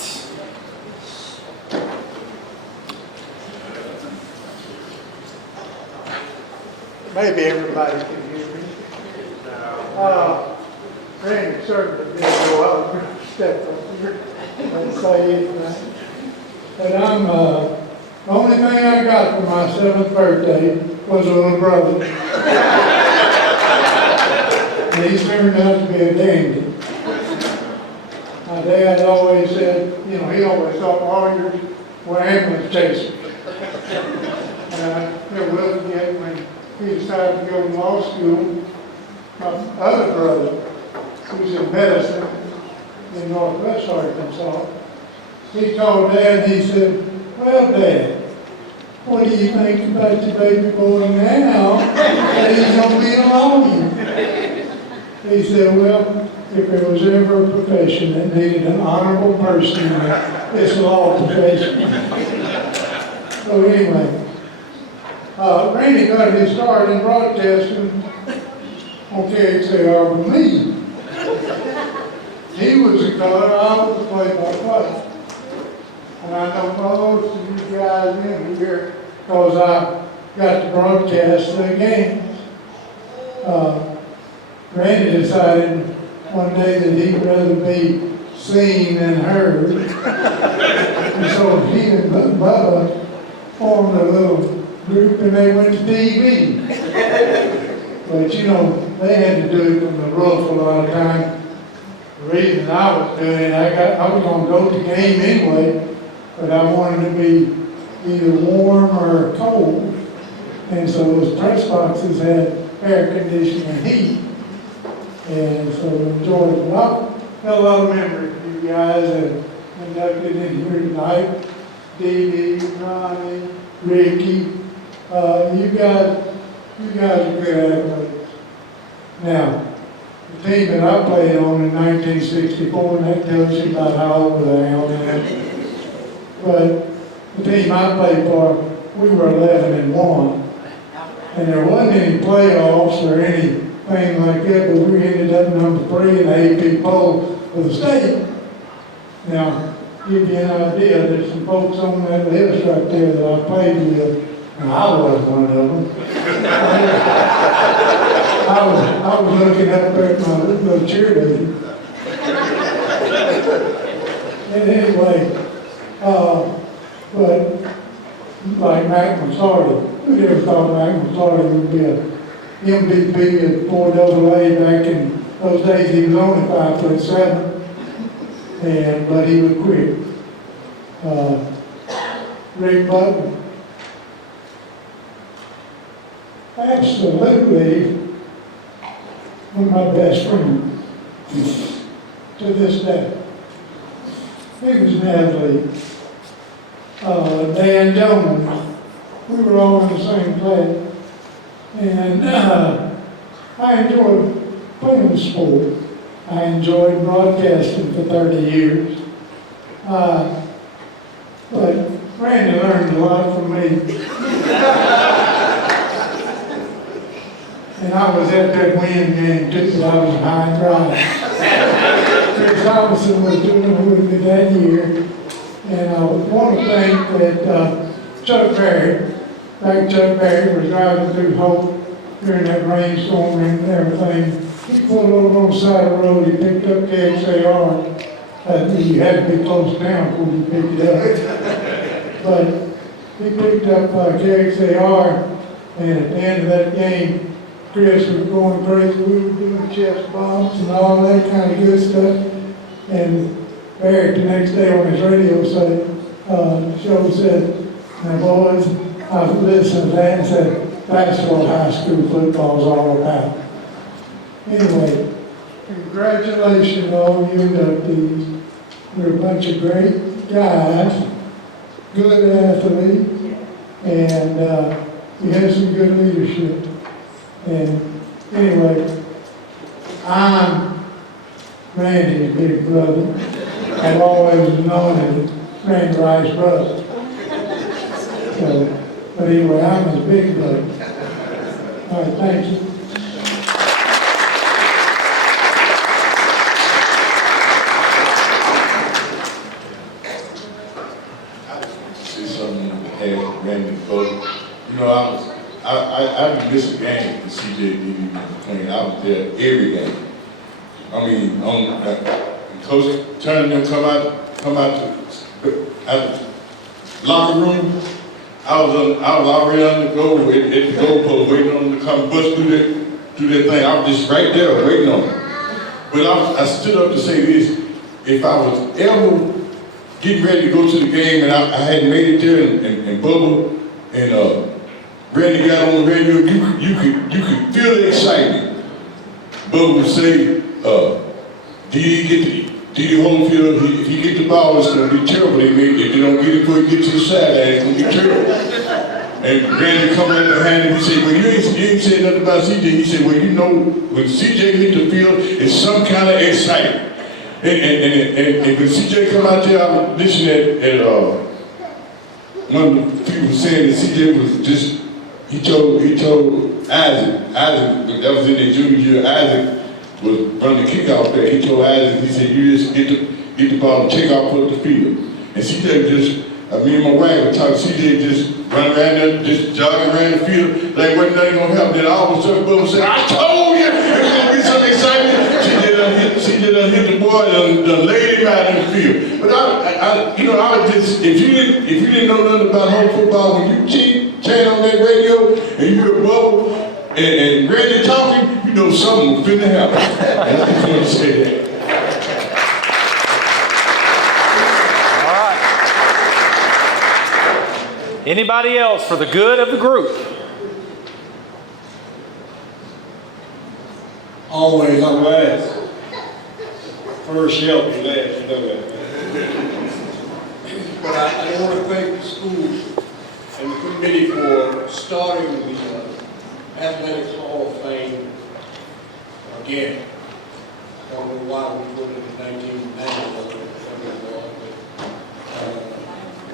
Maybe everybody can hear me. Randy certainly did go out and step up here and say anything. And the only thing I got for my 7th birthday was a little brother. And he's turned out to be a dandy. My dad always said, he always thought lawyers were ambulance chasers. And I never will forget when he decided to go to law school, my other brother, who's in medicine in Northwest Arkansas, he told Dad, he said, "Well, Dad, what do you think about your baby boy now that he's going to be a lawyer?" He said, "Well, if there was ever a profession that needed an honorable person in it, it's the law profession." So anyway, Randy got his start in broadcasting on KXAR with me. He was a color, I was a play-by-play. And I know most of you guys in here because I got to broadcast the games. Randy decided one day that he'd rather be seen than heard. And so he and Bubba formed a little group and they went to TV. But you know, they had to do it from the roof a lot of times. The reason I was doing it, I was gonna go to the game anyway, but I wanted to be either warm or cold. And so those press boxes had air conditioning and heat. And so we enjoyed it. A lot of memories of you guys that inducted in here tonight. Dee Dee, Ronnie, Ricky, you guys are good athletes. Now, the team that I played on in 1964, and that tells you about how old I am. But the team I played for, we were 11-1. And there wasn't any playoffs or anything like that, but we ended up number 3 in the AP poll for the state. Now, give you an idea, there's some folks on that list right there that I played with, and I was one of them. I was looking up there at my little cheerleader. And anyway, but like Mac McSorley, who never thought Mac McSorley would be a MVP at 4AA back in those days? He was only 5'7", but he was quick. Rick Button, absolutely one of my best friends to this day. He was an athlete. Dan Jones, we were all in the same class. And I enjoyed playing the sport. I enjoyed broadcasting for 30 years. But Randy learned a lot from me. And I was at that win game too, but I was high and dry. Chris Robinson was doing it with me that year. And I want to think that Chuck Berry was driving through Hope during that rainstorm and everything. He pulled over on the side of the road, he picked up KXAR. You had to be close down before you picked it up. But he picked up KXAR, and at the end of that game, Chris was going crazy. We were doing chest bumps and all that kind of good stuff. And Barrett the next day on his radio show said, "Now boys, I was listening to that and said, that's what high school football is all about." Anyway, congratulations to all you inductees. You're a bunch of great guys, good athletes, and you have some good leadership. And anyway, I'm Randy's big brother. I've always known him as Randy Rice's brother. So, but anyway, I'm his big brother. All right, thank you. See something that had Randy vote. You know, I didn't miss a game with CJ Diddy playing. I was there every game. I mean, Coach turning them come out to the locker room. I was already on the goal at the goalpost waiting on them to come bust through that thing. I was just right there waiting on them. But I stood up to say this: if I was ever getting ready to go to the game and I hadn't made it there, and Bubba and Randy got on the radio, you could feel the excitement. Bubba would say, Didi Holyfield, if he get the ball, it's going to be terrible. If they don't get it before he gets to the sideline, it's going to be terrible. And Randy come right behind him, he said, well, you ain't said nothing about CJ. He said, well, you know, when CJ hit the field, it's some kind of excitement. And when CJ come out there, I was listening at one of the people saying that CJ was just, he told Isaac, that was in their junior year, Isaac was running the kickoff there. He told Isaac, he said, you just get the ball and take off up the field. And CJ just, me and my wife were talking, CJ just run around there, just jogging around the field, like wasn't nothing gonna happen. Then all of a sudden, Bubba said, I told you, there's gonna be some excitement. CJ done hit the boy and laid him out in the field. But I was just, if you didn't know nothing about home football, when you turn on that radio and you hear Bubba and Granny talking, you know something was finna happen. I just want to say that. Anybody else for the good of the group? Always I'm last. First help you last, you know that. But I want to thank the school and the committee for starting the Athletics Hall of Fame again. I don't know why we put it in 1990,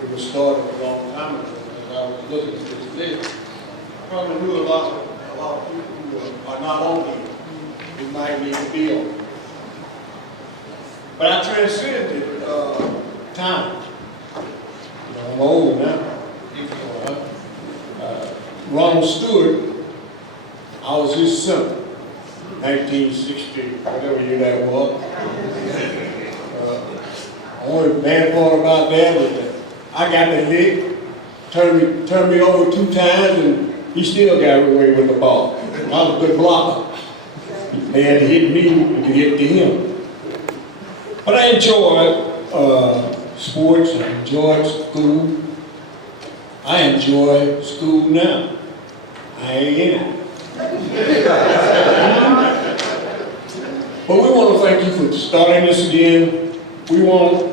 it was started a long time ago. As I was looking at this list, I probably knew a lot of people who are not on here who might need to be on. But I transcended time. You know, I'm old now. Ronald Stewart, I was his son, 1960, whatever year that was. The only bad part about that was that I got the lick, turned me over 2 times, and he still got away with the ball. I was a good blocker. They had to hit me to get to him. But I enjoyed sports, I enjoyed school. I enjoy school now. I ain't in it. But we want to thank you for starting this again. We want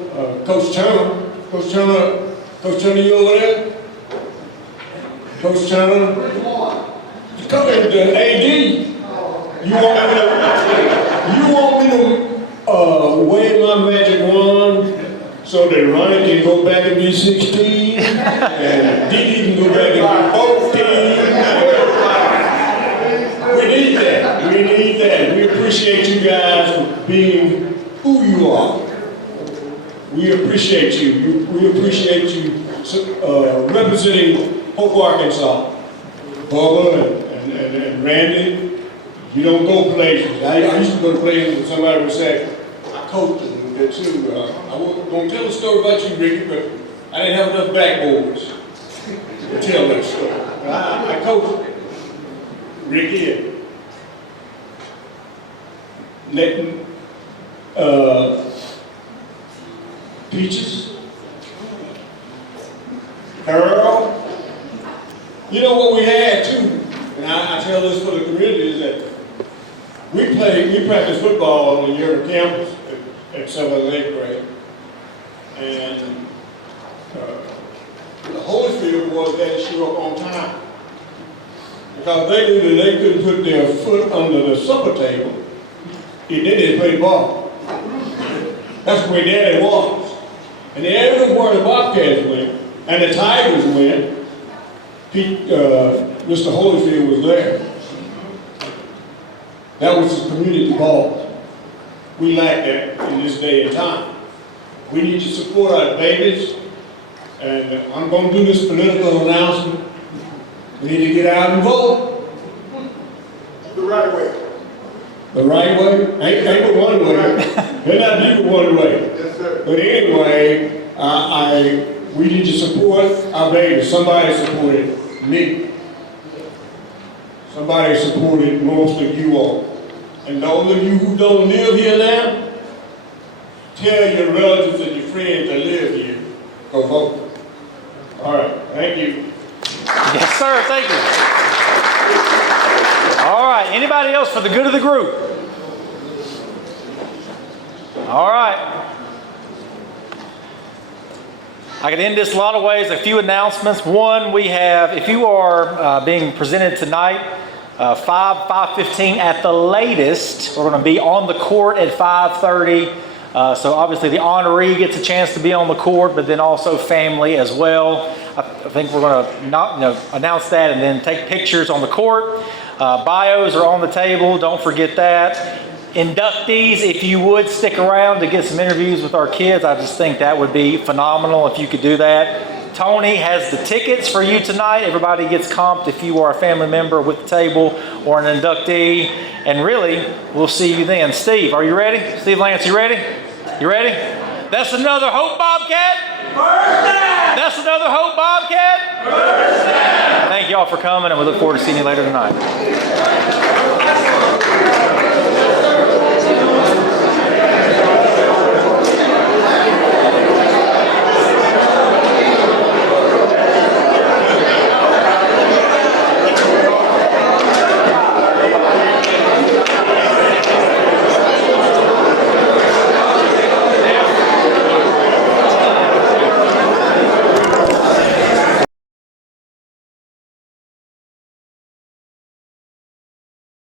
Coach Turner, you over there? Coach Turner, come in, the AD. You want me to wave my magic wand so that Ronnie can go back and be 16 and Dee Dee can go back and be 14. We need that. We need that. We appreciate you guys for being who you are. We appreciate you. We appreciate you representing Hope, Arkansas. Bubba and Randy, you don't go places. I used to go to places where somebody would say, I coached them a bit too. I wasn't going to tell a story about you, Ricky, but I didn't have enough backboards to tell that story. I coached Ricky and letting Peaches, Earl. You know what we had too, and I tell this for the community, is that we practice football on the year campus at 7th and 8th grade. And the Holyfield boys had to show up on time. Because they knew that they couldn't put their foot under the supper table, and then they played ball. That's where Daddy was. And everywhere the Bobcats went, and the Tigers went, Mr. Holyfield was there. That was his community ball. We lack that in this day and time. We need to support our babies, and I'm going to do this political announcement. We need to get out and vote. The right way. The right way? Ain't but one way. They're not doing one way. Yes, sir. But anyway, we need to support our babies. Somebody supported me. Somebody supported most of you all. And those of you who don't live here now, tell your relatives and your friends that live here, go vote. All right, thank you. Yes, sir, thank you. All right, anybody else for the good of the group? All right. I could end this a lot of ways. A few announcements. One, we have, if you are being presented tonight, 5:15 at the latest. We're going to be on the court at 5:30. So obviously the honoree gets a chance to be on the court, but then also family as well. I think we're going to announce that and then take pictures on the court. Bios are on the table. Don't forget that. Inductees, if you would stick around to get some interviews with our kids, I just think that would be phenomenal if you could do that. Tony has the tickets for you tonight. Everybody gets comped if you are a family member with the table or an inductee. And really, we'll see you then. Steve, are you ready? Steve Lance, you ready? You ready? That's another Hope Bobcat. First down! That's another Hope Bobcat. Thank you all for coming, and we look forward to seeing you later tonight.